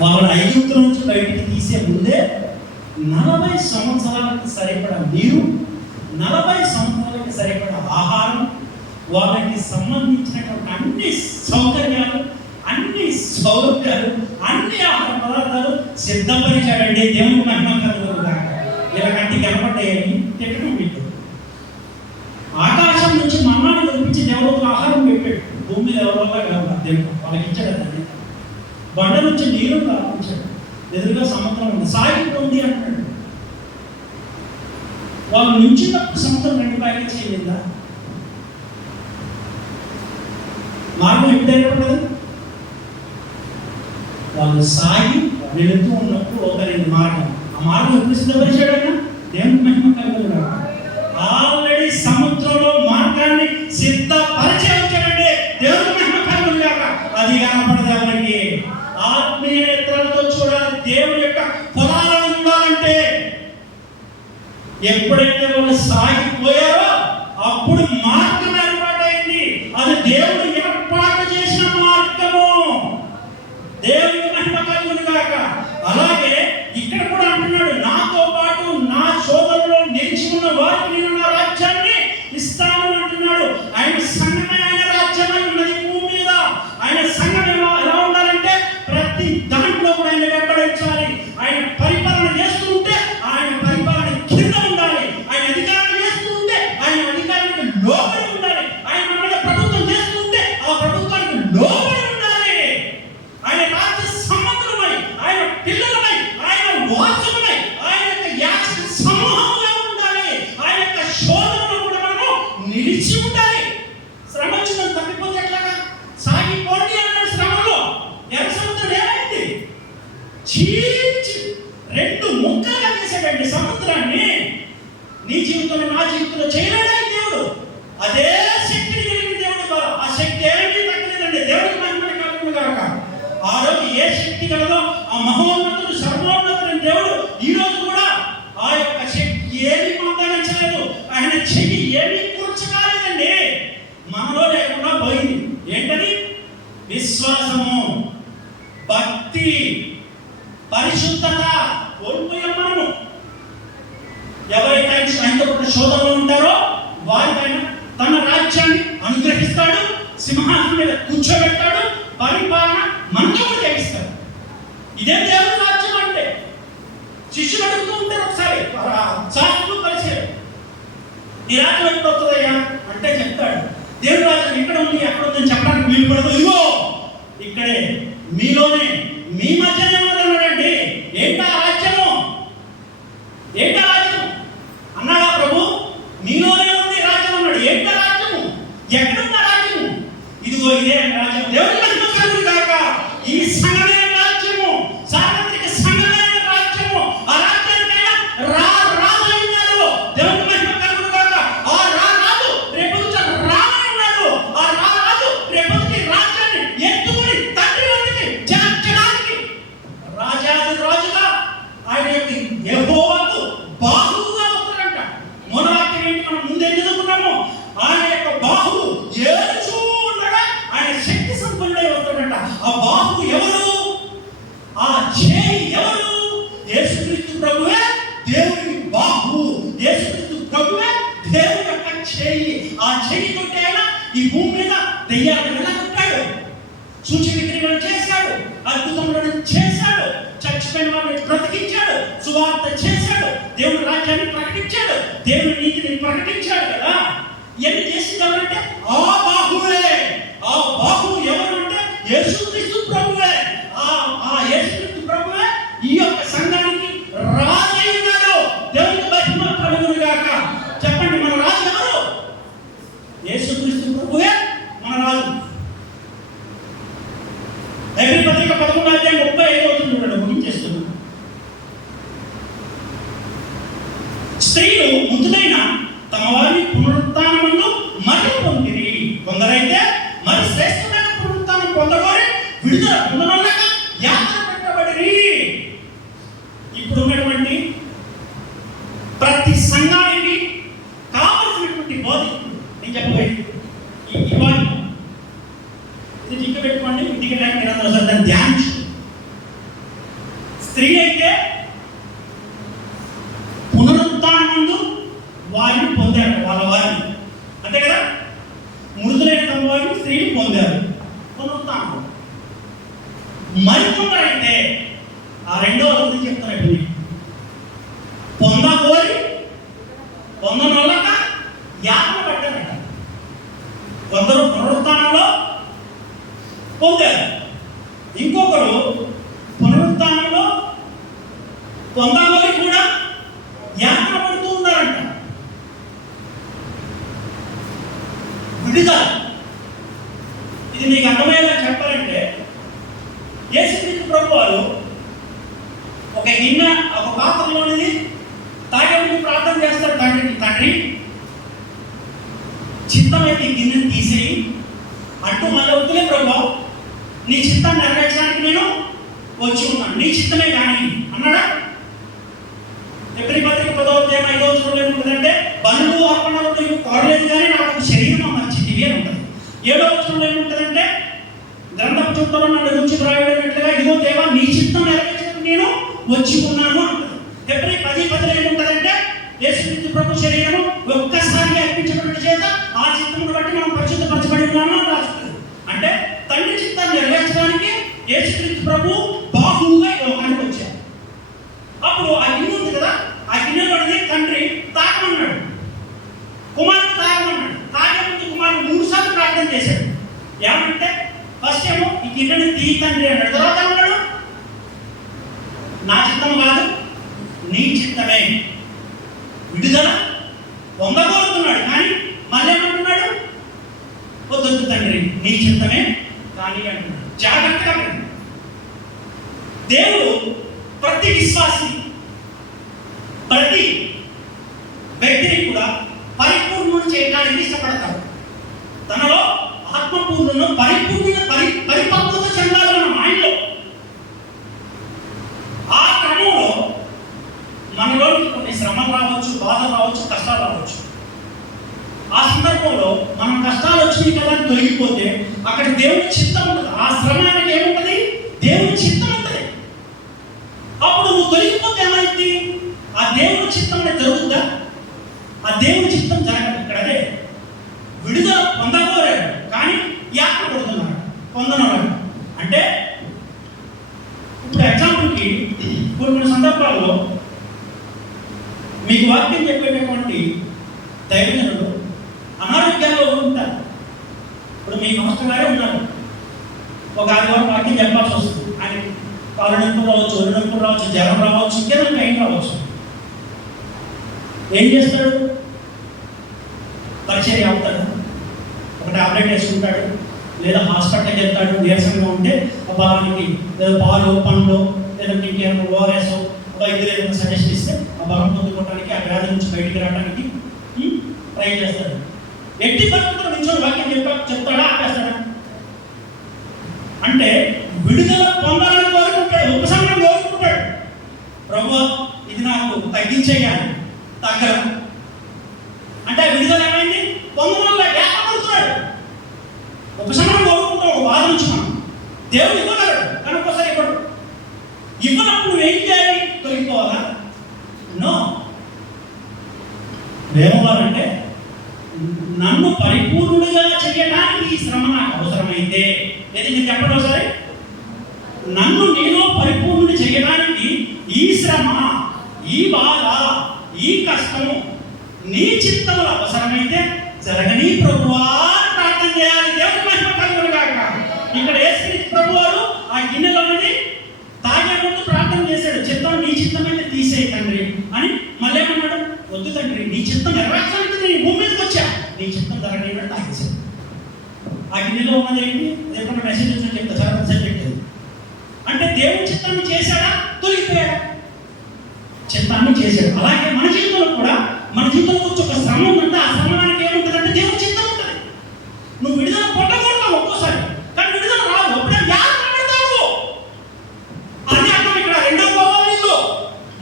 వాళ్ళని ఐగుప్తు నుంచి బయటికి తీసే ముందే 40 సంవత్సరాలకు సరిపడా నీరు, 40 సంవత్సరాలకు సరిపడా ఆహారం, వాళ్ళకి సంబంధించినటువంటి అన్ని సౌకర్యాలు, అన్ని సౌలభ్యాలు, అన్ని ఆహార పదార్థాలు సిద్ధపరిచాడండి. దేవుని మహిమ కలుగుగా ఇలా కంటికి కనపడ్డాయని తిట్టడం మీకు. ఆకాశం నుంచి మన్నాన్ని కల్పించి దేవుడికి ఆహారం పెట్టాడు. భూమి మీద ఎవరి వల్ల దేవుడు వాళ్ళకి ఇచ్చాడు. బండ నుంచి నీరు ప్రారంభించాడు. ఎదురుగా సముద్రం ఉంది, సాగిపోండి అంటాడు. వాళ్ళు నుంచినప్పుడు సముద్రం 2 పాయలు చేయలేదా? మార్గం ఎప్పుడు ఏర్పడ్డది? వాళ్ళు సాగి వెళుతూ ఉన్నప్పుడు ఒక 2 మార్గం. ఆ మార్గం ఎప్పుడు సిద్ధపరిచాడన్నా? దేవుని మహిమ కలుగుగా ఆల్రెడీ సముద్రంలో మార్గాన్ని సిద్ధపరిచే వచ్చాడండి. దేవుని మహిమ కలుగుగా. అది కనపడదు ఎవరికి? ఆత్మీయ నేత్రాలతో చూడాలి. దేవుని యొక్క పొలాలను చూడాలంటే ఎప్పుడైతే వాళ్ళు సాగిపోయారో అప్పుడు మార్గం ఏర్పాటైంది. అది దేవుడు ఏర్పాటు చేసిన మార్గము. దేవునికి మహిమ కలుగును గాక. అలాగే ఇక్కడ కూడా అంటున్నాడు, నాతో పాటు నా శోధనలో నిలిచి ఉన్న వారికి నేను నా రాజ్యాన్ని ఇస్తాను అంటున్నాడు. ఆయన సంఘమే ఆయన రాజ్యమై ఉన్నది భూమి మీద. ఆయన సంఘం ఎలా ఉండాలంటే ప్రతి దాంట్లో కూడా ఆయన వెంబడించాలి. ఆయన పరిపాలన చేస్తూ ఉంటే ఆయన పరిపాలన కింద ఉండాలి. ఆయన అధికారం చేస్తూ ఉంటే ఆయన అధికారానికి లోబడి ఉండాలి. ఆయన మన ప్రభుత్వం చేస్తూ ఉంటే ఆ ప్రభుత్వానికి లోబడి ఉండాలి. ఆయన రాజ్య సంబంధమై, ఆయన పిల్లలమై, ఆయన వారసులమై, ఆయన యొక్క యాచక సమూహంగా ఉండాలి. ఆయన యొక్క శోధనలో కూడా మనము నిలిచి ఉండాలి. శ్రమ వచ్చిందని తప్పిపోతే ఎట్లాగా? సాగిపోండి అన్నాడు శ్రమలో. నీ జీవితంలో నా జీవితంలో చేయలేడా దేవుడు? అదే శక్తిని కలిగిన దేవుడు. ఆ శక్తి ఏమీ తగ్గలేదండి. దేవుడికి మహిమను కలుగును గాక. ఆ రోజు ఏ శక్తి కలదో ఆ మహోన్నతుడు సర్వోన్నతుడైన దేవుడు ఈ రోజు కూడా ఆ యొక్క శక్తి ఏమీ మందగించలేదు. ఆయన చెయ్యి ఏమీ కూర్చకాలేదండి. మనలో లేకుండా పోయింది. ఏంటని? విశ్వాసము, భక్తి, పరిశుద్ధత కోల్పోయాం మనము. ఎవరైతే ఆయన శోధనలో ఉంటారో వారిపైన తన రాజ్యాన్ని అనుగ్రహిస్తాడు, సింహాసనం మీద కూర్చోబెట్టాడు, పరిపాలన మనతో చేయిస్తాడు. ఇదే దేవుని రాజ్యం అంటే. శిష్యులు అడుగుతూ ఉంటారు ఒకసారి శాస్త్రులు పరిచయం, ఈ రాజ్యం ఎప్పుడు వస్తుందయ్యా అంటే చెప్తాడు, దేవుని రాజ్యం ఇక్కడ ఉంది అక్కడ ఉందని చెప్పడానికి వీలు పడదు. ఇదిగో ఇక్కడే మీలోనే మీ మధ్యనే ఉన్నదన్నాడండి. ఏంటా రాజ్యము? ఏంటా రాజ్యం అన్నాడా ప్రభు? మీలోనే ఉంది రాజ్యం అన్నాడు. ఏంటా రాజ్యము? ఎక్కడున్న రాజ్యము? ఇదిగో ఇదే రాజ్యం. దేవుని మహిమ కలుగును గాక. ఈ సంఘమే రాజ్యము, సార్వత్రిక సంఘమే రాజ్యము. ఆ రాజ్యానికైనా రాజు ఉన్నాడు. దేవుని మహిమ కలుగును గాక. ఆ రాజు రేపొద్దు రానున్నాడు. ఆ రాజు రేపొద్దు రాజ్యాన్ని ఎత్తుకుని తండ్రి వంటికి చేర్చడానికి రాజాది రాజుగా ఆయన యొక్క యెహోవాకు బాహువుగా వస్తాడంట. మొనవాక్యం ఏంటి? మనం ముందే చదువుకున్నాము. ఆయన యొక్క బాహువు ఏడుచూ ఉండగా ఆయన శక్తి సంపన్నుడై వస్తాడంట. ఆ బాహువు ఎవరు? ఆ చేయి ఎవరు? యేసుక్రీస్తు ప్రభువే దేవుని బాహువు. యేసుక్రీస్తు ప్రభువే దేవుని యొక్క చేయి. ఆ చేయి తోటి ఆయన ఈ భూమి మీద దెయ్యాలను వెళ్ళగొట్టాడు, సూచన క్రియలను చేశాడు, అద్భుతములను చేశాడు, చచ్చిపోయిన వారిని బ్రతికించాడు, సువార్త చేశాడు, దేవుని రాజ్యాన్ని ప్రకటించాడు, దేవుని నీతిని ప్రకటించాడు కదా. ఇవన్నీ చేసింది ఎవరంటే ఆ బాహువే. ఆ బాహువు ఎవరు అంటే యేసుక్రీస్తు ప్రభువే. ఆ యేసుక్రీస్తు ప్రభువే ఈ యొక్క సంఘానికి రాజు అయి ఉన్నాడు. దేవునికి మహిమ కలుగును గాక. చెప్పండి, మన రాజు ఎవరు? యేసుక్రీస్తు ప్రభువే మన రాజు. ఎబ్రీ పత్రిక 11:35 చూడండి, ముగించేస్తున్నాను. స్త్రీలు మృతులైన తమ వారిని పునరుత్థానమందు మరి పొందిరి. కొందరైతే మరి శ్రేష్టమైన పునరుత్థానం పొందగోరి విడుదల పొందనొల్లక యాతన పెట్టబడిరి. ఇప్పుడు ఉన్నటువంటి ప్రతి సంఘానికి కావలసినటువంటి బోధికుడు నేను చెప్పబోయేది ఈ వాక్యం. ఇది దిక్కు పెట్టుకోండి, ఇంటికి దాన్ని ధ్యానించు. స్త్రీ అయితే పునరుత్థానమందు వారిని పొందారు, వాళ్ళ వారిని, అంతే కదా. మృతులైన తమ వారిని స్త్రీని పొందారు పునరుత్థానం. మరికొందరైతే ఆ రెండో గురించి చెప్తారు. పొందగోరి పొందనొల్లక యాతన పడ్డారట. కొందరు పునరుత్థానంలో పొందారు, ఇంకొకరు పునరుత్థానంలో పొందగోరి కూడా యాతన పడుతూ ఉన్నారంట. విడుదల. ఇది మీకు అర్థమయ్యేలా చెప్పాలంటే యేసుక్రీస్తు ప్రభువారు ఒక గిన్నె ఒక పాత్రలోనిది తాగే ముందు ప్రార్థన చేస్తారు తండ్రికి, తండ్రి చిత్తమైతే ఈ గిన్నెని తీసేయి అంటూ మళ్ళీ వద్దులే ప్రభు, నీ చిత్తాన్ని నెరవేర్చడానికి నేను వచ్చి ఉన్నాను, నీ చిత్తమే కానీ అన్నాడా? ఎబ్రీ పత్రిక 10:5 ఏముంటుందంటే బలులు అర్పణలు నీకు కోరలేదు కానీ నాకు ఒక శరీరం అమర్చింది అని ఉంటుంది. 7వ వచనంలో ఏముంటుందంటే గ్రంథం చుట్టూ నన్ను గురించి రాయబడినట్లుగా ఇదిగో దేవా నీ చిత్తం నెరవేర్చడానికి నేను వచ్చి ఉన్నాను అంటుంది. ఎబ్రీ 10:10 ఏముంటుందంటే యేసుక్రీస్తు ప్రభు శరీరము ఒక్కసారి అర్పించబడిన చేత ఆ చిత్తమును బట్టి మనం పరిశుద్ధపరచబడి ఉన్నాము అని రాస్తుంది. అంటే తండ్రి చిత్తాన్ని నెరవేర్చడానికి యేసుక్రీస్తు ప్రభు బాహువుగా ఈ లోకానికి వచ్చారు. అప్పుడు ఆ గిన్నె ఉంది కదా, ఆ గిన్నె పడితే తండ్రి తాగమన్నాడు, కుమారుడు తాగమన్నాడు. తాగే ముందు కుమారుడు 3 సార్లు ప్రార్థన చేశాడు. ఏమంటే ఫస్ట్ ఏమో ఈ గిన్నెని తీ తండ్రి అన్నాడు. తర్వాత ఏమన్నాడు? నా చిత్తం కాదు నీ చిత్తమే. విడుదల పొందగోరుతున్నాడు కానీ మళ్ళీ ఏమంటున్నాడు? వద్దు తండ్రి నీ చిత్తమే కానీ అంటున్నాడు. జాగ్రత్తగా దేవుడు ప్రతి విశ్వాసి, ప్రతి వ్యక్తిని కూడా పరిపూర్ణుడు చేయడానికి ఇష్టపడతాడు. తనలో ఆత్మపూర్ణను పరిపక్వత చెందాలి మన మైండ్లో. ఆ క్రమంలో మనలో కొన్ని శ్రమలు రావచ్చు, బాధలు రావచ్చు, కష్టాలు రావచ్చు. ఆ సందర్భంలో మనం కష్టాలు వచ్చినాయి కదా అని తొలగిపోతే అక్కడ దేవుని చిత్తం ఉంటుంది. ఆ శ్రమ అనేది ఏముంటుంది? దేవుని చిత్తం ఉంటుంది. అప్పుడు నువ్వు తొలగిపోతే ఏమైంది? ఆ దేవుని చిత్తం అనేది జరుగుతుందా? ఆ దేవుని చిత్తం జరగదు. ఇక్కడ అదే విడుదల పొందగోరాడు కానీ యాత్ర పడుతున్నాడు, పొందనవాడు. అంటే ఇప్పుడు ఎగ్జాంపుల్కి కొన్ని సందర్భాల్లో మీకు వాక్యం చెప్పేటటువంటి దైవజనులు అనారోగ్యాల్లో ఉంటారు. ఇప్పుడు మీ మాస్టర్ గారే ఉన్నారు, ఒక ఆదివారం వాక్యం చెప్పాల్సి వస్తుంది. ఆయన కాలు నొప్పులు రావచ్చు, ఒళ్ళు నొప్పులు రావచ్చు, జ్వరం రావచ్చు, ఇంకేదైనా పెయిన్ రావచ్చు. ఏం చేస్తాడు? పరిచర్య అవుతాడు, ఒక టాబ్లెట్ వేసుకుంటాడు, లేదా హాస్పిటల్కి వెళ్తాడు. నీరసంగా ఉంటే బలానికి లేదా పాలు, పండ్లు, లేదంటే ఇంకేమైనా ఓఆర్ఎస్ వైద్యులు ఏదైనా సజెస్ట్ ఇస్తే ఆ బలం పొందుకోవడానికి, ఆ వ్యాధి నుంచి బయటికి రావడానికి ట్రై చేస్తాడు. ఎట్టి పరిస్థితుల్లో నిల్చొని వాక్యం చెప్తాడా, ఆపేస్తాడా? అంటే విడుదల పొందాలని కోరుకుంటాడు, ఉపశమనం కోరుకుంటాడు. ప్రభువా ఇది నాకు తగ్గించేయాలి, తగ్గదు అంటే విడుదల ఏమైంది? పొందడంలో ఏకపడుతున్నాడు, ఉపశమనం కోరుకుంటాడు. ఒక బాధ నుంచి మనం దేవుడు ఇవ్వగలడు కానీ ఒక్కోసారి ఇవ్వడు. ఇవ్వనప్పుడు నువ్వు ఏం చేయాలి? తొలగిపోవాలా? నో. ఏమవ్వాలంటే నన్ను పరిపూర్ణుడిగా చేయడానికి ఈ శ్రమ నాకు అవసరమైతే, ఏది మీరు చెప్పండి ఒకసారి. నన్ను నేను పరిపూర్ణుడి చేయడానికి ఈ శ్రమ, ఈ బాధ, ఈ కష్టము నీ చిత్తములు అవసరమైతే జరగని ప్రభువా ప్రార్థన చేయాలి. దేవుని మహిమ కలుగును గాక. ఇక్కడ యేసుక్రీస్తు ప్రభువారు ఆ గిన్నెలో ఉన్నది తాగే ముందు ప్రార్థన చేశాడు, చిత్తం నీ చిత్తమైతే తీసేయి తండ్రి అని. మళ్ళీ ఏమన్నాడు? వద్దు తండ్రి, నీ చిత్తం నెరవేర్చాలంటే నేను భూమి మీదకి వచ్చా, నీ చిత్తం జరగని తాగేశాడు. ఆ గిన్నెలో ఉన్నది ఏంటి? ఎప్పుడన్నా మెసేజ్ వచ్చినా చెప్తా, చాలా మెసేజ్ చెప్తుంది. అంటే దేవుని చిత్తాన్ని చేశాడా? తొలగిపోయాడా? చిత్తాన్ని చేశాడు. అలాగే మన జీవితంలో కూడా, మన జీవితంలో వచ్చి ఒక శ్రమ ఉందంటే ఆ శ్రమ మనకి ఏముంటుందంటే దేవుని చిత్తం ఉంటుంది. నువ్వు విడుదల పొట్టగొడతావు ఒక్కోసారి, కానీ విడుదల రాదు. అప్పుడే యాత్ర పెడతావు. అది అర్థం ఇక్కడ. రెండో భావంలో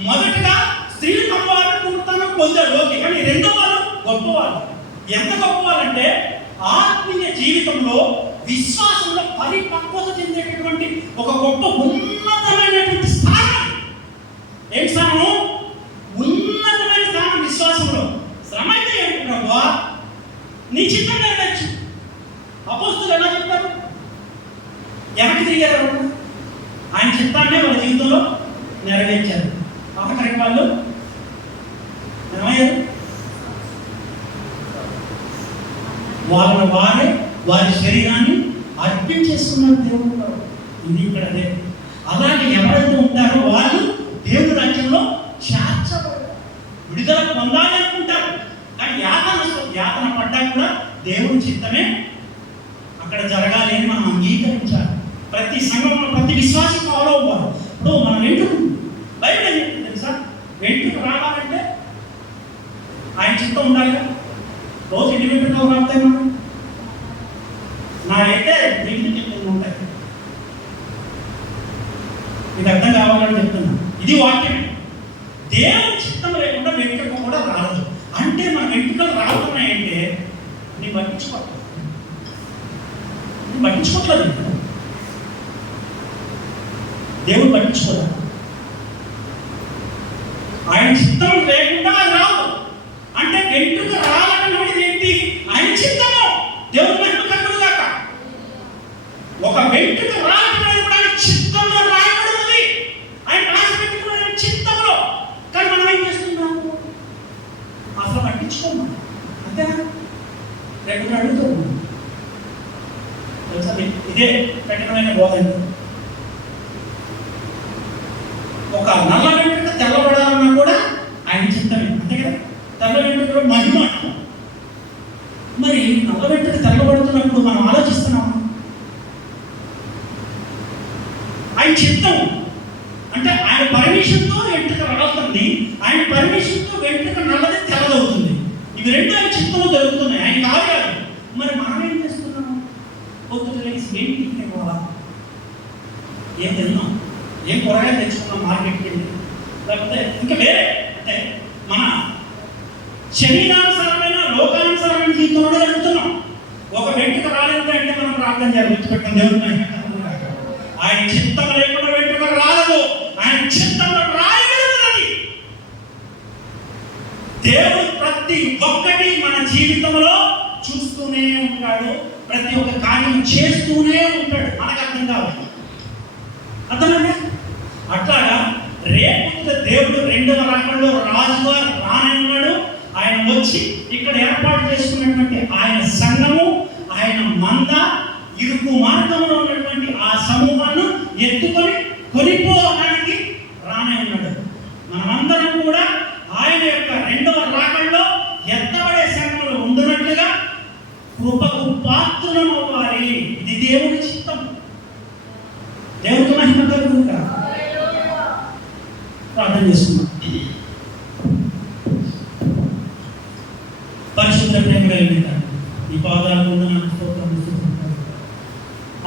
మొదటగా స్త్రీలు గొప్పవారు పుడతాను పొందాడు, ఓకే. కానీ రెండో వాళ్ళు గొప్పవాళ్ళు. ఎంత గొప్పవాళ్ళంటే ఆత్మీయ జీవితంలో, విశ్వాసంలో పరిపక్వత చెందేటటువంటి ఒక గొప్ప ఉన్నతమైనటువంటి స్థానం. ఏం స్థానం? ఉన్నతమైన స్థానం విశ్వాసంలో. శ్రమ అయితే ఏంటి ప్రభువా? నీ చిత్తం నెరవేర్చు. అపోస్తులు ఎలా చెప్తారు? వెనక్కి తిరిగారు, ఆయన చిత్తాన్నే వాళ్ళ జీవితంలో నెరవేర్చారు. ఆఖరికి వాళ్ళు ఏమయ్యారు? వాళ్ళని వారే వారి శరీరాన్ని అర్పించేస్తున్నారు దేవుడు. ఇది ఇక్కడ అదే. అలాగే ఎవరైతే ఉంటారో వాళ్ళు దేవుడి రాజ్యంలో చేర్చబడతారు, విడుదల పొందాలి అనుకుంటారు. కానీ యాతన పడ్డా కూడా దేవుడి చిత్తమే అక్కడ జరగాలి అని మనం అంగీకరించాలి. ప్రతి సంఘంలో ప్రతి విశ్వాసి ఫాలో అవ్వాలి. ఇప్పుడు మనం వెంట్రుకు బయట ఏం చెప్తుంది తెలుసా? వెంట్రుకు రావాలంటే ఆయన చిత్తం ఉండాలి. రోజు ఇండివిజువల్గా రాస్తాయి మనం. నాకైతే దీనికి చెప్తుంది ఉంటాయి. ఇది అర్థం కావాలని చెప్తున్నా. ఇది వాక్యమే. దేవుని చిత్తం లేకుండా వెంట్రుక కూడా రాదు. అంటే మన వెంట్రుకలు రావుతున్నాయంటే నీ పట్టించుకోవట్లేదు. దేవుడు పట్టించుకోదా? ఆయన చిత్తం లేకుండా అది రాదు. అంటే వెంట్రుక రావాలన్నది ఏంటి? ఆయన చిత్తము. దేవుడు మహిమ కలుగును గాక. ఒక వెంట్రుక రావాలన్నది కూడా ఆయన చిత్తంలో రాయబడింది. ఆయన రాసి పెట్టుకున్న చిత్తంలో. కానీ మనం ఏం చేస్తున్నాము? అసలు పట్టించుకోము. అంతేనా? రెండు అడుగుతాము. ఇదే కఠినమైన బోధన. ఒక నల్ల వెంట్రుక తెల్లబడాలన్నా కూడా ఆయన చిత్తమే, అంతే కదా? తెల్ల వెంట్రుక మహిమ. మరి నల్ల వెంట్రుక తెల్లబడుతున్నప్పుడు మనం ఆలోచిస్తున్నాము. ఆయన చిత్తం అంటే ఆయన పర్మిషన్తో వెంట్రుక రాలుతుంది, ఆయన పర్మిషన్తో వెంట్రుక నల్లది తెల్లదవుతుంది. ఇవి రెండు ఆయన చిత్తంలో జరుగుతున్నాయి, ఆయన కార్యాలు. మరి మనం ఏం చేస్తున్నాము? పొద్దున లేచి ఏం టిఫిన్ ఇవ్వాలా, ఏం తిన్నాం, ఏం కూరగాయలు తెచ్చుకున్నాం మార్కెట్కి వెళ్ళి, లేకపోతే ఇంకా వేరే అంటే మన శరీరానుసారమైన లోకానుసారమైన జీవితంలో వెళ్తున్నాం. ఒక వెంట్రుక రాలేదు అంటే మనం ప్రార్థన చేయాలి, గుర్తుపెట్టడం దేవుడు ఆయన చిత్తం లేకుండా వెంట్రుక రాలేదు, ఆయన చిత్తంలో రాయగలుగుతుంది. దేవుడు ప్రతి ఒక్కటి మన జీవితంలో చూస్తూనే ఉంటాడు, ప్రతి ఒక్క కార్యం చేస్తూనే ఉంటాడు. మనకు అర్థం కావాలి, అర్థమైందా? అట్లాగా రేపు దేవుడు రెండవ రాకడలో రాజుగా రానున్నాడు. ఆయన వచ్చి ఇక్కడ ఏర్పాటు చేసుకున్నటువంటి ఆయన సంఘము, ఆయన మంద, ఇరుకు మార్గంలో ఉన్నటువంటి ఆ సమూహాన్ని ఎత్తుకొని కొనిపోవడానికి రానే ఉన్నాడు. మనమందరం కూడా ఆయన యొక్క రెండవ రాకడలో ఎత్తబడే సంఘంలో ఉండునట్లుగా కృపకు పాత్రలం అవ్వాలి. ఇది దేవుని చిత్తం. దేవుడికి మహిమ కలుగుగా. ప్రార్థన చేసుకున్నాం. పరిశుద్ధ ప్రేమ కలిగిన ఈ పాదాలు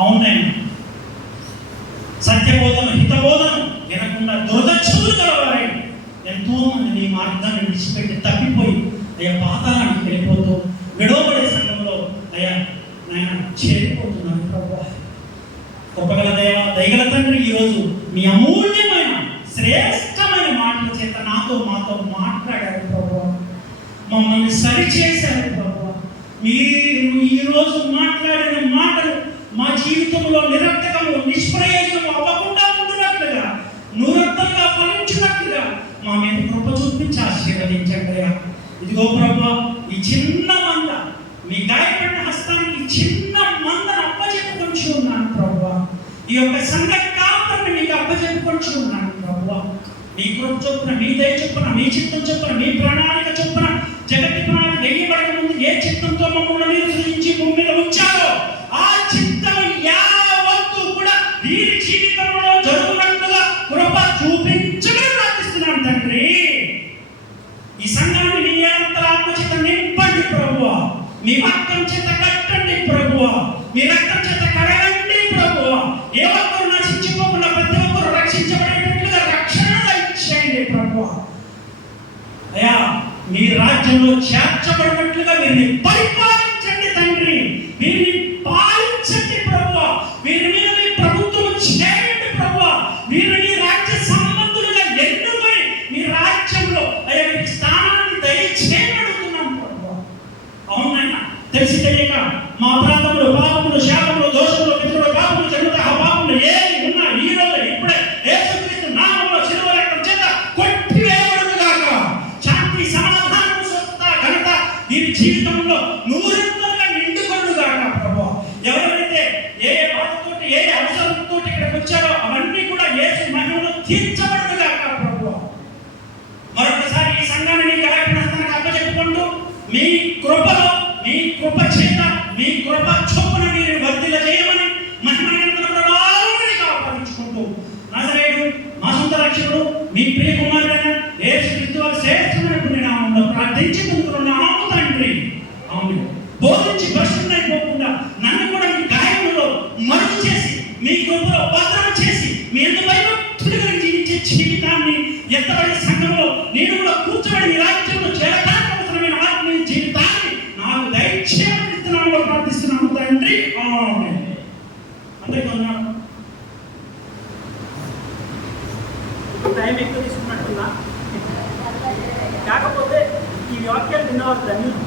అవునాయన, సత్యబోధన హితబోధన వినకుండా దురదక్షులు కలవారై ఎంతో మంది నీ మార్గాన్ని విడిచిపెట్టి తప్పిపోయి అయ్యా పాతాళానికి వెళ్ళిపోతూ విడవబడే సంఘంలో అయ్యా నాయన చేరిపోతున్నాను. ప్రభువా, గొప్పగల దేవ, దయగల తండ్రి, ఈరోజు మీ అమూల్యమైన శ్రేష్టమైన మాటల చేత మాతో మాట్లాడారు ప్రభువా, మమ్మల్ని సరిచేశారు ప్రభువా. మీరు ఈరోజు మాట్లాడిన మాటలు మా జీవితంలో నిరర్థకము నిష్ప్రయోజనము అవ్వకుండా ఉంటున్నట్లుగా, నూరంతలుగా ఫలించినట్లుగా మా మీద కృప చూపించి ఆశీర్వదించండి అయ్యా. ఇదిగో ప్రభువా, ఈ చిన్న మంద, మీ గాయపడిన హస్తానికి చిన్న మందను అప్పచెప్పుకొంచి ఉన్నాను ప్రభువా. ఈ యొక్క సంఘ కాపుని మీకు అప్పచెప్పుకొంచి ఉన్నాను ప్రభువా. మీ కృప చొప్పున, మీ దయ చొప్పున, మీ చిత్తం చొప్పున, మీ ప్రణాళిక చొప్పున, జగతి ప్రణాళిక వేయబడిన ముందు ఏ చిత్తంతో మమ్మల్ని మీరు సృజించి భూమి మీద ఉంచారో ఆ చిత్తం యావత్తు కూడా వీరి జీవితంలో జరుగునట్లుగా కృప చూపించమని ప్రార్థిస్తున్నాను తండ్రి. ఈ సంఘాన్ని మీ ఏడంతల ఆత్మచేత నింపండి ప్రభువా, మీ రక్తం చేత కట్టండి ప్రభువా, మీ రక్తం చేత కడగండి ప్రభువా. ఏ ఒక్కరు నశించిపోకుండా ప్రతి ఒక్కరు రక్షించబడేటట్లుగా రక్షణ ఇచ్చేయండి ప్రభువా. అయ్యా, మీ రాజ్యంలో చేర్చబడినట్లుగా వీరిని పరిపాలించండి తండ్రి, వీరిని పాలించండి ప్రభువా. వీరి మీద మీ ప్రభుత్వం చేయండి ప్రభువా. వీరిని రాజ్య సంబంధులుగా ఎన్నుకొని మీ రాజ్యంలో అయ్యా మీకు స్థానాన్ని దయచేయగలుగుతున్నాం ప్రభువా. అవునైనా తెలిసి తెలియక మా ప్రాంతంలో పాపములు, శాపములు, దోషములు, పితరుల పాపములు, జరుగుతా పాపములు ఏవి ఉన్నా ఈ రోజు ఇప్పుడే యేసుక్రీస్తు నామములో శిలువ రక్తం చేత కొట్టివేయబడునుగాక. శాంతి, సమాధానం, స్వస్థత, ఘనత వీరి జీవితంలో నూరంతలుగా నిండుకొనుగాక ప్రభువా. ఎవరైతే ఏ బాధతోటి, ఏ అవసరంతో ఇక్కడికి వచ్చారో అవన్నీ కూడా యేసు మహిమలో తీర్చబడునుగాక ప్రభువా. మరొకసారి ఈ సంఘాన్ని మీ కళాభినస్తానికి అప్పచెప్పుకుంటూ మీ కృపలో, మీ కృప చేత, మీ కృప చొప్పున మీరు వర్ధిల్ల చేయమని మహిమయంత్ర ప్రభావాన్ని కాపాడించుకుంటూ నజరేయుడు, మా సొంత రక్షకుడు, మీ ప్రియ కుమారుడైన యేసుక్రీస్తు వారి శ్రేష్టమైన నామములో ప్రార్థించి పొందుతున్నాము తండ్రి. అవును, బోధించి భ్రష్టుడైపోకుండా నన్ను కూడా మీ గాయములో మరుగు చేసి, మీ కృపలో భద్రం చేసి, మీ ఎందువైపు తుడిగని జీవించే జీవితాన్ని ఎత్తబడి సంఘంలో నేను కూడా కూర్చోబడి మీ రాజ్యంలో చేరడానికి అవసరమైన ఆత్మీయ జీవితాన్ని నాకు దయచేయమని ప్రార్థిస్తున్నాము తండ్రి. ఆమేన్. అందరికీ ఉన్నాను. టైం ఎక్కువ తీసుకున్నట్టున్నా, కాకపోతే ఈ వాక్యాలు విన్నవారు ధన్యులు.